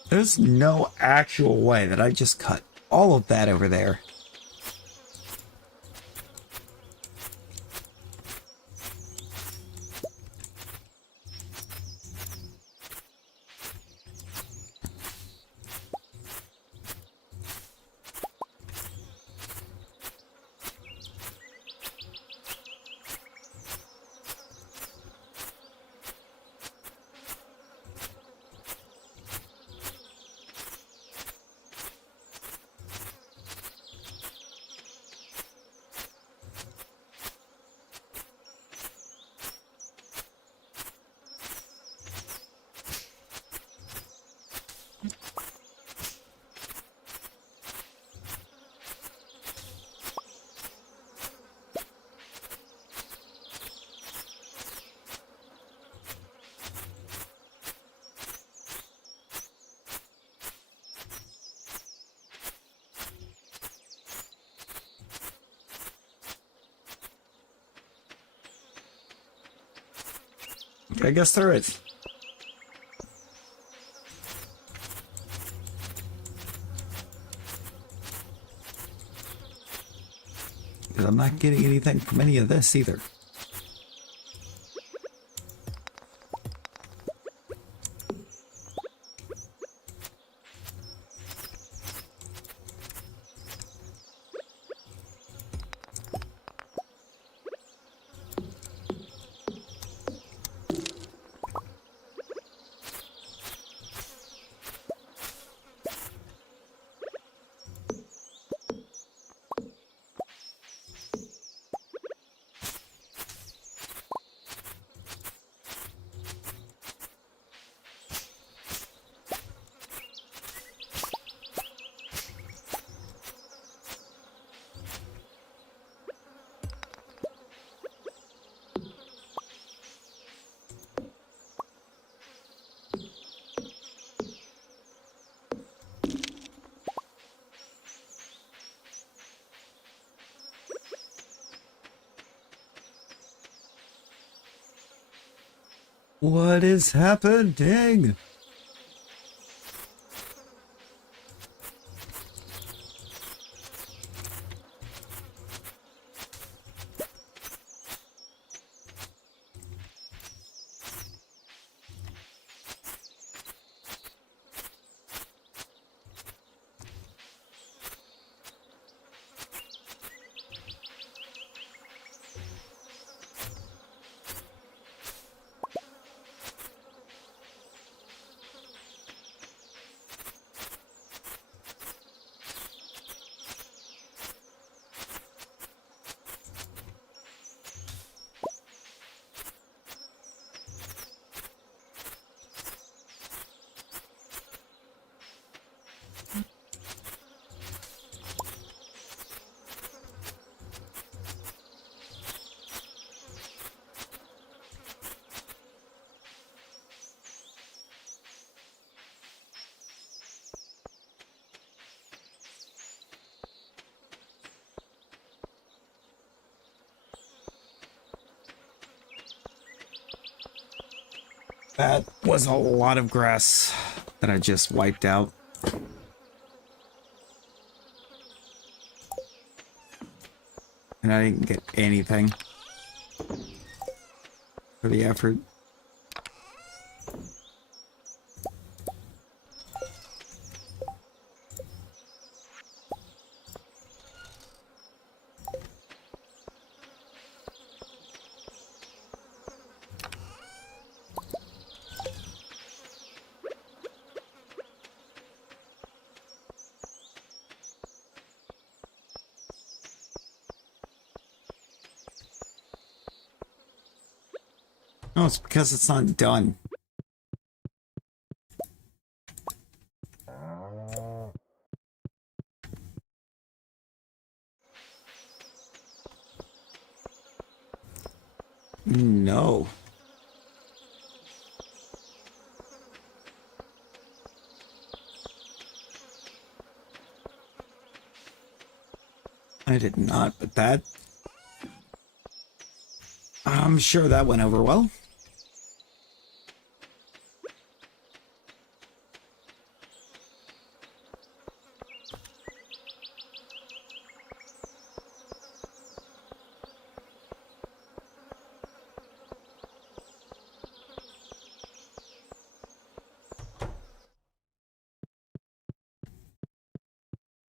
There's no actual way that I just cut all of that over there. I guess there is. Because I'm not getting anything from any of this either. What is happening? That was a lot of grass that I just wiped out. And I didn't get anything for the effort. No, it's because it's not done. No. I did not, but that... I'm sure that went over well.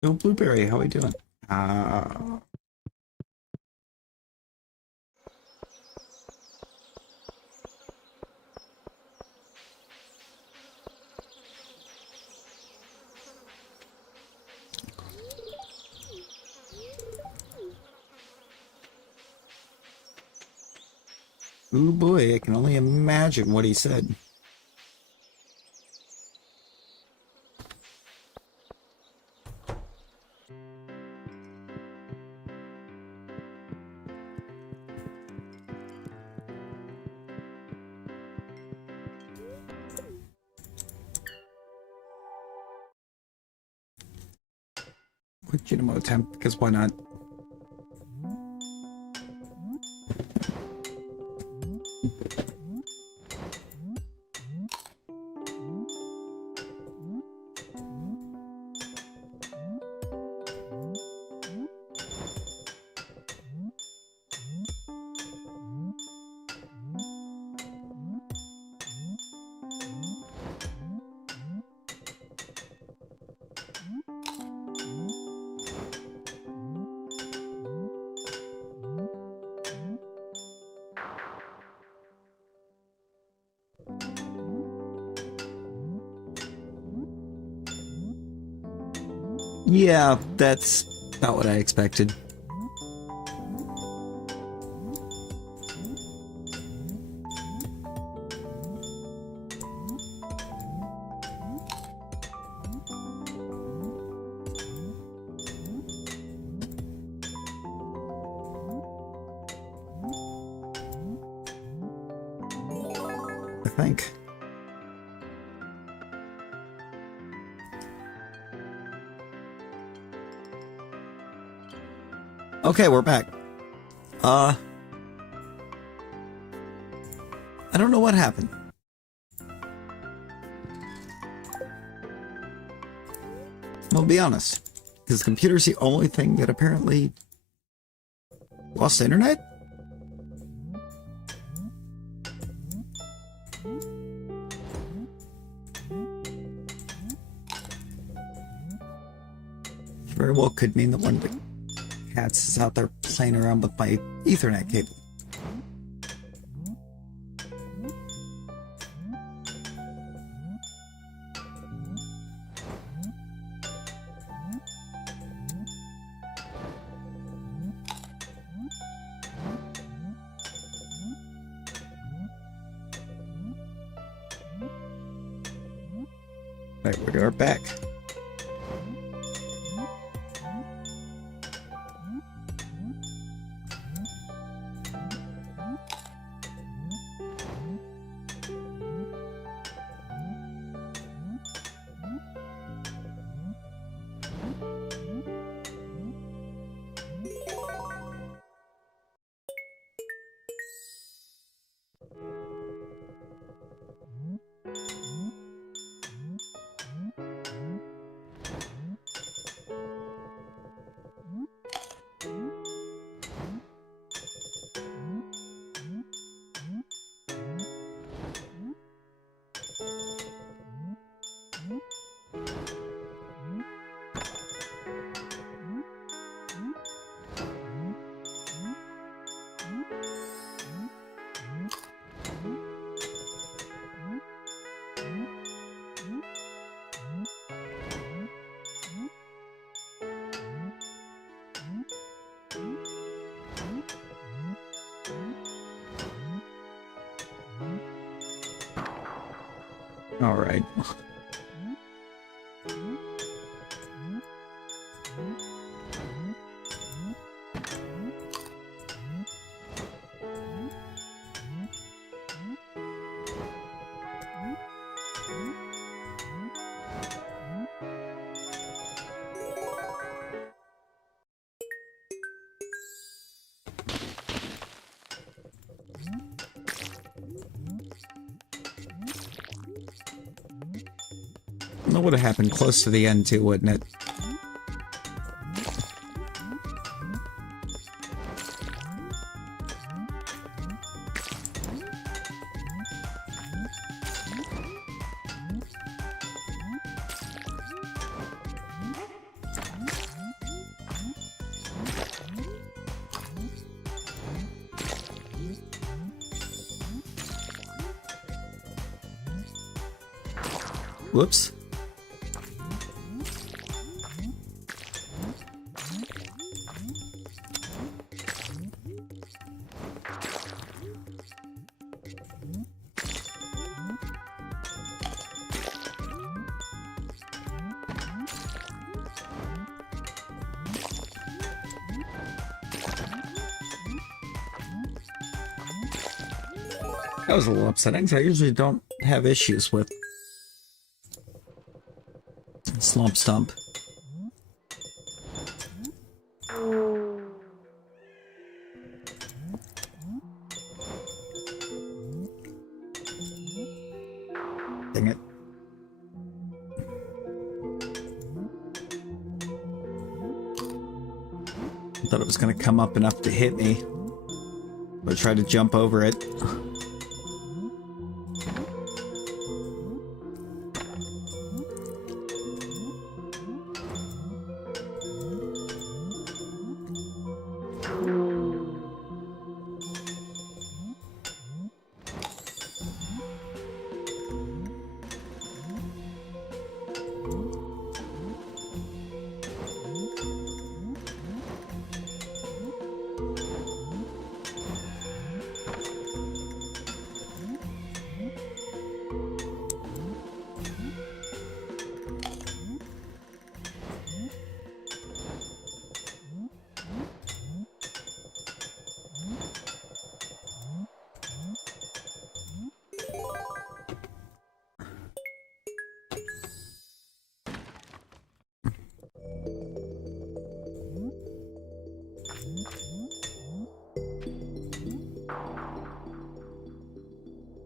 Yo, Blueberry, how we doing? Ooh boy, I can only imagine what he said. Legitimate attempt, because why not? Yeah, that's not what I expected. I think. Okay, we're back. I don't know what happened. I'll be honest. Because the computer's the only thing that apparently lost the internet? Very well could mean that one of the cats is out there playing around with my Ethernet cable. Right, we are back. All right. That would have happened close to the end too, wouldn't it? Whoops. That was a little upsetting, 'cause I usually don't have issues with Slump Stump. Dang it. I thought it was going to come up enough to hit me, but I tried to jump over it.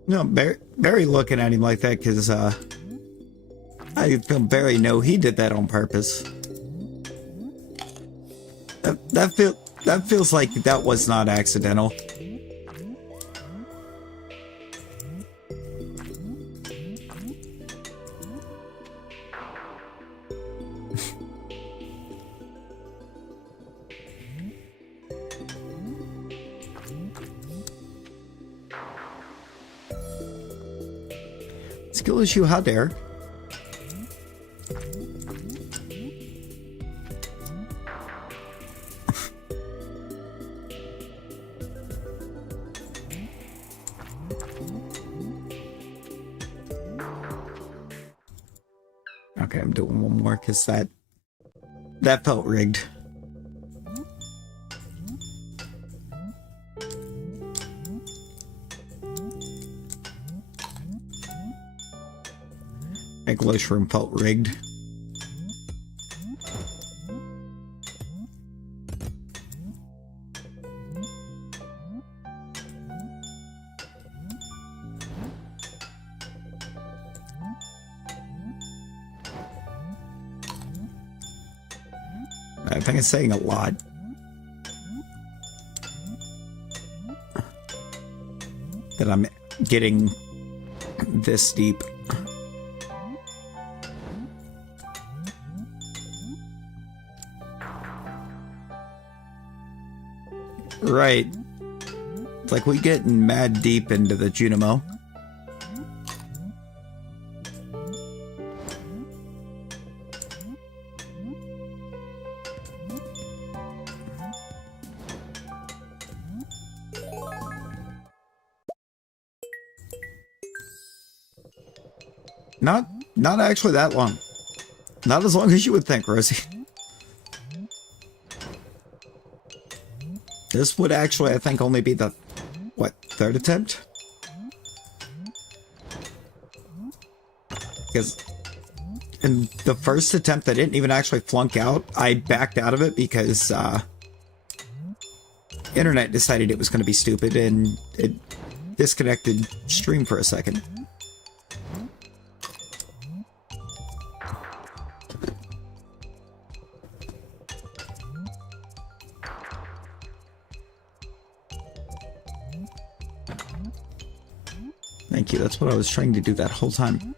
No, Barry looking at him like that because I feel Barry know he did that on purpose. That feels like that was not accidental. Skill issue, how dare? Okay, I'm doing one more because that felt rigged. English room felt rigged. I think it's saying a lot. That I'm getting this deep. Right. It's like we getting mad deep into the Junimo. Not actually that long. Not as long as you would think, Rosie. This would actually, I think, only be the, what, third attempt? Because in the first attempt, I didn't even actually flunk out. I backed out of it because internet decided it was going to be stupid and it disconnected stream for a second. Thank you. That's what I was trying to do that whole time.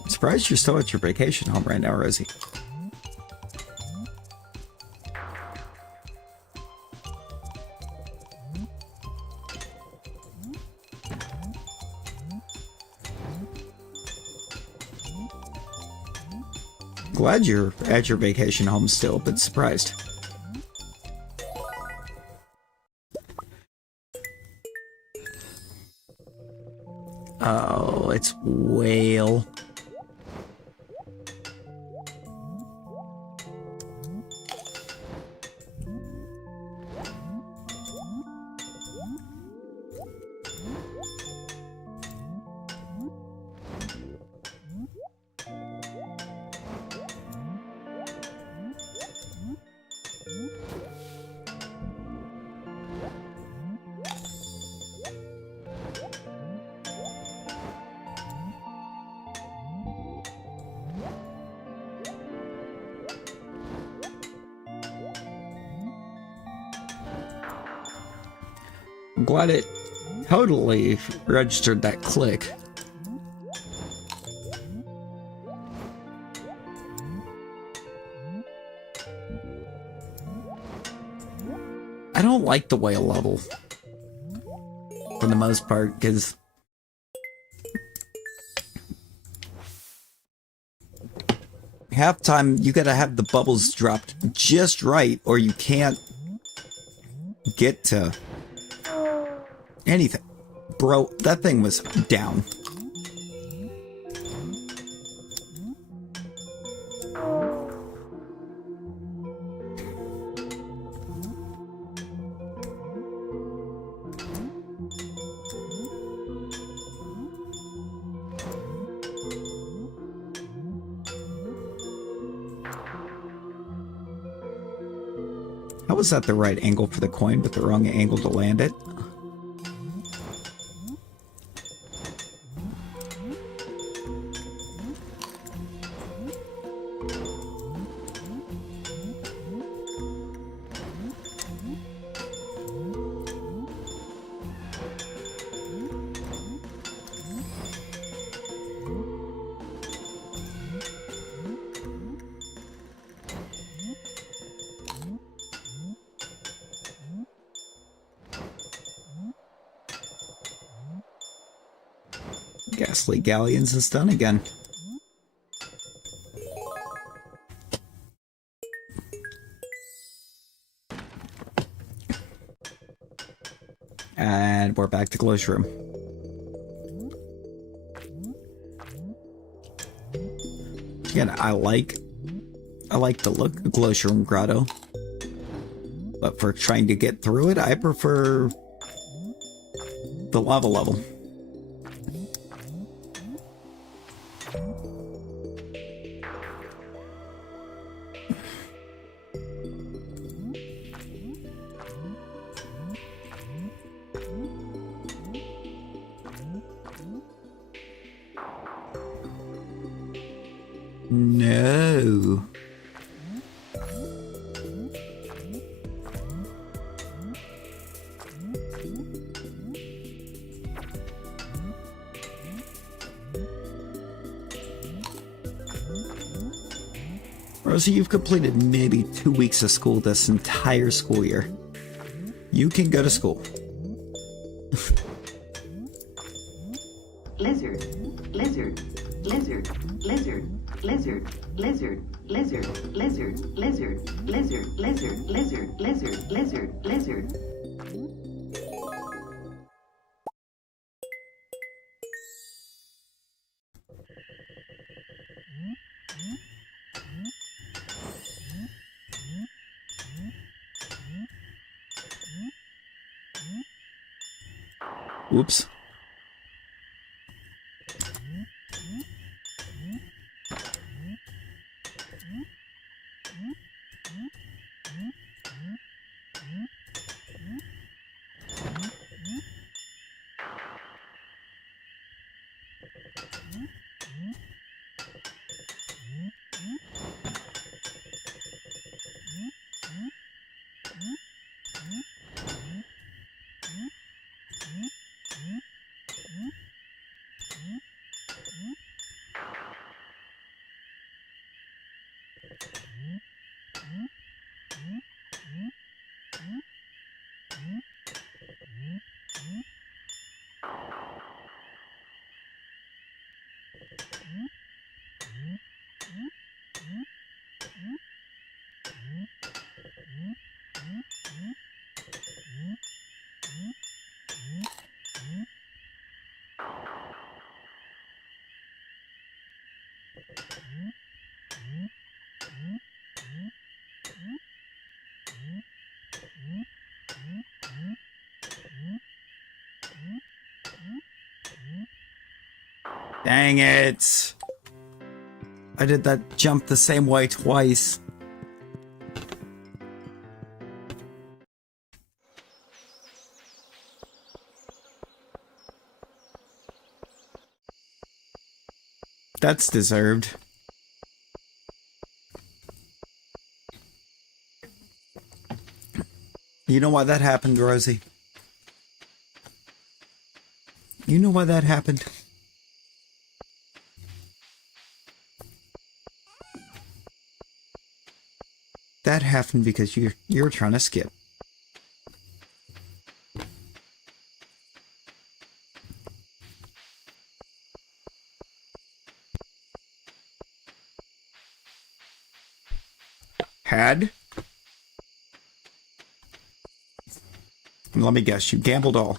I'm surprised you're still at your vacation home right now, Rosie. Glad you're at your vacation home still, but surprised. Oh, it's whale. I'm glad it totally registered that click. I don't like the whale level for the most part, because half time you gotta have the bubbles dropped just right, or you can't get to anything. Bro, that thing was down. How was that the right angle for the coin, but the wrong angle to land it? Ghastly Galleons is done again. And we're back to Glow's room. Again, I like the look of Glow's room grotto, but for trying to get through it, I prefer the lava level. No. Rosie, you've completed maybe 2 weeks of school this entire school year. You can go to school. Lizard, lizard, lizard, lizard, lizard, lizard, lizard, lizard, lizard, lizard, lizard, lizard, lizard, lizard, lizard. Oops. Dang it. I did that jump the same way twice. That's deserved. You know why that happened, Rosie? You know why that happened? That happened because you're trying to skip. Had? Let me guess, you gambled all.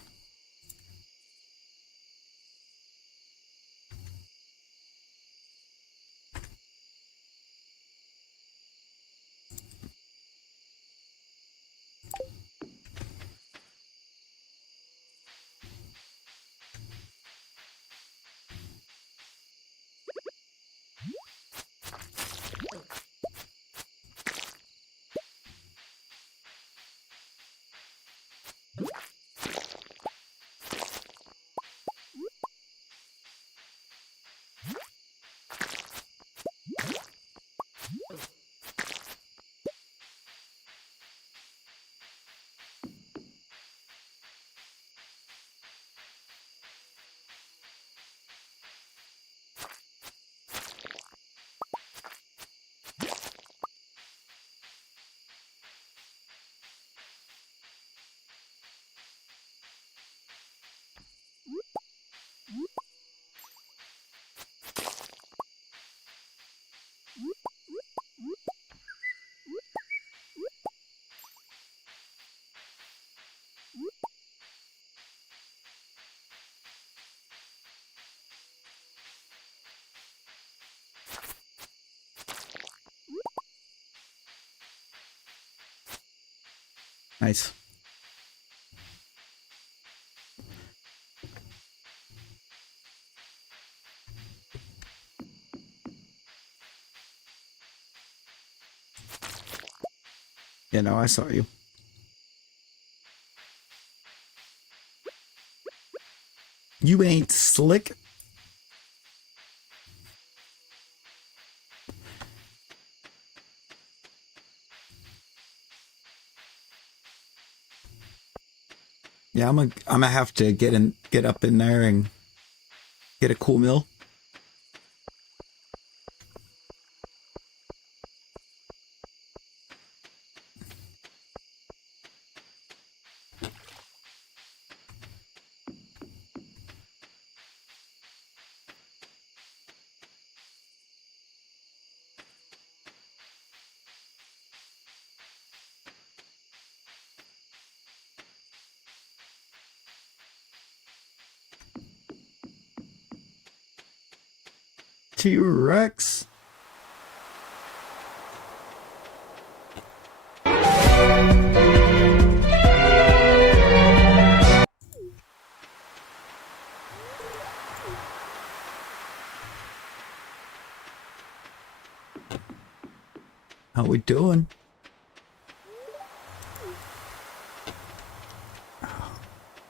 Nice. Yeah, no, I saw you. You ain't slick. Yeah, I'm gonna have to get up in there and get a cool meal. T-Rex. How we doing?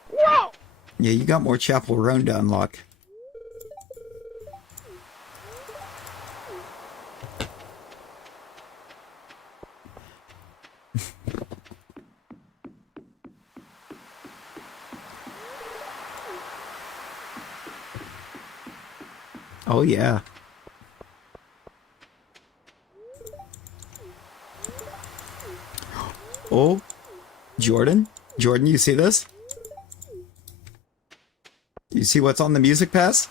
Whoa! Yeah, you got more Chapel Roan to unlock. Oh, yeah. Oh, Jordan? Jordan, you see this? You see what's on the music pass?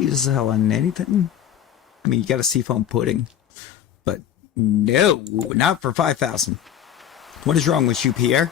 You selling anything? I mean, you got a seafoam pudding, but no, not for 5,000. What is wrong with you, Pierre?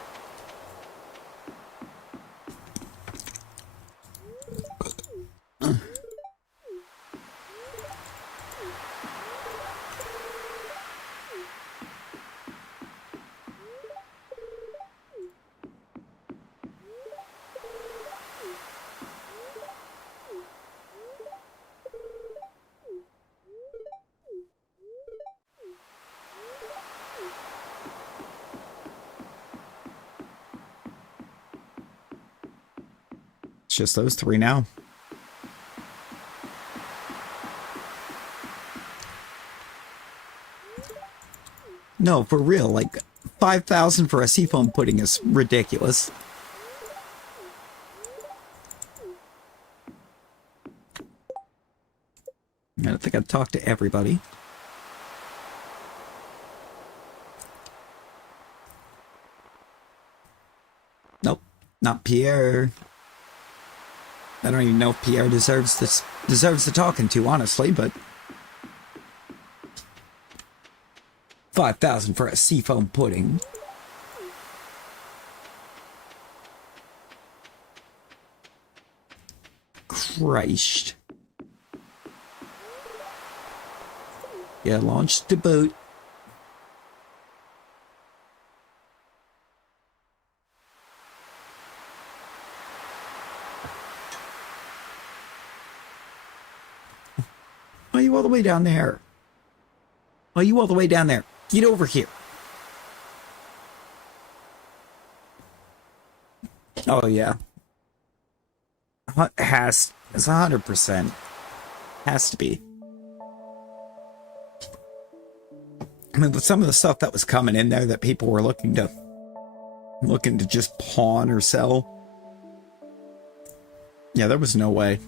It's just those three now. No, for real, like 5,000 for a seafoam pudding is ridiculous. I don't think I've talked to everybody. Nope, not Pierre. I don't even know if Pierre deserves the talking to, honestly, but 5,000 for a seafoam pudding. Christ. Yeah, launched the boat. Why are you all the way down there? Why are you all the way down there? Get over here. Oh, yeah. It's 100%. Has to be. I mean, with some of the stuff that was coming in there that people were looking to just pawn or sell. Yeah, there was no way.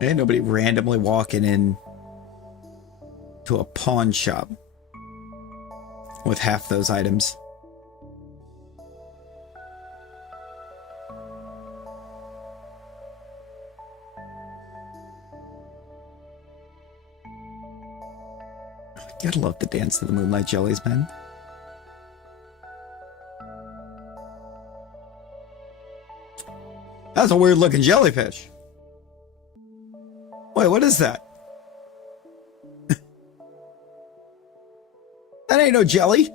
Ain't nobody randomly walking in to a pawn shop with half those items. Gotta love the dance of the moonlight jellies, man. That's a weird looking jellyfish. Wait, what is that? That ain't no jelly.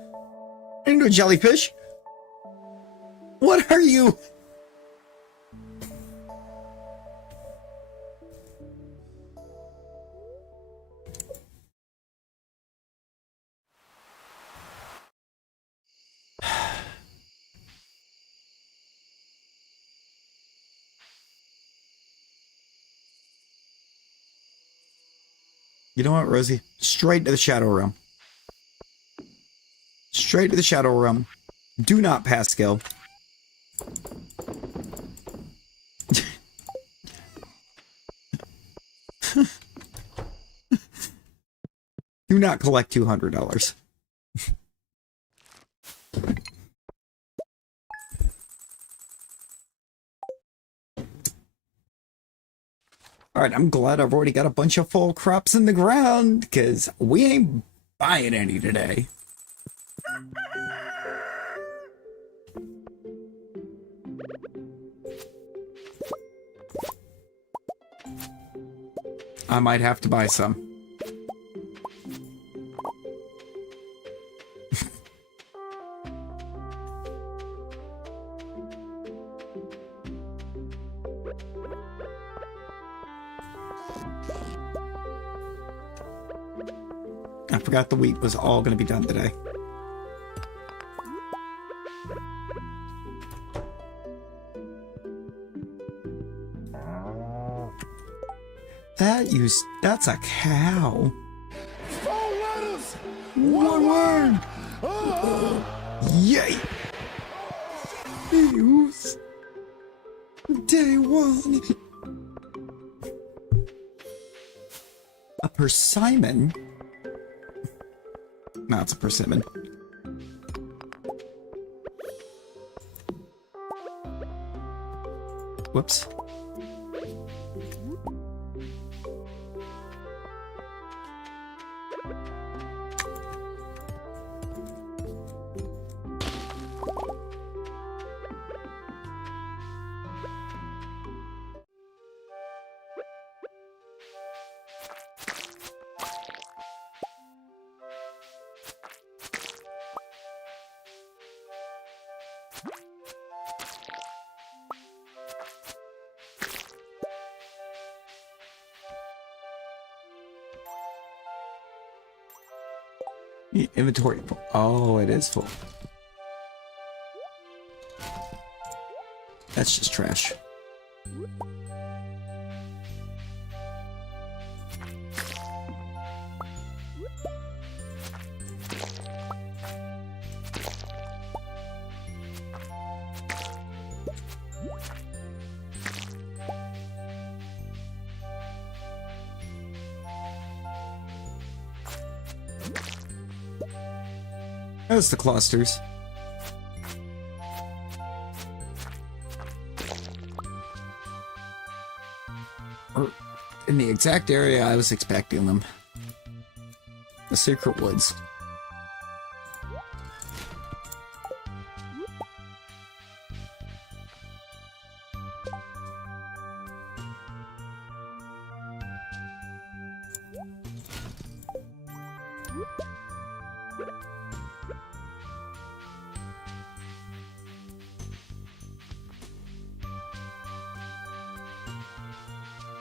Ain't no jellyfish. What are you? You know what, Rosie? Straight to the Shadow Realm. Straight to the Shadow Realm. Do not pass skill. Do not collect $200. Alright, I'm glad I've already got a bunch of fall crops in the ground, because we ain't buying any today. I might have to buy some. I forgot the wheat was all going to be done today. That's a cow. 4 letters! One word! Yay! News. Day 1. A persimmon? No, it's a persimmon. Whoops. Inventory full. Oh, it is full. That's just trash. That's the clusters. Or in the exact area I was expecting them. The secret woods.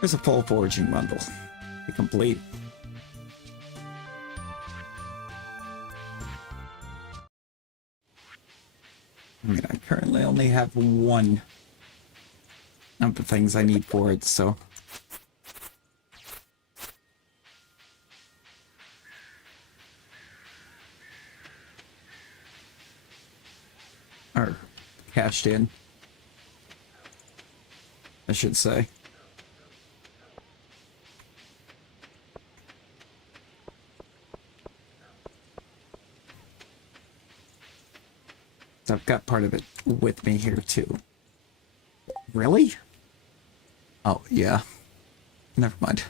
There's a full foraging bundle. Be complete. I mean, I currently only have one of the things I need for it, so. Or cashed in, I should say. I've got part of it with me here too. Really? Oh, yeah. Never mind.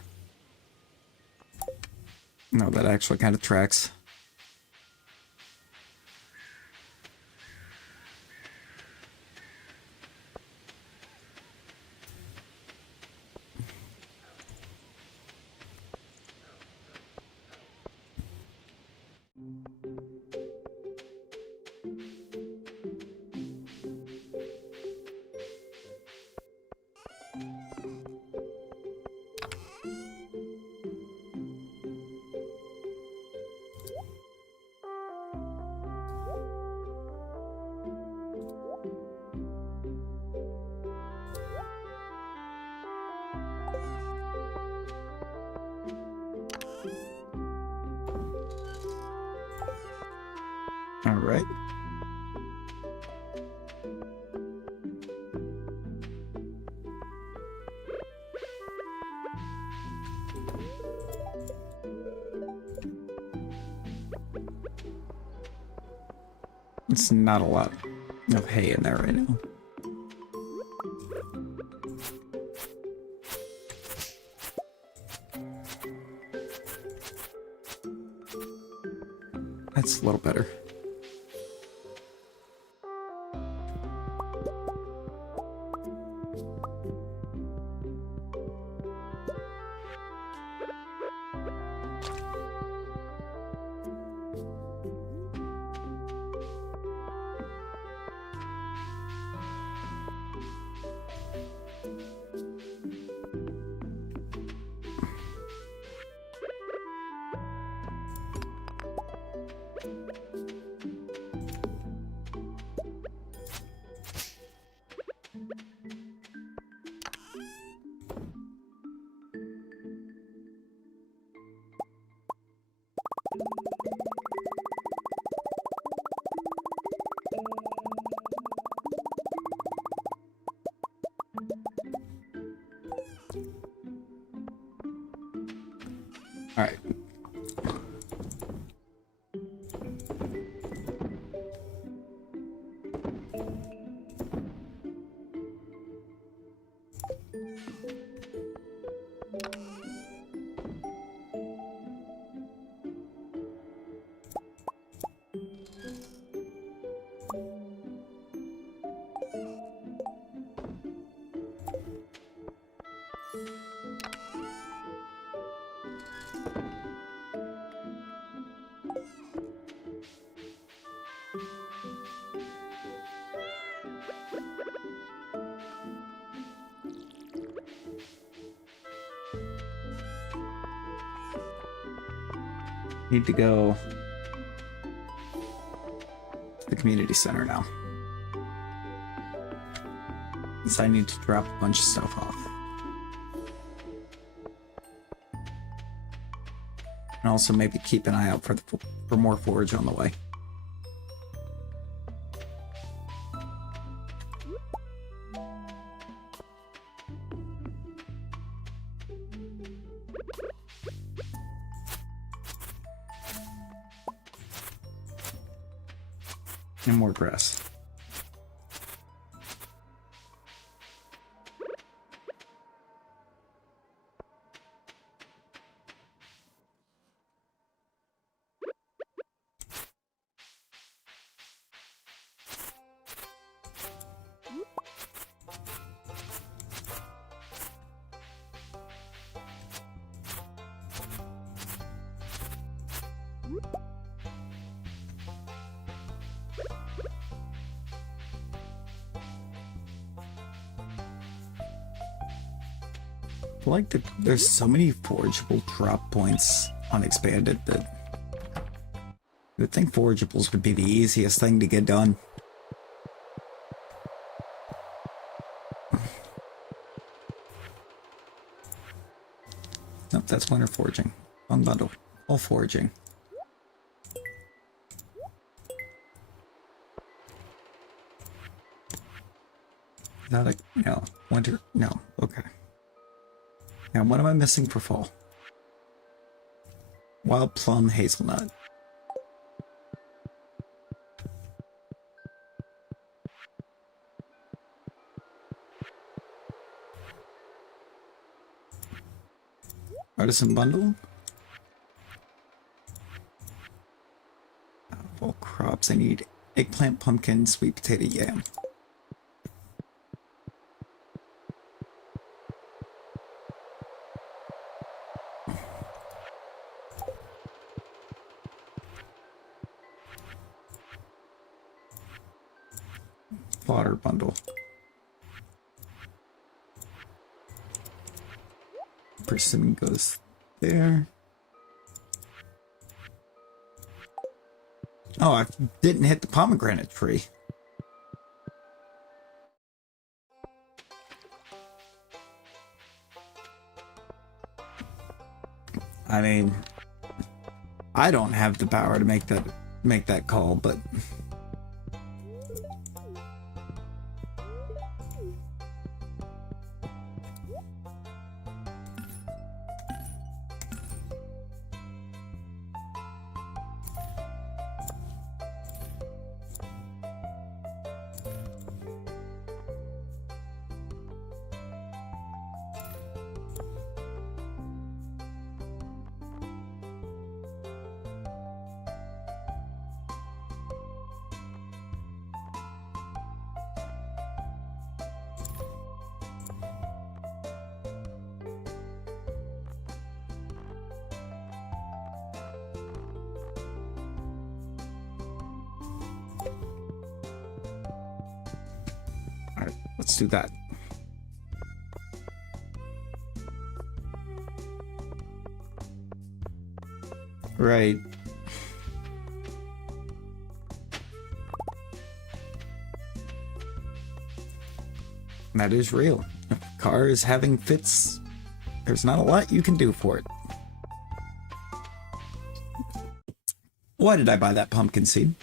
No, that actually kind of tracks. All right. It's not a lot of hay in there right now. That's a little better. All right. Need to go to the community center now. Since I need to drop a bunch of stuff off. And also maybe keep an eye out for more forage on the way. And more grass. I like that there's so many forageable drop points on expanded that you would think forageables would be the easiest thing to get done. Nope, that's winter foraging. Unbundle. All foraging. Not a, no, winter, no, okay. Now, what am I missing for fall? Wild plum, hazelnut. Artisan bundle. Fall crops. I need eggplant, pumpkin, sweet potato, yam. Fodder bundle. Persimmon goes there. Oh, I didn't hit the pomegranate tree. I mean, I don't have the power to make that call, but alright, let's do that. Right. That is real. If a car is having fits, there's not a lot you can do for it. Why did I buy that pumpkin seed?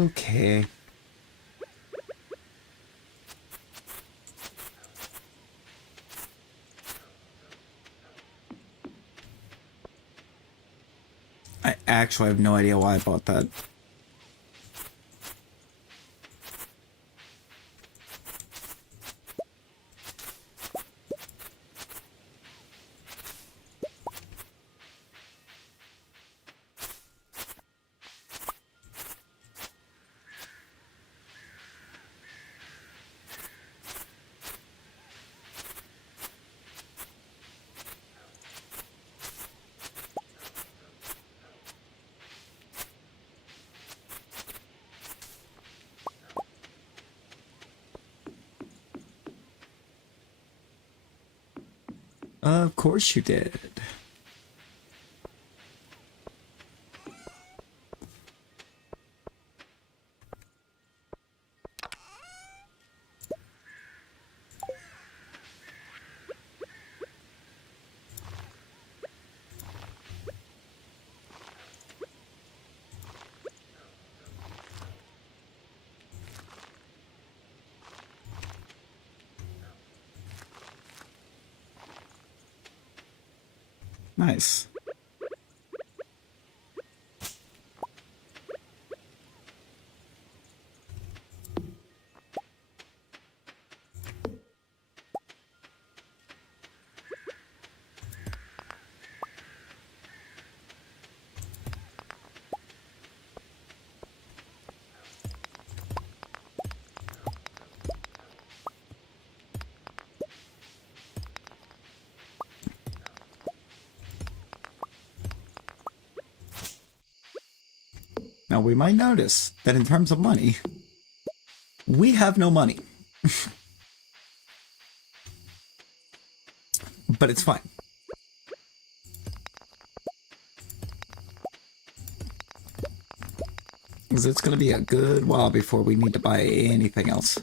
Okay. I actually have no idea why I bought that. Of course you did. Nice. Now we might notice that in terms of money, we have no money. But it's fine. Because it's going to be a good while before we need to buy anything else.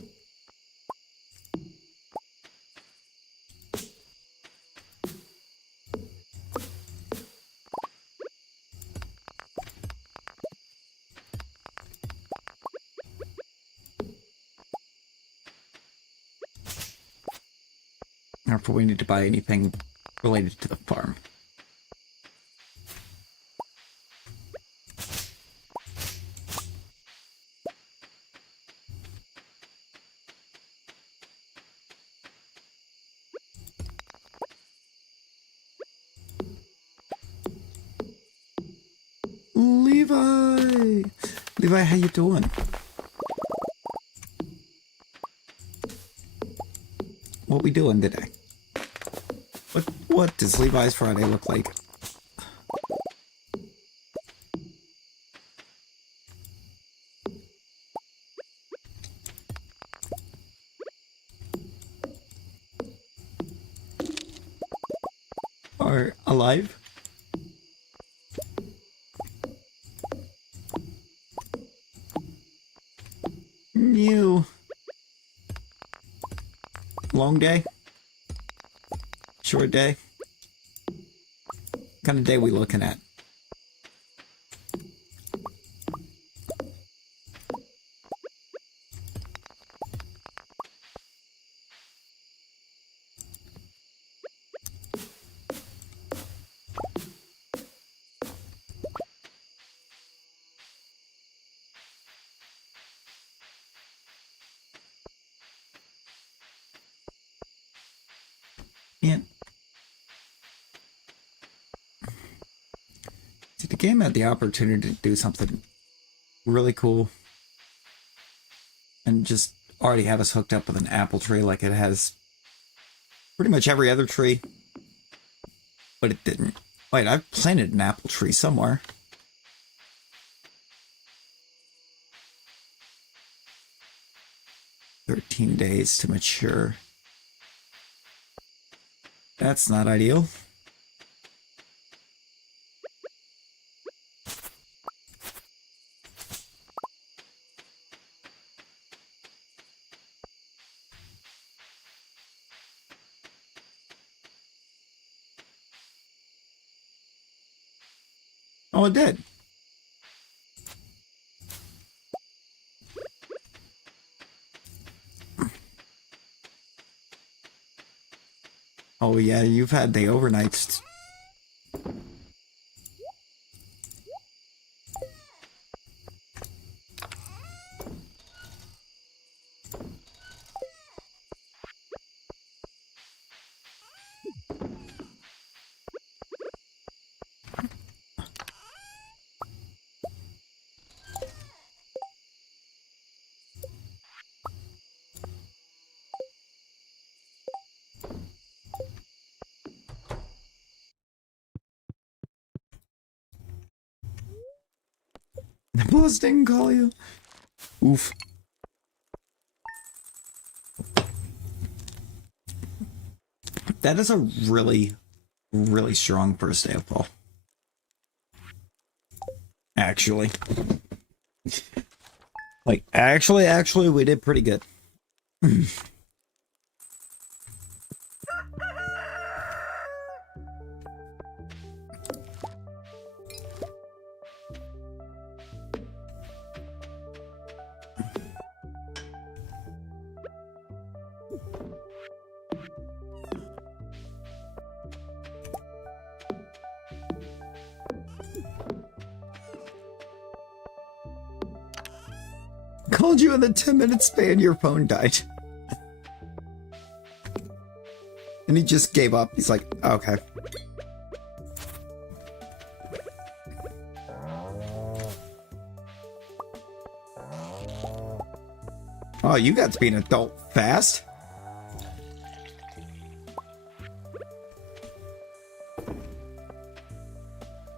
Or if we need to buy anything related to the farm. Levi! Levi, how you doing? What we doing today? What does Levi's Friday look like? Are alive? Mew. Long day? Short day? What kind of day we looking at? Man. See, the game had the opportunity to do something really cool and just already have us hooked up with an apple tree like it has pretty much every other tree, but it didn't. Wait, I've planted an apple tree somewhere. "13 days to mature." That's not ideal. Oh, it did. Oh yeah, you've had the overnights. The boss didn't call you. Oof. That is a really, really strong first day of fall. Actually. Like, actually, we did pretty good. Called you in the 10-minute span your phone died. And he just gave up. He's like, okay. Oh, you got to be an adult fast.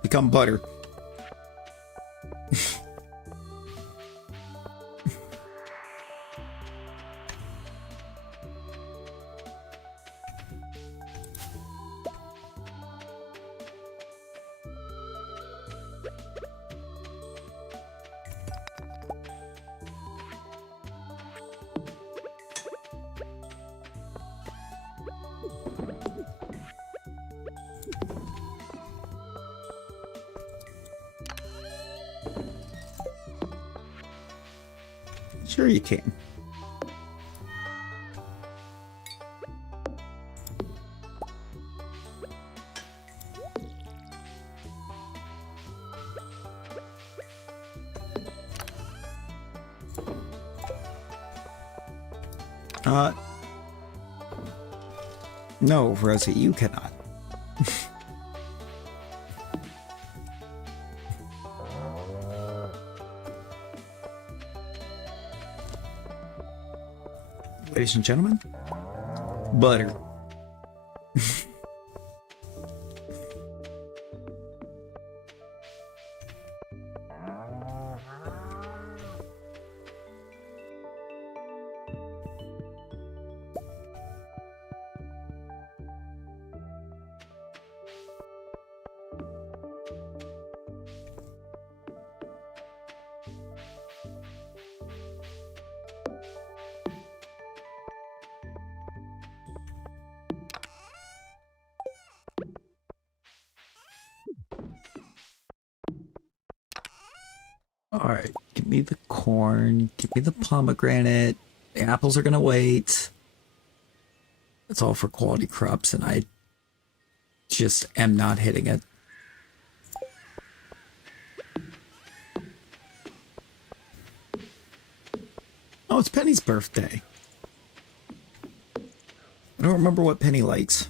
Become butter. Sure you can. No, Rosie, you cannot. Ladies and gentlemen, butter. All right, give me the corn, give me the pomegranate. The apples are gonna wait. It's all for quality crops, and I just am not hitting it. Oh, it's Penny's birthday. I don't remember what Penny likes.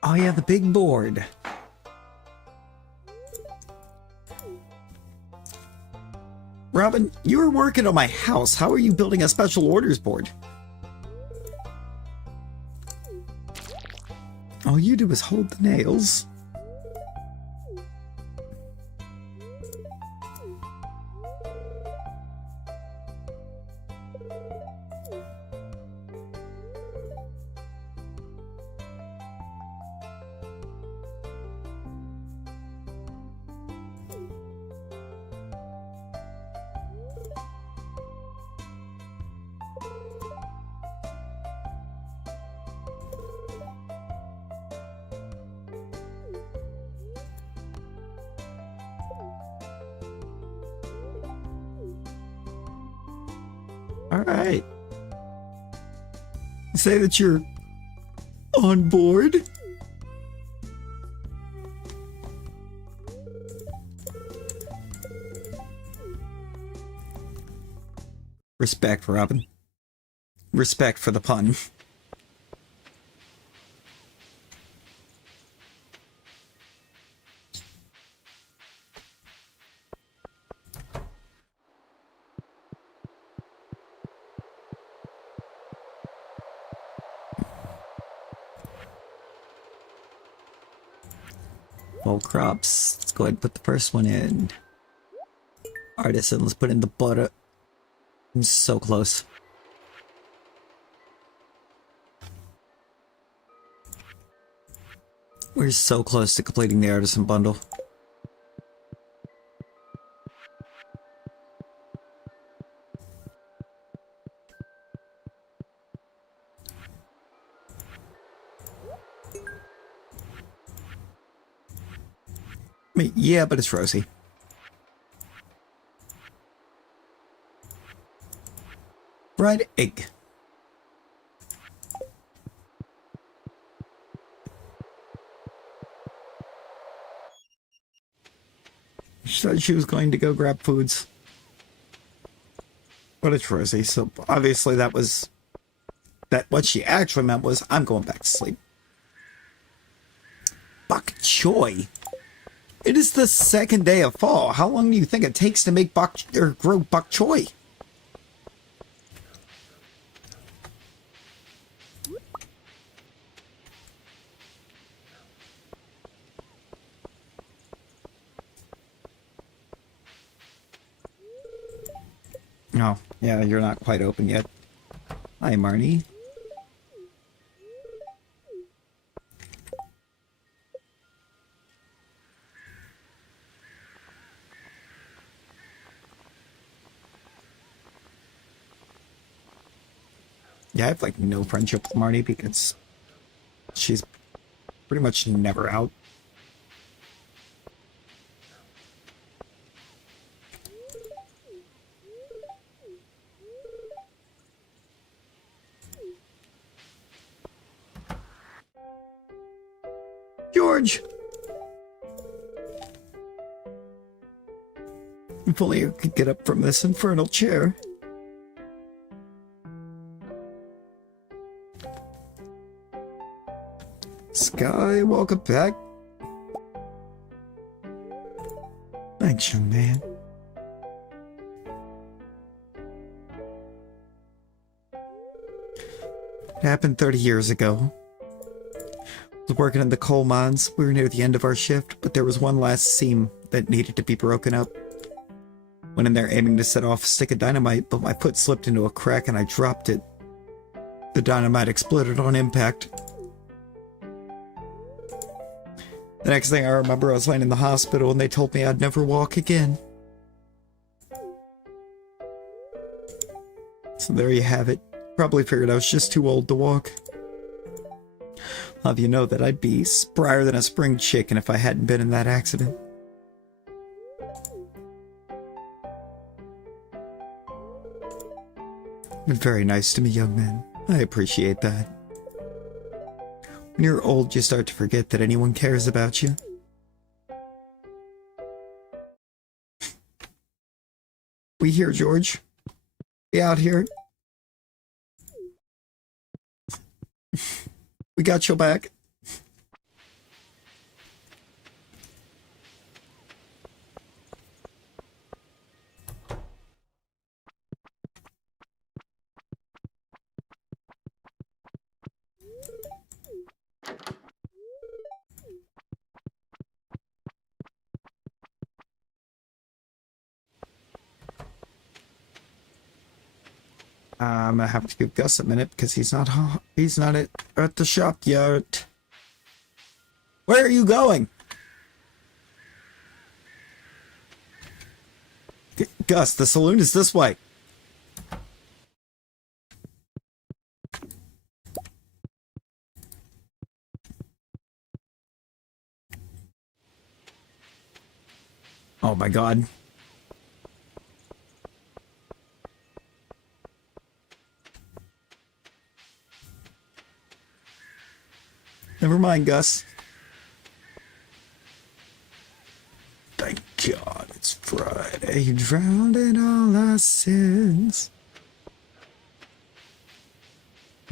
Oh yeah, the big board. Robin, you were working on my house. How are you building a special orders board? All you do is hold the nails. All right. Say that you're on board. Respect, Robin. Respect for the pun. Full crops. Let's go ahead and put the first one in. Artisan, let's put in the butter. I'm so close. We're so close to completing the artisan bundle. I mean, yeah, but it's Rosie. Fried egg. She said she was going to go grab foods. But it's Rosie, so obviously that was... That what she actually meant was, I'm going back to sleep. Bok choy. It is the second day of fall. How long do you think it takes to make grow bok choy? Oh, yeah, you're not quite open yet. Hi, Marnie. Yeah, I have like no friendship with Marnie because she's pretty much never out. George! If only I could get up from this infernal chair. Sky, welcome back. Thanks, young man. It happened 30 years ago. I was working in the coal mines. We were near the end of our shift, but there was one last seam that needed to be broken up. Went in there aiming to set off a stick of dynamite, but my foot slipped into a crack and I dropped it. The dynamite exploded on impact. The next thing I remember, I was laying in the hospital and they told me I'd never walk again. So there you have it. Probably figured I was just too old to walk. I'll have you know that I'd be sprier than a spring chicken if I hadn't been in that accident. Been very nice to me, young man. I appreciate that. When you're old, you start to forget that anyone cares about you. We here, George? We out here? We got your back. I'm gonna have to give Gus a minute because he's not at the shop yet. Where are you going? Gus, the saloon is this way. Oh my god. Never mind, Gus. Thank God it's Friday. Drowned in all our sins.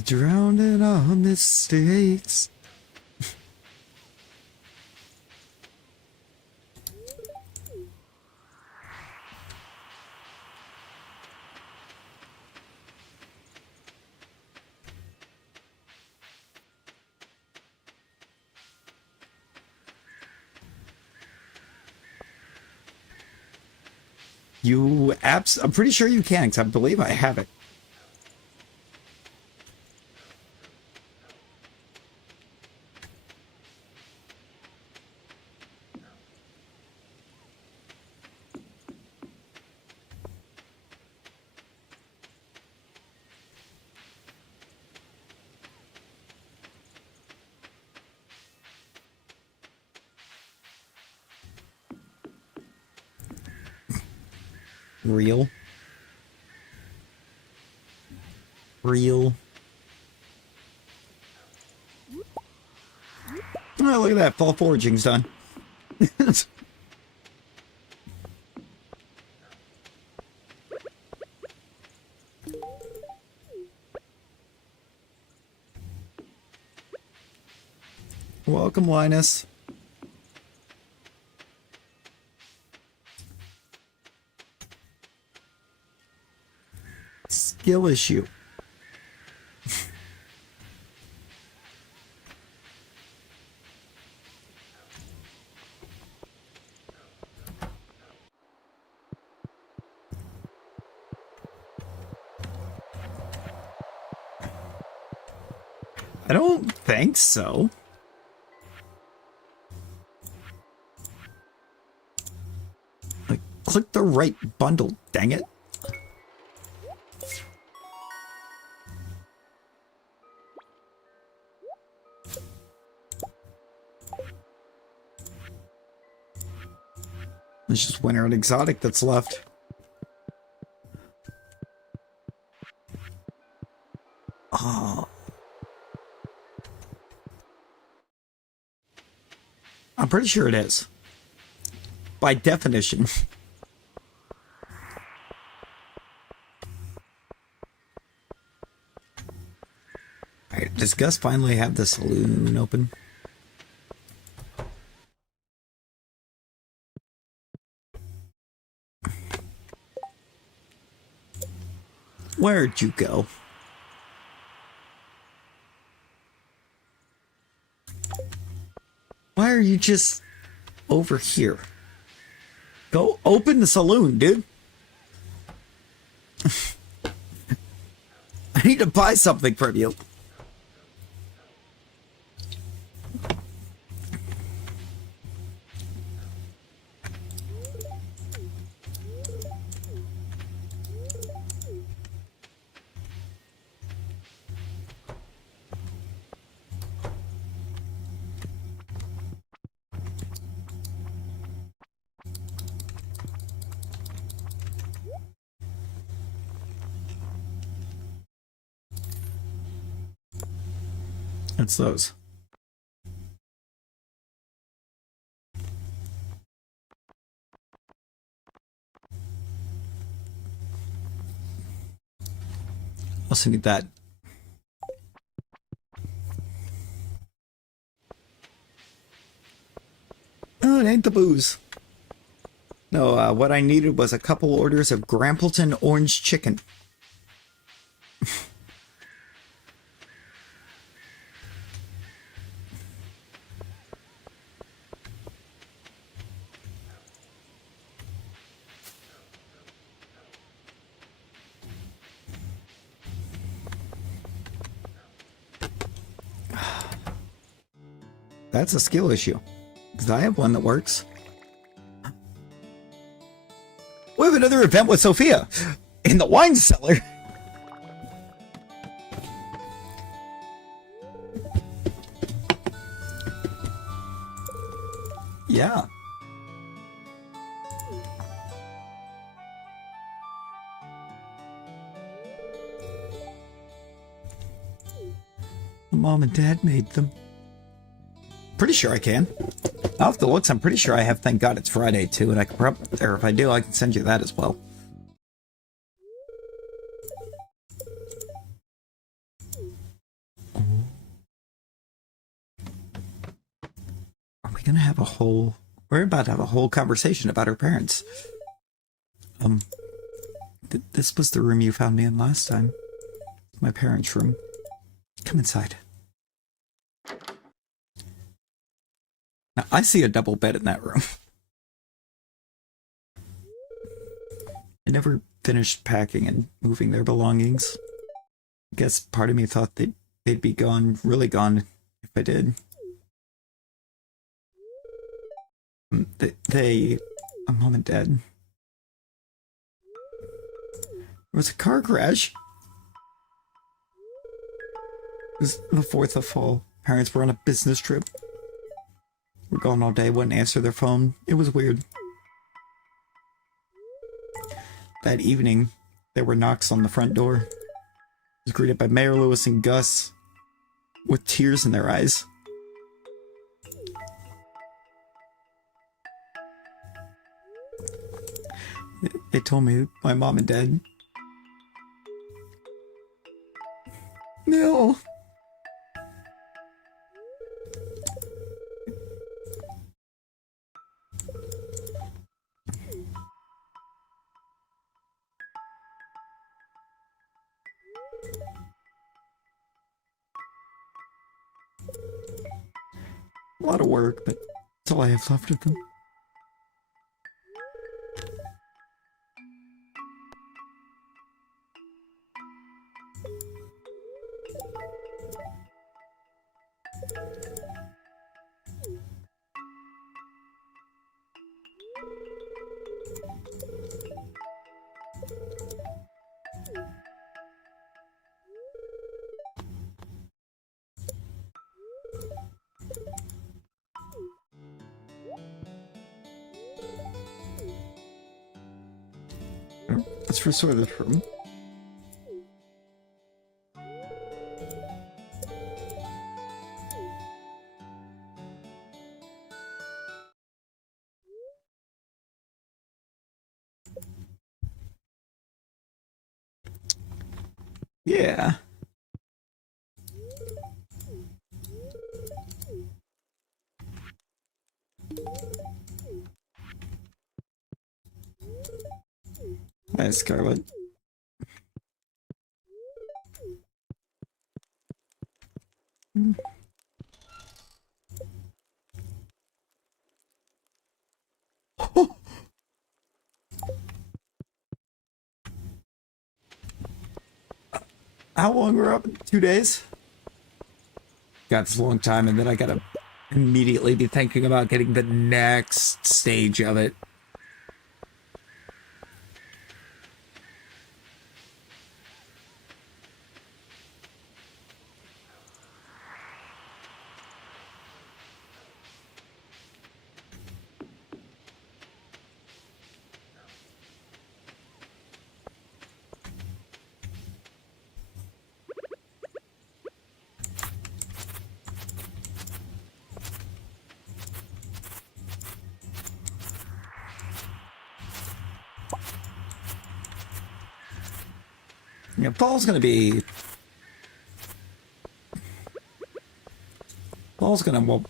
Drowned in our mistakes. I'm pretty sure you can, because I believe I have it. Real. Oh, look at that. Fall foraging's done. Welcome, Linus. Skill issue. I don't think so. Like, click the right bundle, dang it. There's just winter and exotic that's left. Oh. I'm pretty sure it is. By definition. Alright, does Gus finally have the saloon open? Where'd you go? Why are you just over here? Go open the saloon, dude. I need to buy something from you. It's those. Also need that. Oh, it ain't the booze. No, what I needed was a couple orders of Grampleton orange chicken. That's a skill issue. Because I have one that works. We have another event with Sophia in the wine cellar. Yeah. Mom and Dad made them. Pretty sure I can. I'll have to look. I'm pretty sure I have Thank God It's Friday too, and I can or if I do, I can send you that as well. Are we gonna have a whole... We're about to have a whole conversation about our parents. This was the room you found me in last time. My parents' room. Come inside. Now, I see a double bed in that room. I never finished packing and moving their belongings. I guess part of me thought they'd be gone, really gone, if I did. Mom and Dad. There was a car crash. It was the 4th of fall. Parents were on a business trip. Were gone all day, wouldn't answer their phone. It was weird. That evening, there were knocks on the front door. I was greeted by Mayor Lewis and Gus with tears in their eyes. They told me my mom and dad... No. A lot of work, but that's all I have left of them. That's for sort of the room. Yeah. Hi, Scarlet. How long we're up? 2 days? God, it's a long time, and then I gotta immediately be thinking about getting the next stage of it. Yeah, fall's gonna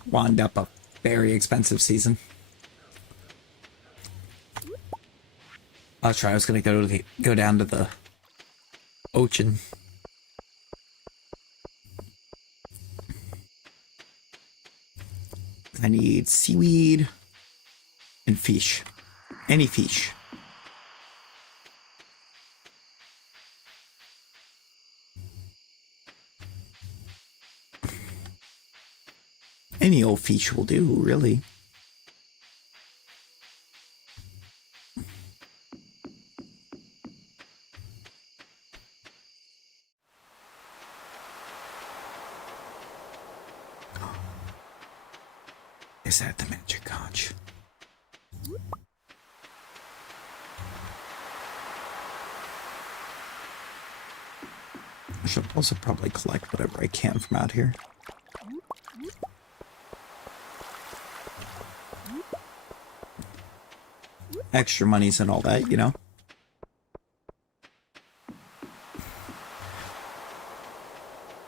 wind up a very expensive season. I was gonna go down to the ocean. I need seaweed and fish. Any fish. Any old fish will do, really. Is that the magic conch? I should also probably collect whatever I can from out here. extra monies and all that, you know?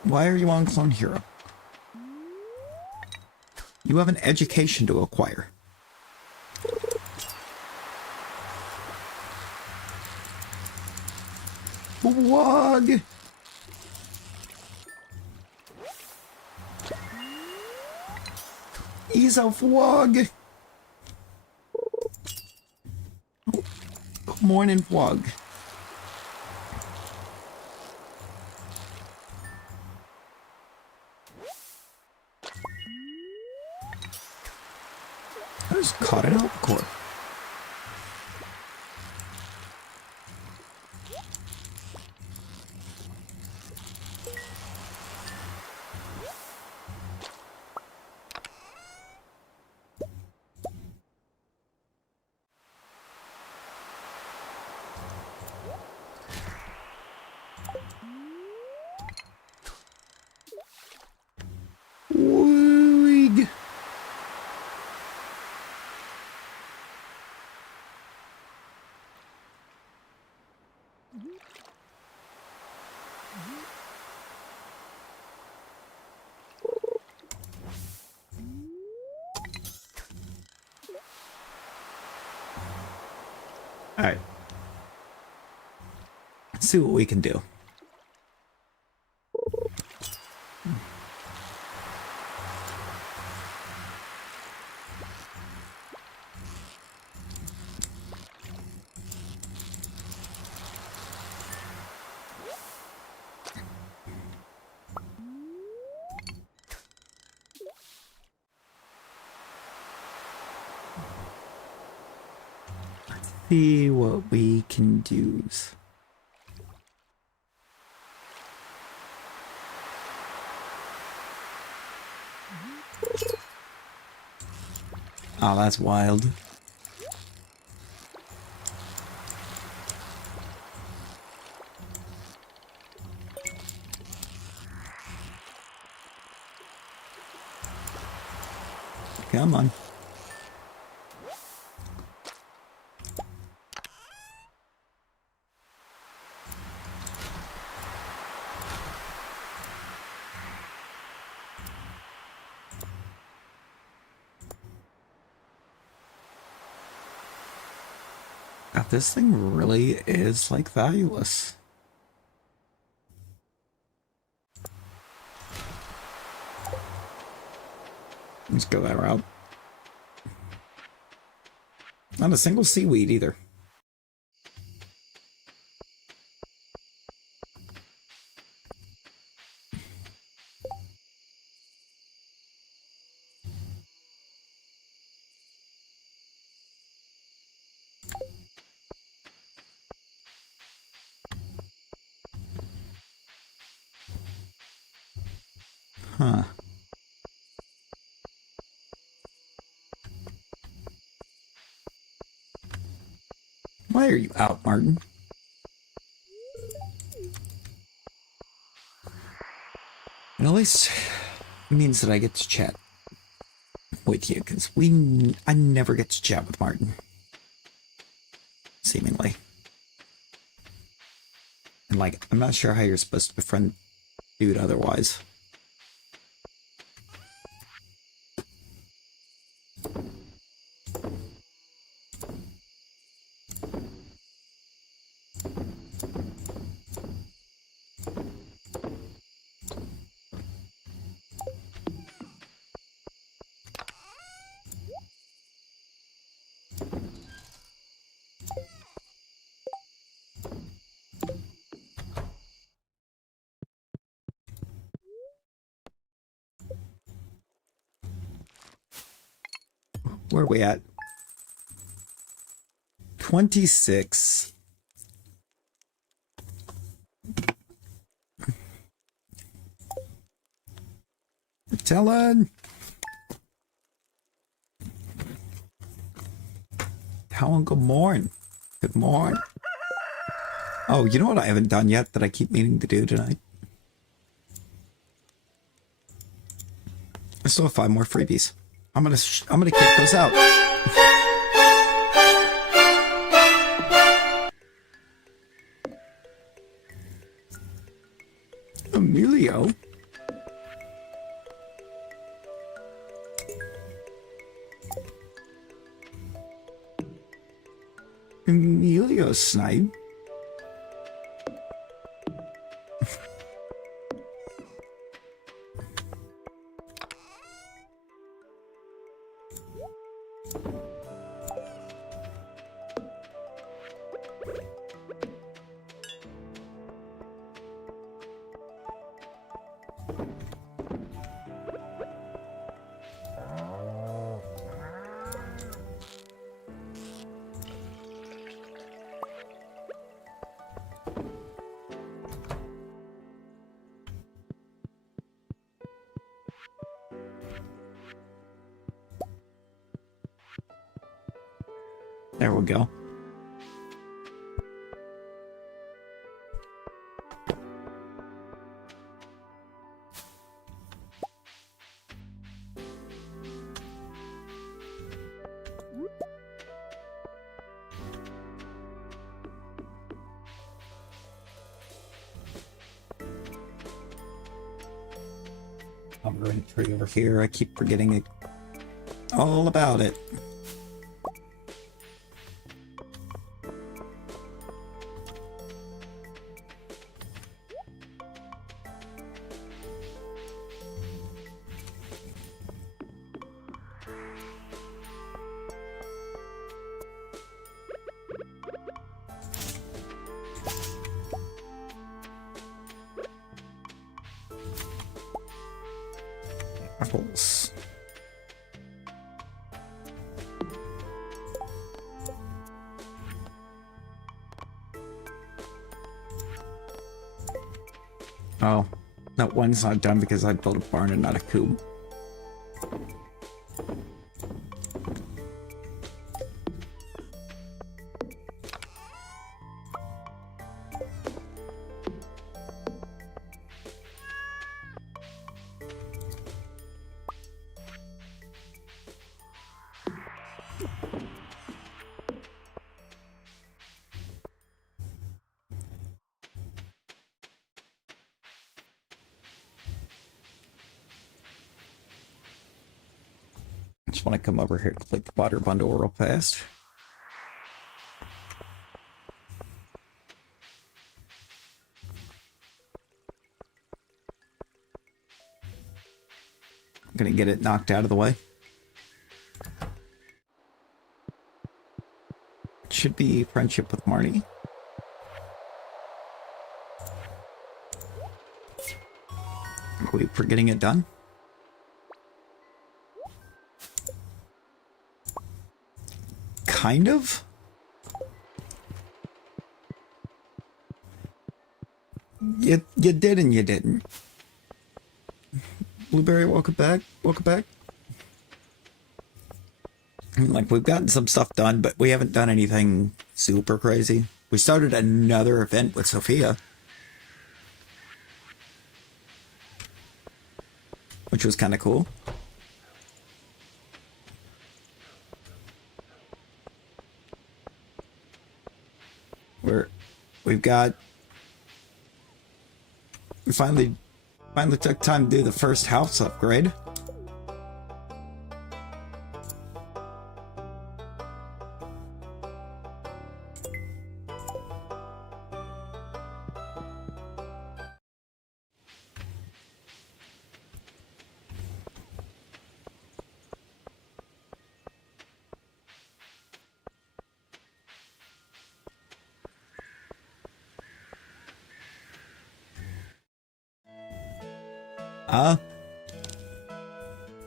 Why are you on Clone Hero? You have an education to acquire. Wog! Ease off, Wog! Good morning, Wog. I just caught an albacore. Woig. All right. Let's see what we can do. See what we can do. Oh, that's wild. Come on. God, this thing really is like valueless. Let's go that route. Not a single seaweed either. Huh. Why are you out, Martin? It at least means that I get to chat with you, because I never get to chat with Martin. Seemingly. And like, I'm not sure how you're supposed to befriend dude otherwise. Where are we at? 26. Telling. Helen, good morning. Good morning. Oh, you know what I haven't done yet that I keep meaning to do tonight? I still have 5 more freebies. I'm gonna kick those out. Emilio Snipe. There we go. I'm going to tree over here. I keep forgetting it. All about it. Apples. Oh, that one's not done because I built a barn and not a coop. Just want to come over here to complete the water bundle real fast. I'm gonna get it knocked out of the way. It should be friendship with Marty. Are we for getting it done? Kind of? You did and you didn't. Blueberry, welcome back. Welcome back. Like, we've gotten some stuff done, but we haven't done anything super crazy. We started another event with Sophia, which was kind of cool. We finally took time to do the first house upgrade.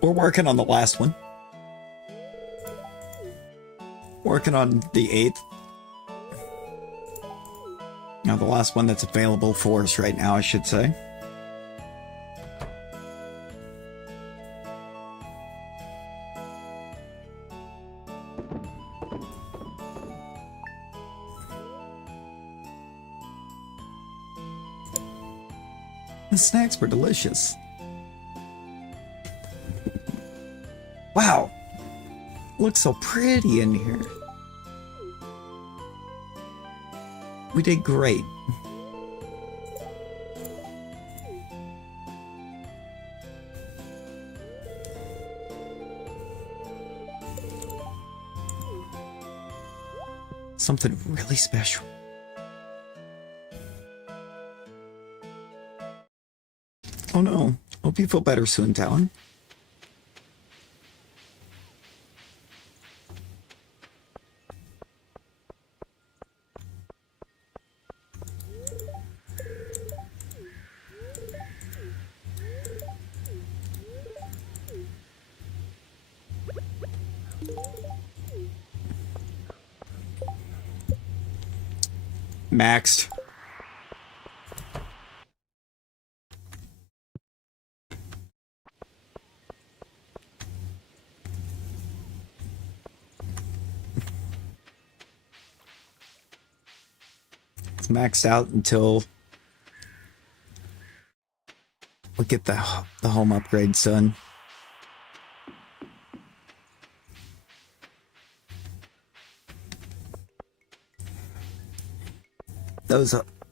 We're working on the last one. Working on the 8th. Now, the last one that's available for us right now, I should say. The snacks were delicious. Wow, looks so pretty in here. We did great. Something really special. Oh no. Hope you feel better soon, Talon. Maxed. It's maxed out until we get the home upgrades done.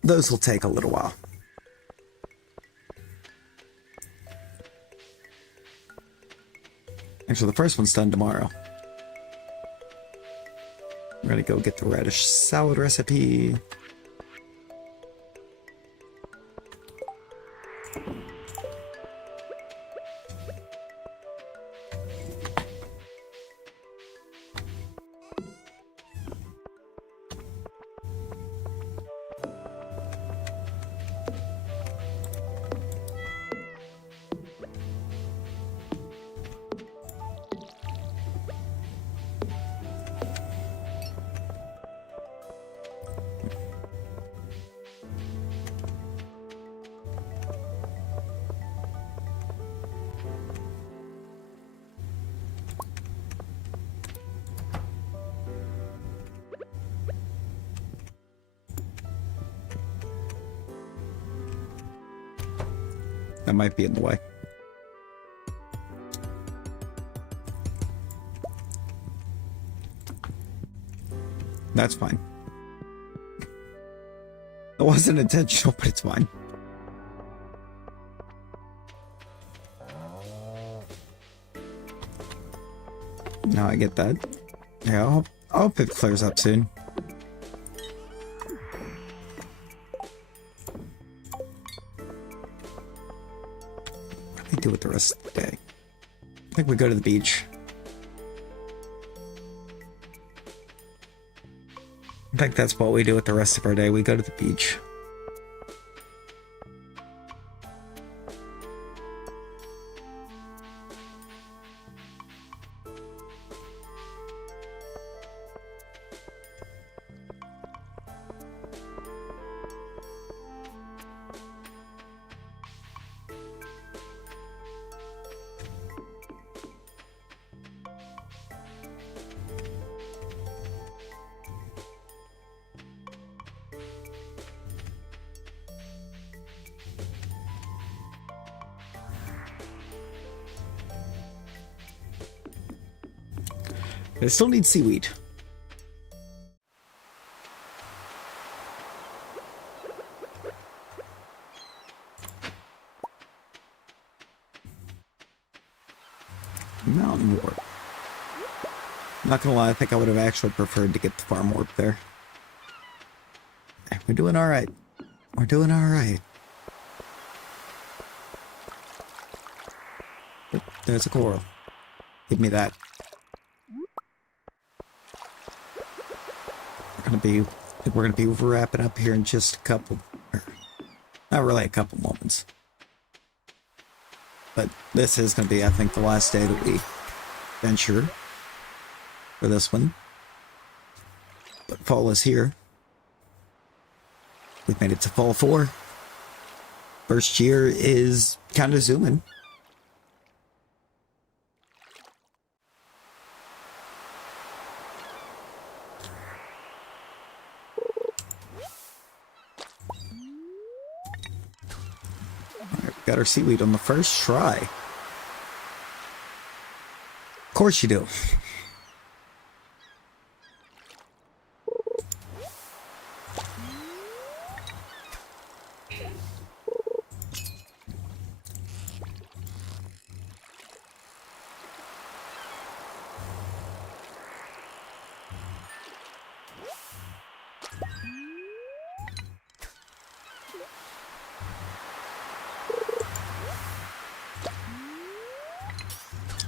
Those will take a little while. Actually, the first one's done tomorrow. We're gonna go get the radish salad recipe. That might be in the way. That's fine. It wasn't intentional, but it's fine. Now I get that. Yeah, I hope it clears up soon. What do we do with the rest of the day? I think we go to the beach. I think that's what we do with the rest of our day. We go to the beach. I still need seaweed. Mountain warp. I'm not gonna lie, I think I would have actually preferred to get the farm warp there. We're doing alright. We're doing alright. Oh, there's a coral. Give me that. We're gonna be wrapping up here in just a couple, not really a couple moments. But this is gonna be, I think, the last day that we venture for this one. But fall is here. We've made it to fall 4. First year is kind of zooming. Got our seaweed on the first try. Of course you do.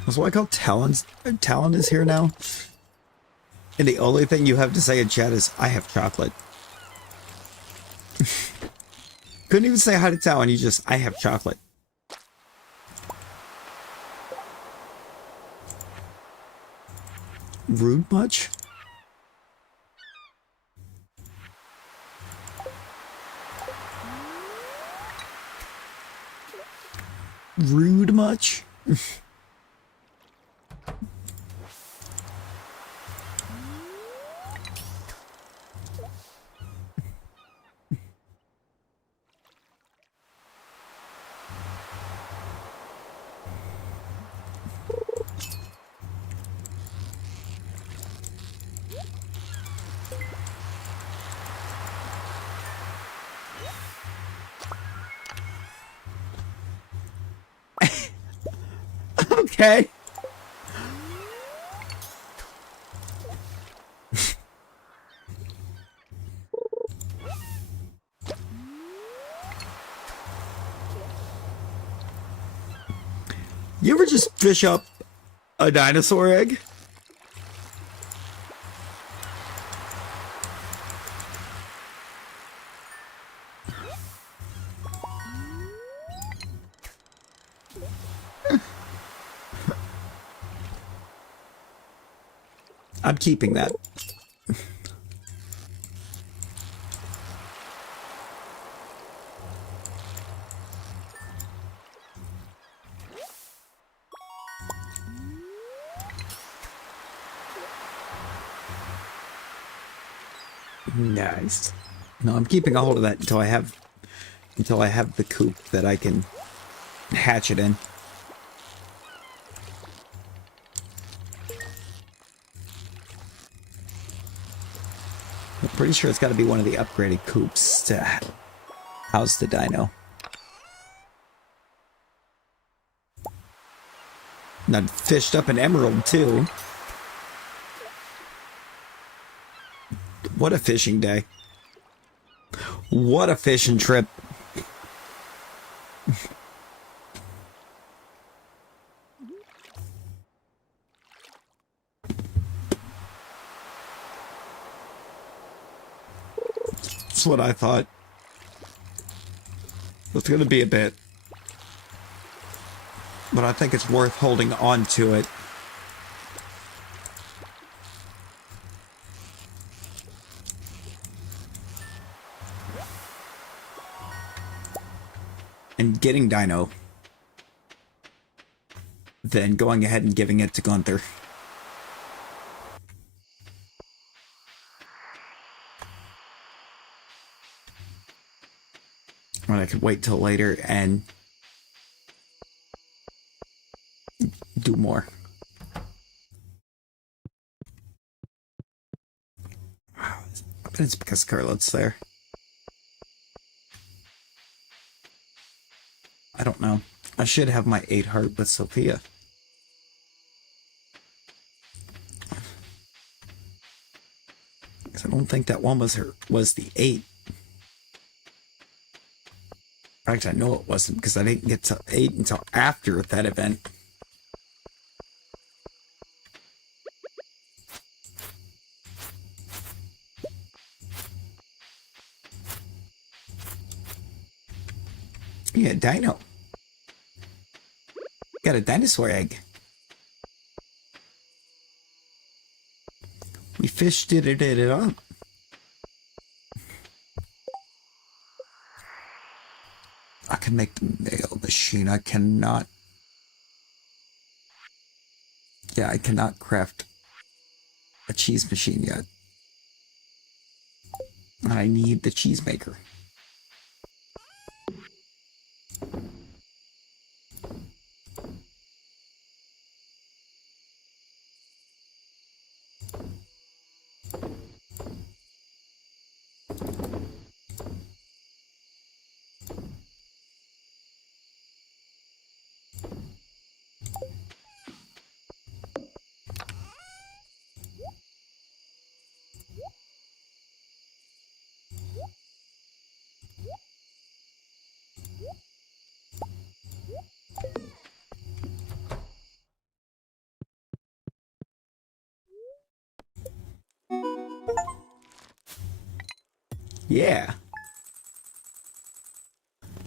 That's why I call Talon is here now. And the only thing you have to say in chat is, I have chocolate. Couldn't even say hi to Talon, you just, I have chocolate. Rude much? Rude much? Okay. You ever just fish up a dinosaur egg? I'm keeping that. Nice. No, I'm keeping a hold of that until I have the coop that I can hatch it in. I'm pretty sure it's got to be one of the upgraded coops to house the dino. And I fished up an emerald too. What a fishing day. What a fishing trip. That's what I thought. It's going to be a bit. But I think it's worth holding on to it. And getting Dino. Then going ahead and giving it to Gunther. Or I could wait till later and do more. I bet it's because Scarlet's there. I don't know. I should have my 8 heart with Sophia. Because I don't think that one was the 8. In fact, I know it wasn't because I didn't get to 8 until after that event. Yeah, dino. Got a dinosaur egg. We fished it up. I can make the nail machine. I cannot. Yeah, I cannot craft a cheese machine yet. And I need the cheese maker. Yeah.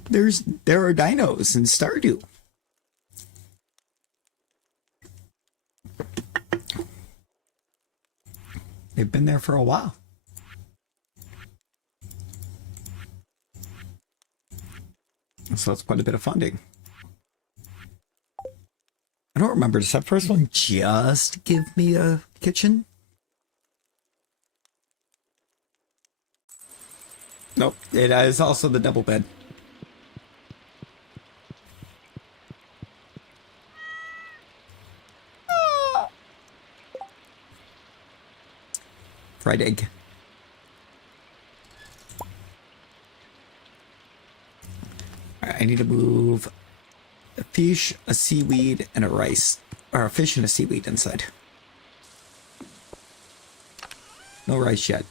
There are dinos in Stardew. They've been there for a while. So that's quite a bit of funding. I don't remember. Does that first one just give me a kitchen? Nope. It is also the double bed. Fried egg. Alright, I need to move a fish, a seaweed, and a rice. Or a fish and a seaweed inside. No rice yet.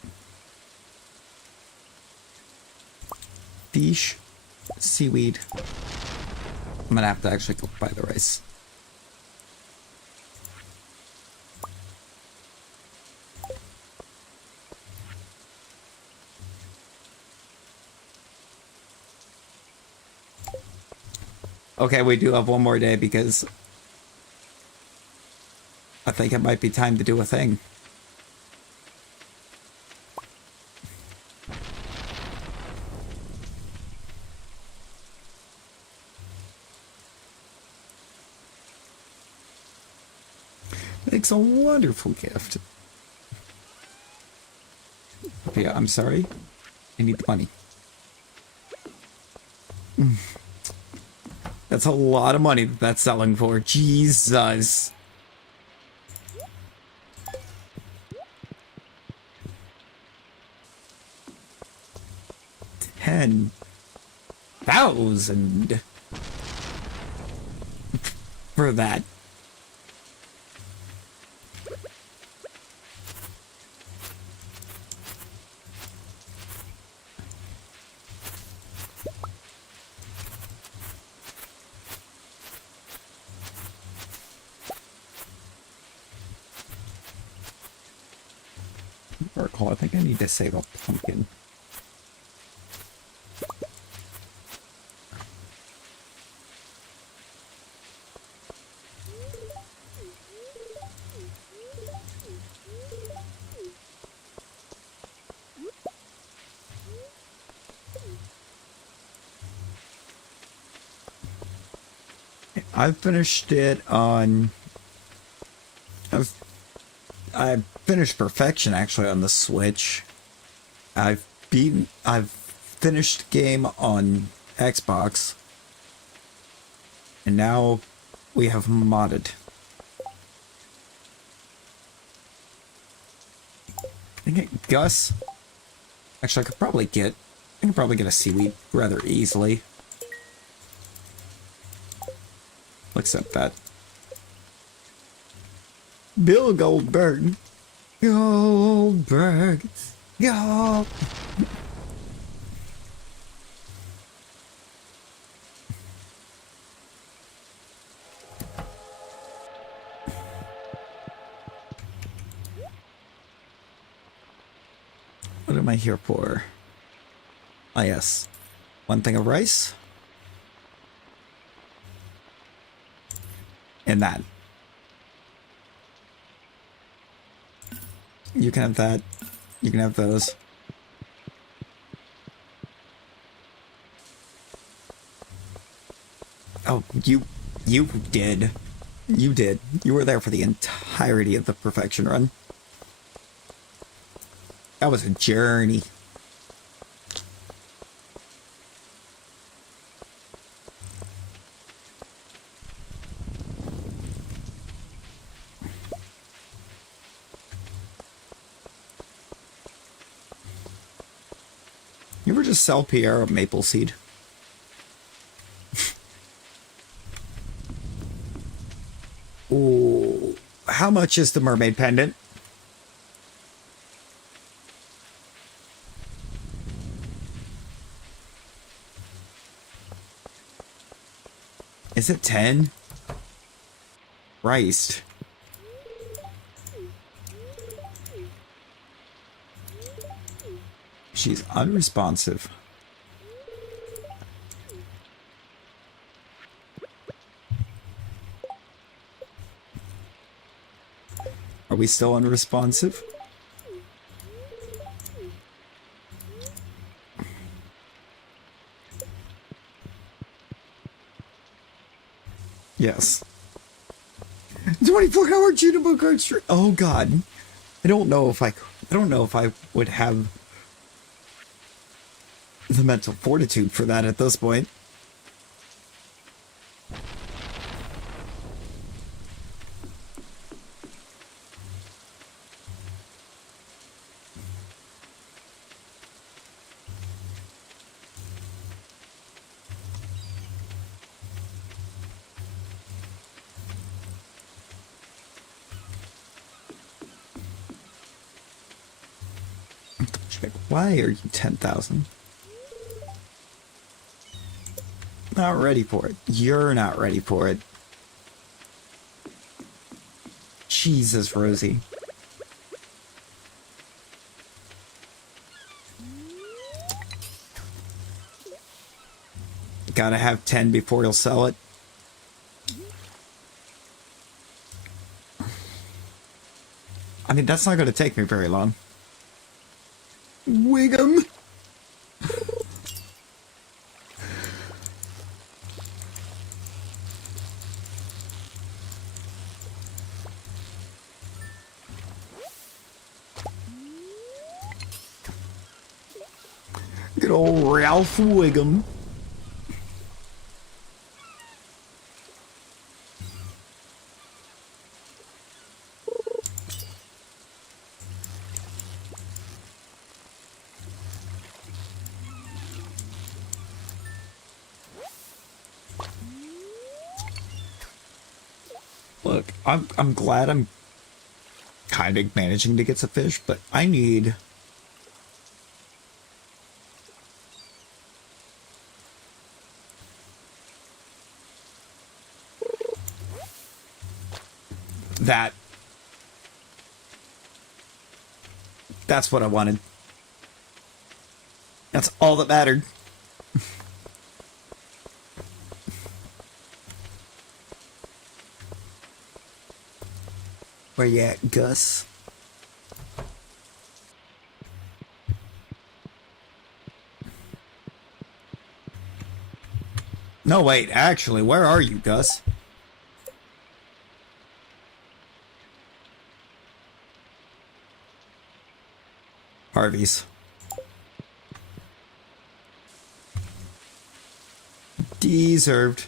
Fish, seaweed. I'm gonna have to actually go buy the rice. Okay, we do have one more day because I think it might be time to do a thing. Makes a wonderful gift. Yeah, I'm sorry. I need the money. That's a lot of money that's selling for. Jesus. $10,000 for that. I think I need to save a pumpkin. I've finished it on... I finished Perfection actually on the Switch. I've finished game on Xbox. And now we have modded. I think Gus. Actually, I could probably get a seaweed rather easily. I'll accept that. Bill Goldberg. Goldberg. Gold. What am I here for? Ah, yes. One thing of rice. And that. You can have that. You can have those. Oh, you did. You did. You were there for the entirety of the Perfection run. That was a journey. You ever just sell Pierre a maple seed? Ooh, how much is the mermaid pendant? Is it 10? Christ. She's unresponsive. Are we still unresponsive? Yes. 24-hour Juniper card stream. Oh god. I don't know if I would have the mental fortitude for that at this point. Check. Why are you 10,000? Not ready for it. You're not ready for it. Jesus, Rosie. Gotta have 10 before you'll sell it. I mean, that's not gonna take me very long. Wiggum! Good old Ralph Wiggum. Look, I'm glad I'm kind of managing to get some fish, but I need that. That's what I wanted. That's all that mattered. Where you at, Gus? No, wait, actually, where are you, Gus? Harvey's. Deserved.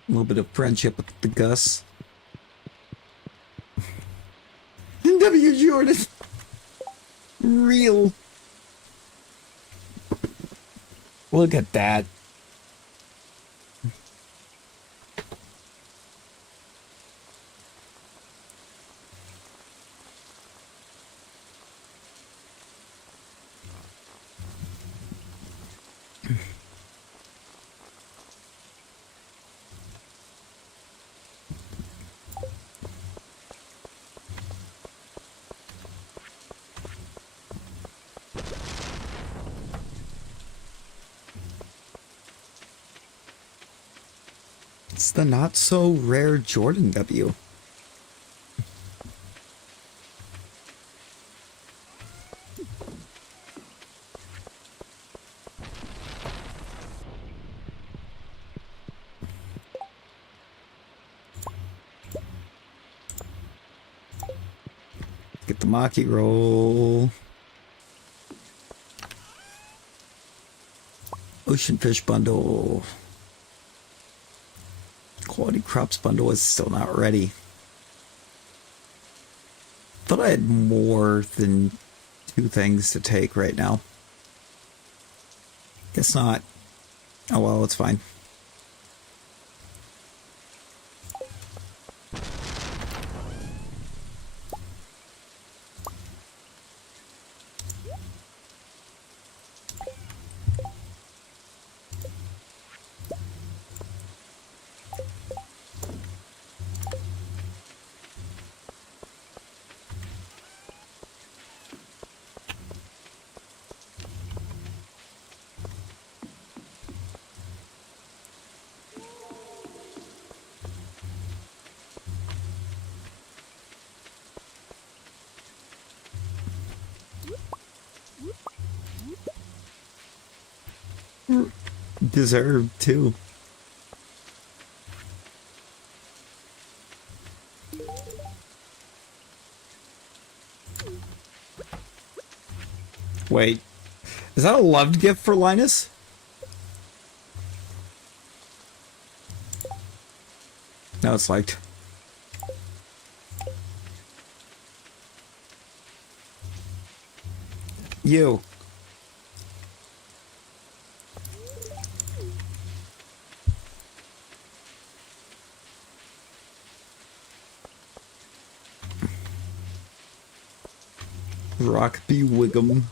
A little bit of friendship with the Gus. W. Jordan. Real. Look at that. It's the not so rare Jordan W. Get the Maki roll. Ocean fish bundle. Quality crops bundle is still not ready. thought I had more than 2 things to take right now. Guess not. Oh well, it's fine. Deserved too. Wait, is that a loved gift for Linus? No, it's liked. You. Rockby Wiggum.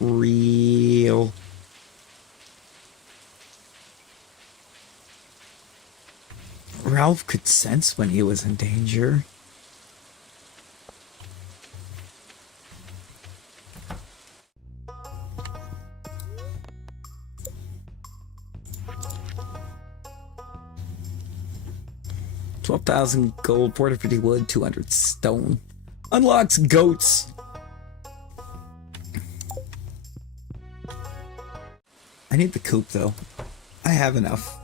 Real. Ralph could sense when he was in danger. $12,000 gold, 450 wood, 200 stone. Unlocks goats. I need the coop though. I have enough.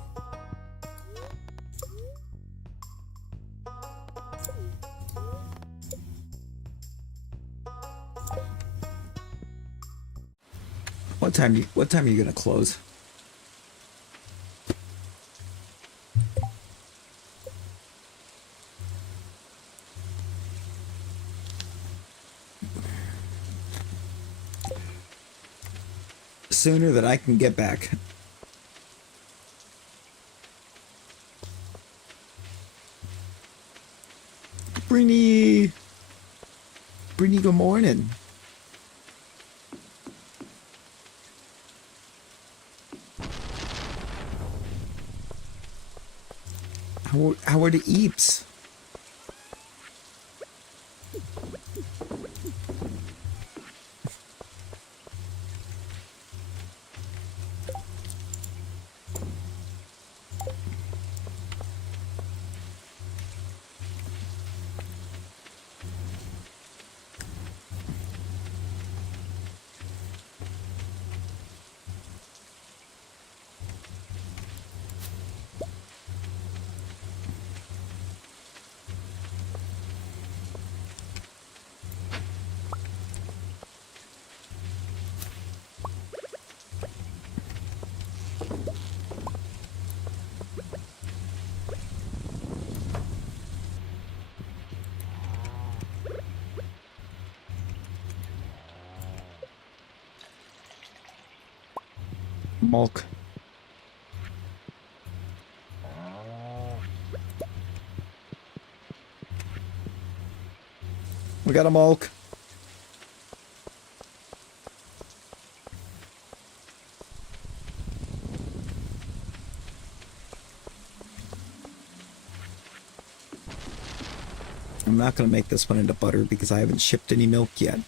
What time are you gonna close? Sooner than I can get back. Brinny, good morning. How are the eeps? Mulk. We got a mulk. I'm not going to make this one into butter because I haven't shipped any milk yet.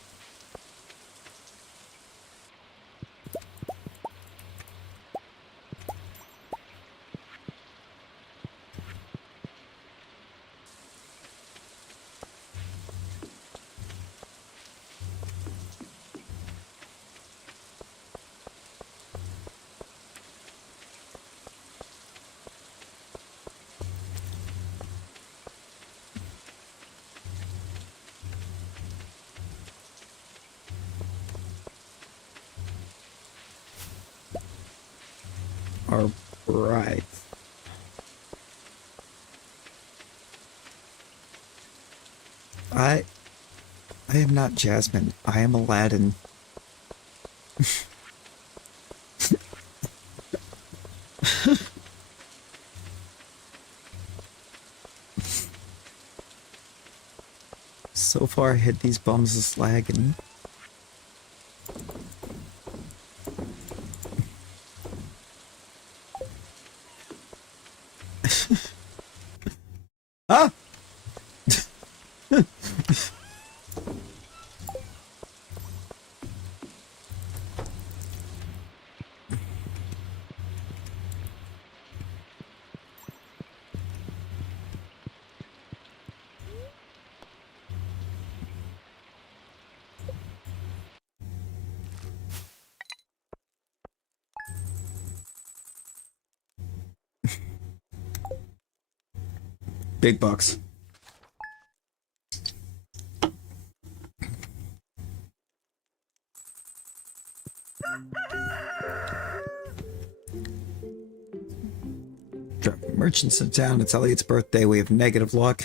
are bright. I am not Jasmine. I am Aladdin. So far, I hit these bums is lagging. Ah! Big bucks. Drop merchants in town. It's Elliot's birthday. We have negative luck.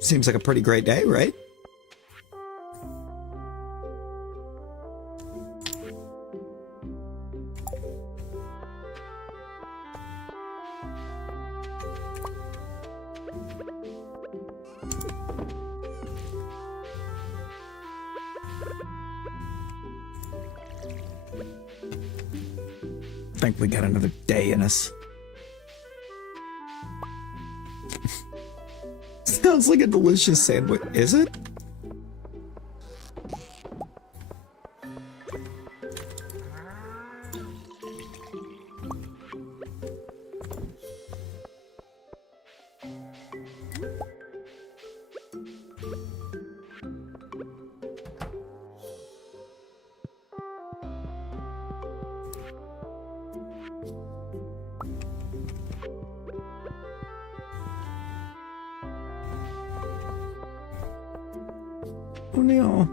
Seems like a pretty great day, right? I think we got another day in us. Sounds like a delicious sandwich. Is it? Oh no.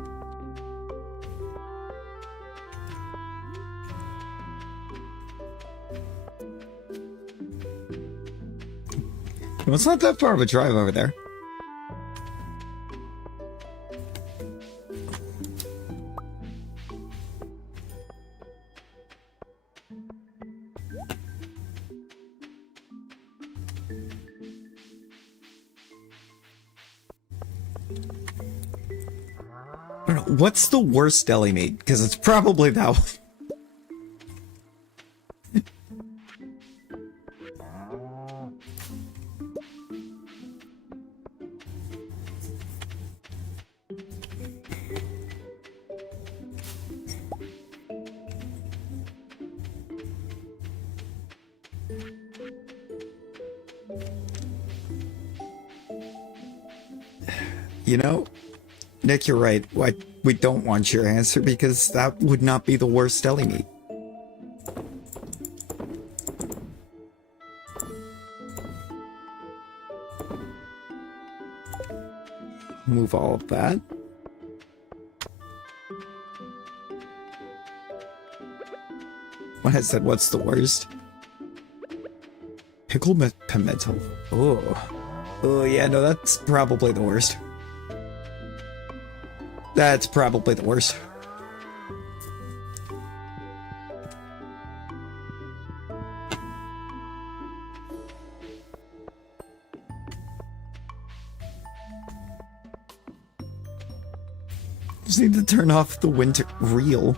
Well, it's not that far of a drive over there. I don't know, what's the worst deli meat? Because it's probably that one. You know, Nick, you're right. We don't want your answer because that would not be the worst deli meat. Move all of that. When I said what's the worst? Pickled pimento. Oh. Oh, yeah, no, that's probably the worst. That's probably the worst. Just need to turn off the winter reel.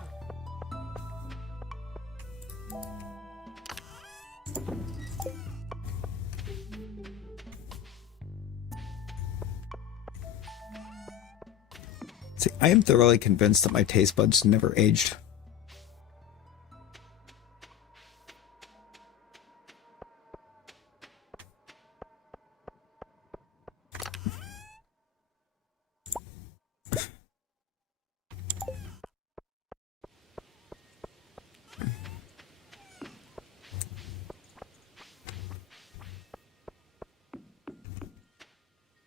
See, I am thoroughly convinced that my taste buds never aged.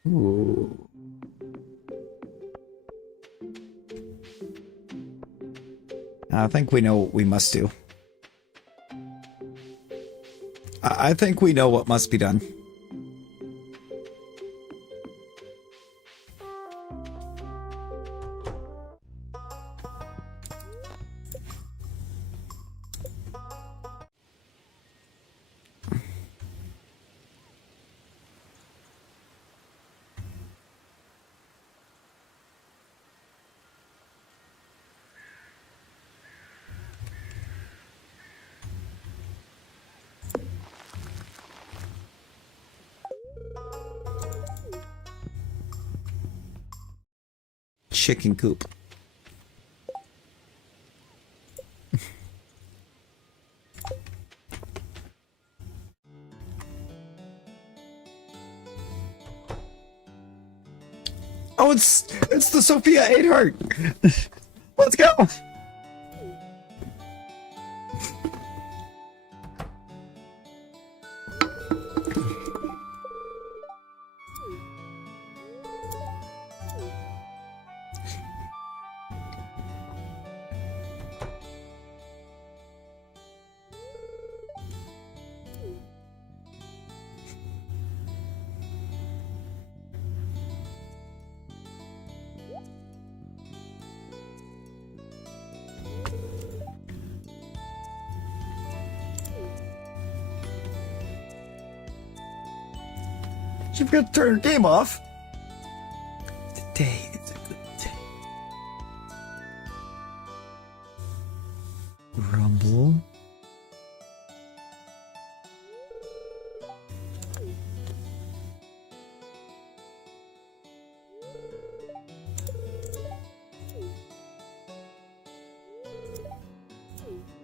Ooh. I think we know what we must do. I think we know what must be done. Chicken coop. Oh, it's the Sophia 8 heart. Let's go. She forgot to turn her game off. Today is a good day. Rumble.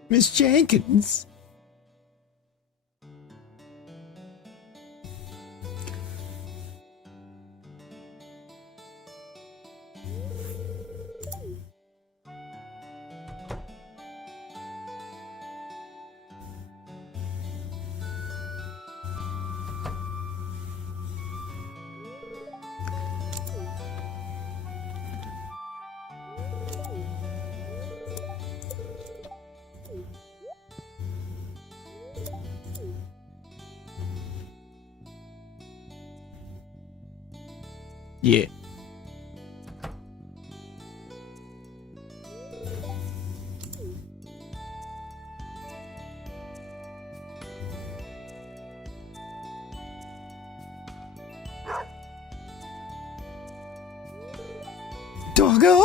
Miss Jenkins. Yeah. Doggo.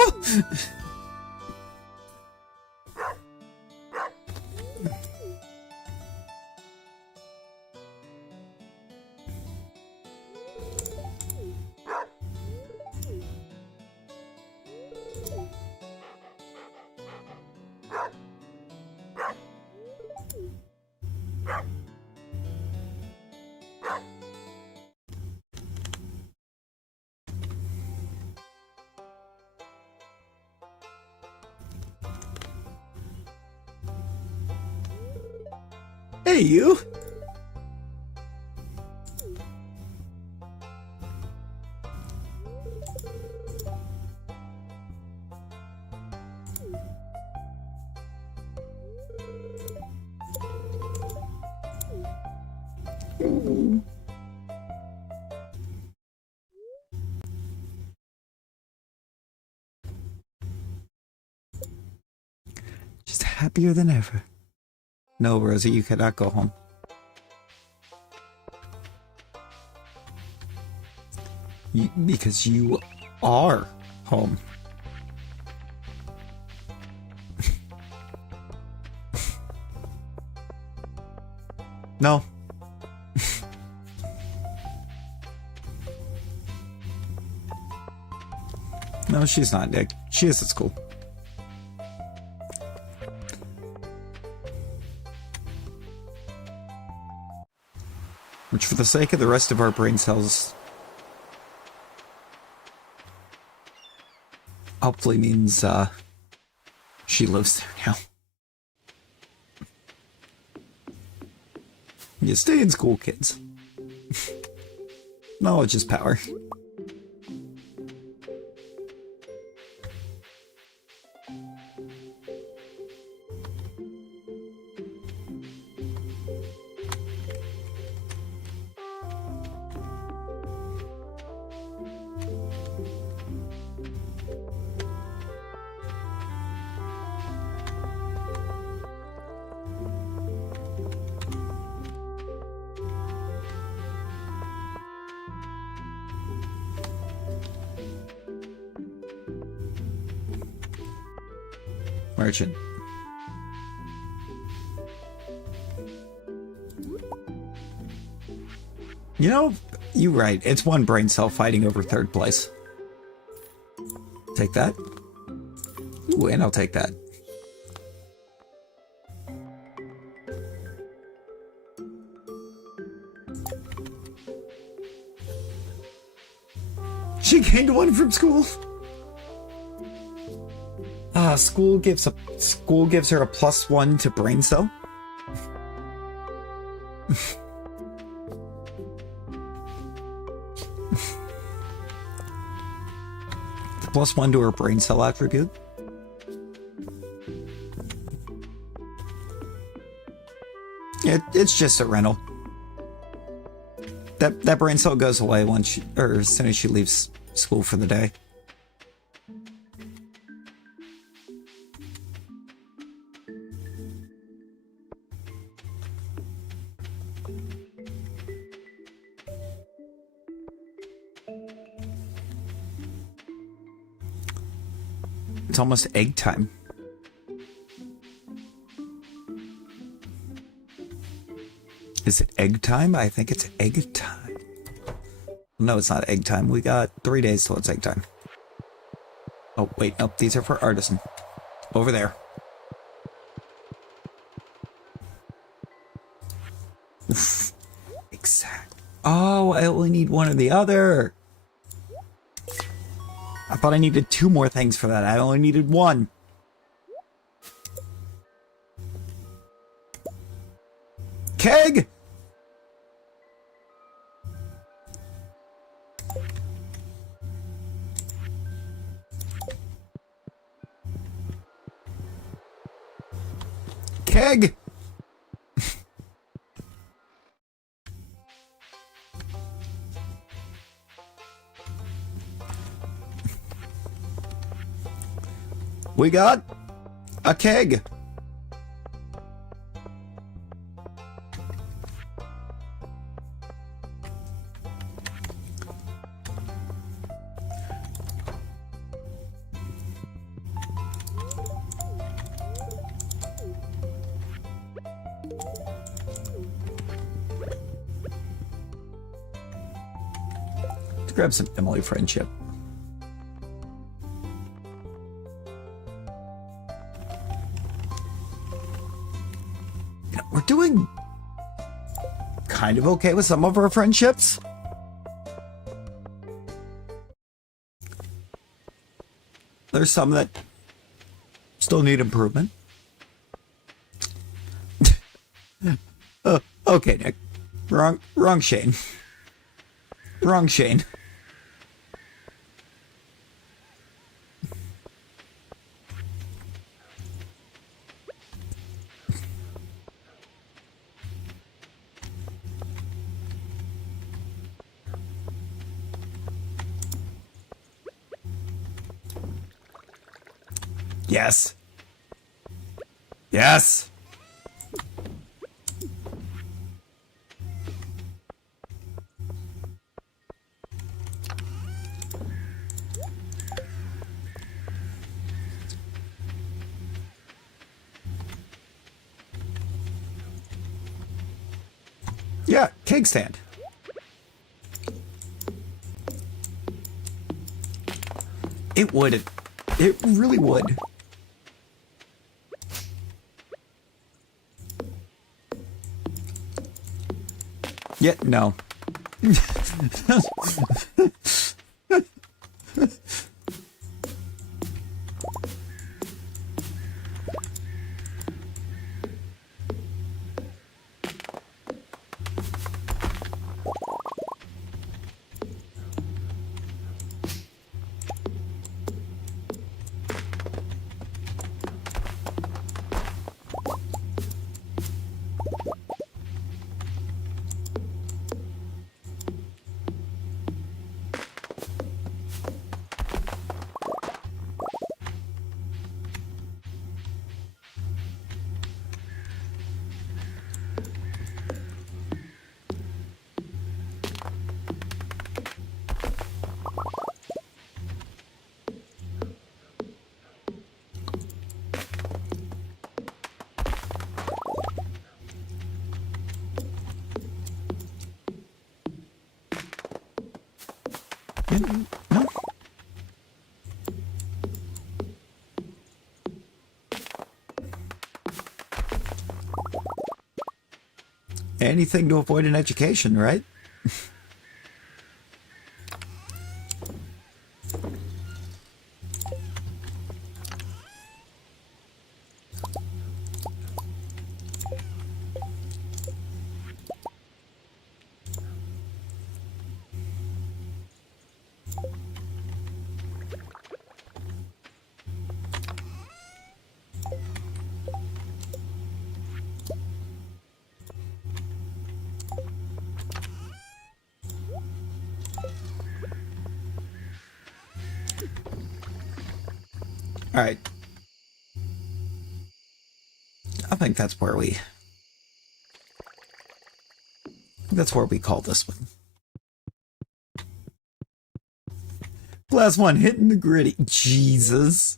Hey, you. Just happier than ever. No, Rosie, you cannot go home. Because you are home. No. No, she's not, Nick. She is at school. Which, for the sake of the rest of our brain cells, hopefully means, she lives there now. You stay in school, kids. Knowledge is power. Merchant. You know, you're right. It's one brain cell fighting over third place. Take that. Ooh, and I'll take that. She gained one from school. School gives her a +1 to brain cell. +1 to her brain cell attribute. It's just a rental. That brain cell goes away once as soon as she leaves school for the day. It's almost egg time. Is it egg time? I think it's egg time. No, it's not egg time. We got 3 days till it's egg time. Oh, wait. Nope. These are for artisan. Over there. Exact. Oh, I only need one or the other. I thought I needed 2 more things for that. I only needed 1. Keg! Keg! We got a keg. Let's grab some Emily friendship. We're doing kind of okay with some of our friendships. There's some that still need improvement. Okay, Nick. Wrong Shane. Wrong Shane. Yes. Yes. Yeah, cake stand. It would. It really would. Yeah, no. No. Anything to avoid an education, right? All right. I think that's where we call this one. Last one, hitting the gritty. Jesus.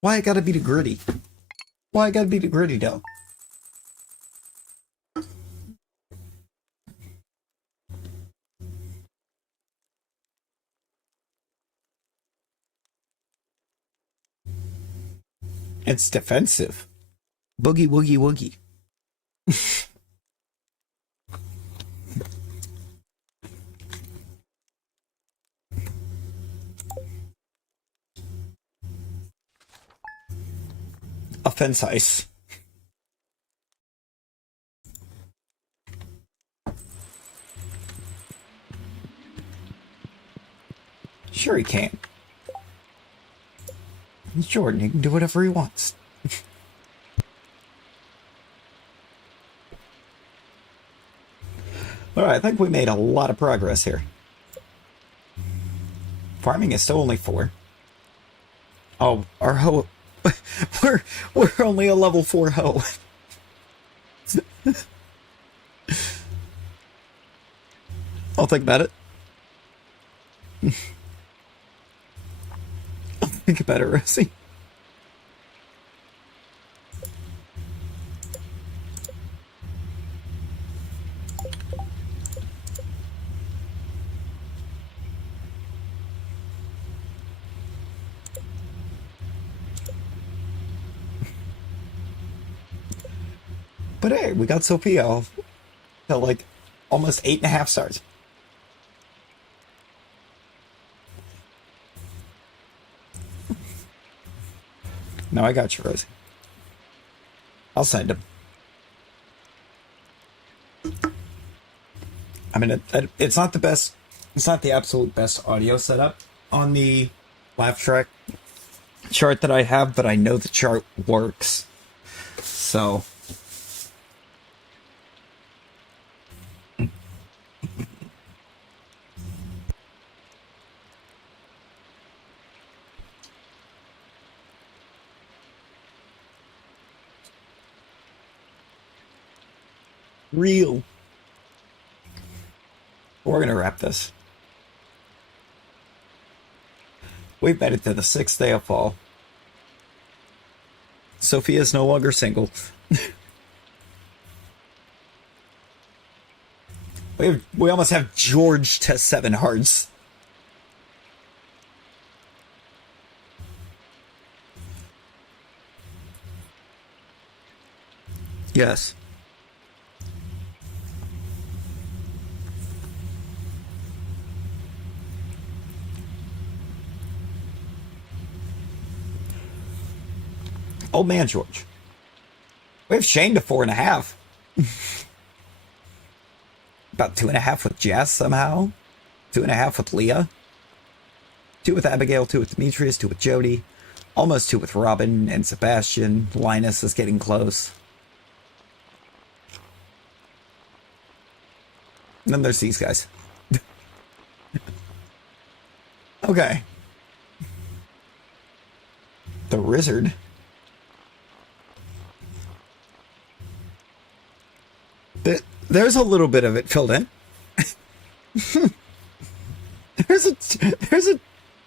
Why I gotta be the gritty? Why I gotta be the gritty, though? It's defensive. Boogie woogie woogie. Offense ice. Sure he can. He's Jordan, he can do whatever he wants. Alright, I think we made a lot of progress here. Farming is still only 4. Oh, our hoe... we're only a level 4 hoe. I'll think about it. I'll think about it, Rosie. But hey, we got Sophia to like almost 8.5 stars. No, I got you, Rosie. I'll send him. I mean, it's not the best. It's not the absolute best audio setup on the laugh track chart that I have, but I know the chart works. So. Real. We're going to wrap this. We've made it to the 6th day of fall. Sophia is no longer single. We almost have George to 7 hearts. Yes. Old man George. We have Shane to 4.5. About 2.5 with Jess somehow. 2.5 with Leah. 2 with Abigail, 2 with Demetrius, 2 with Jody. Almost 2 with Robin and Sebastian. Linus is getting close. And then there's these guys. Okay. The Wizard. There's a little bit of it filled in. there's a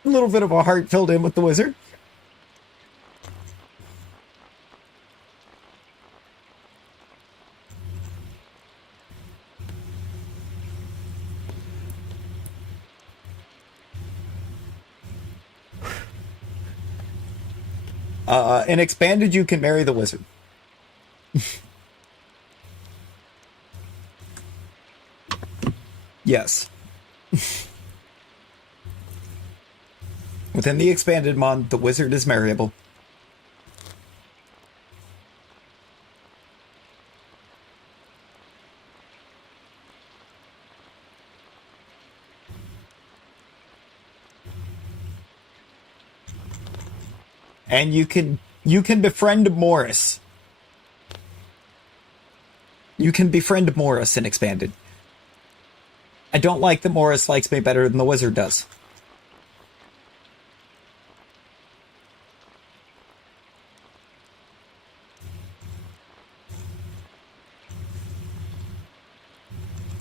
little bit of a heart filled in with the Wizard. In expanded, you can marry the wizard. Yes. Within the expanded mod, the wizard is marryable. And you can befriend Morris. You can befriend Morris in expanded. I don't like that Morris likes me better than the wizard does.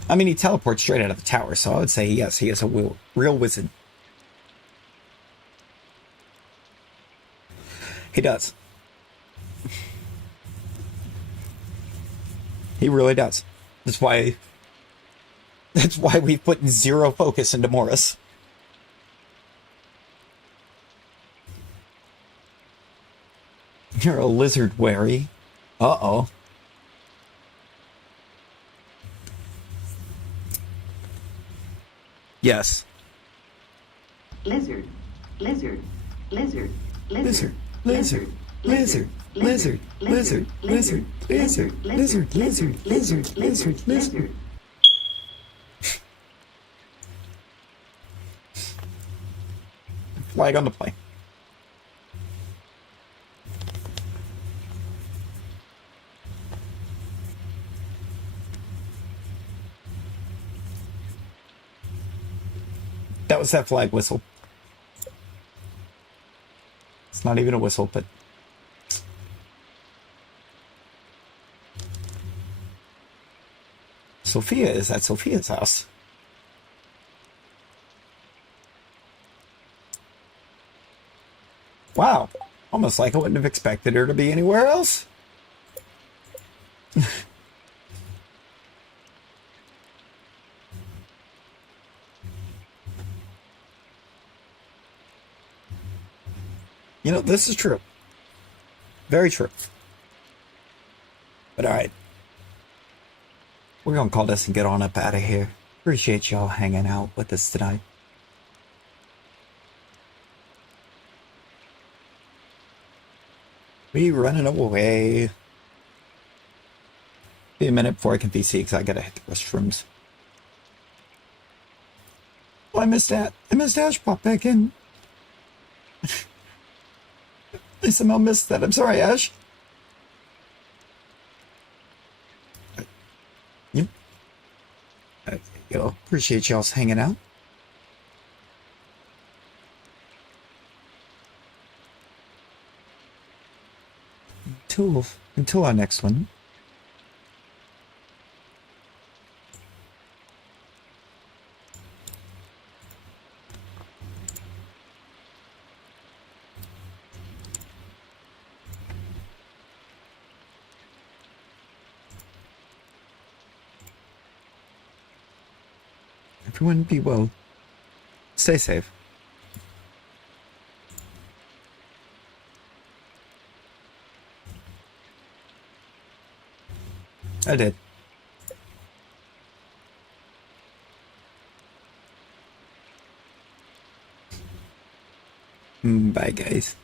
I mean, he teleports straight out of the tower, so I would say yes, he is a real wizard. He does. He really does. That's why we've put zero focus into Morris. You're a lizard wary. Uh-oh. Yes. Lizard, lizard, lizard, Lizard, lizard, lizard, lizard, lizard, lizard, lizard, lizard, lizard, lizard, lizard, lizard. Flag on the play. That was that flag whistle. It's not even a whistle, but... Sophia is at Sophia's house. Wow. Almost like I wouldn't have expected her to be anywhere else. You know, this is true. Very true. But alright. We're gonna call this and get on up out of here. Appreciate y'all hanging out with us tonight. We running away. Be a minute before I can VC because I gotta hit the restrooms. Oh, I missed that. I missed Ash pop back in. I somehow missed that. I'm sorry, Ash. Yep. Appreciate y'all's hanging out. Until our next one. Everyone be well. Stay safe. I did. Bye, guys.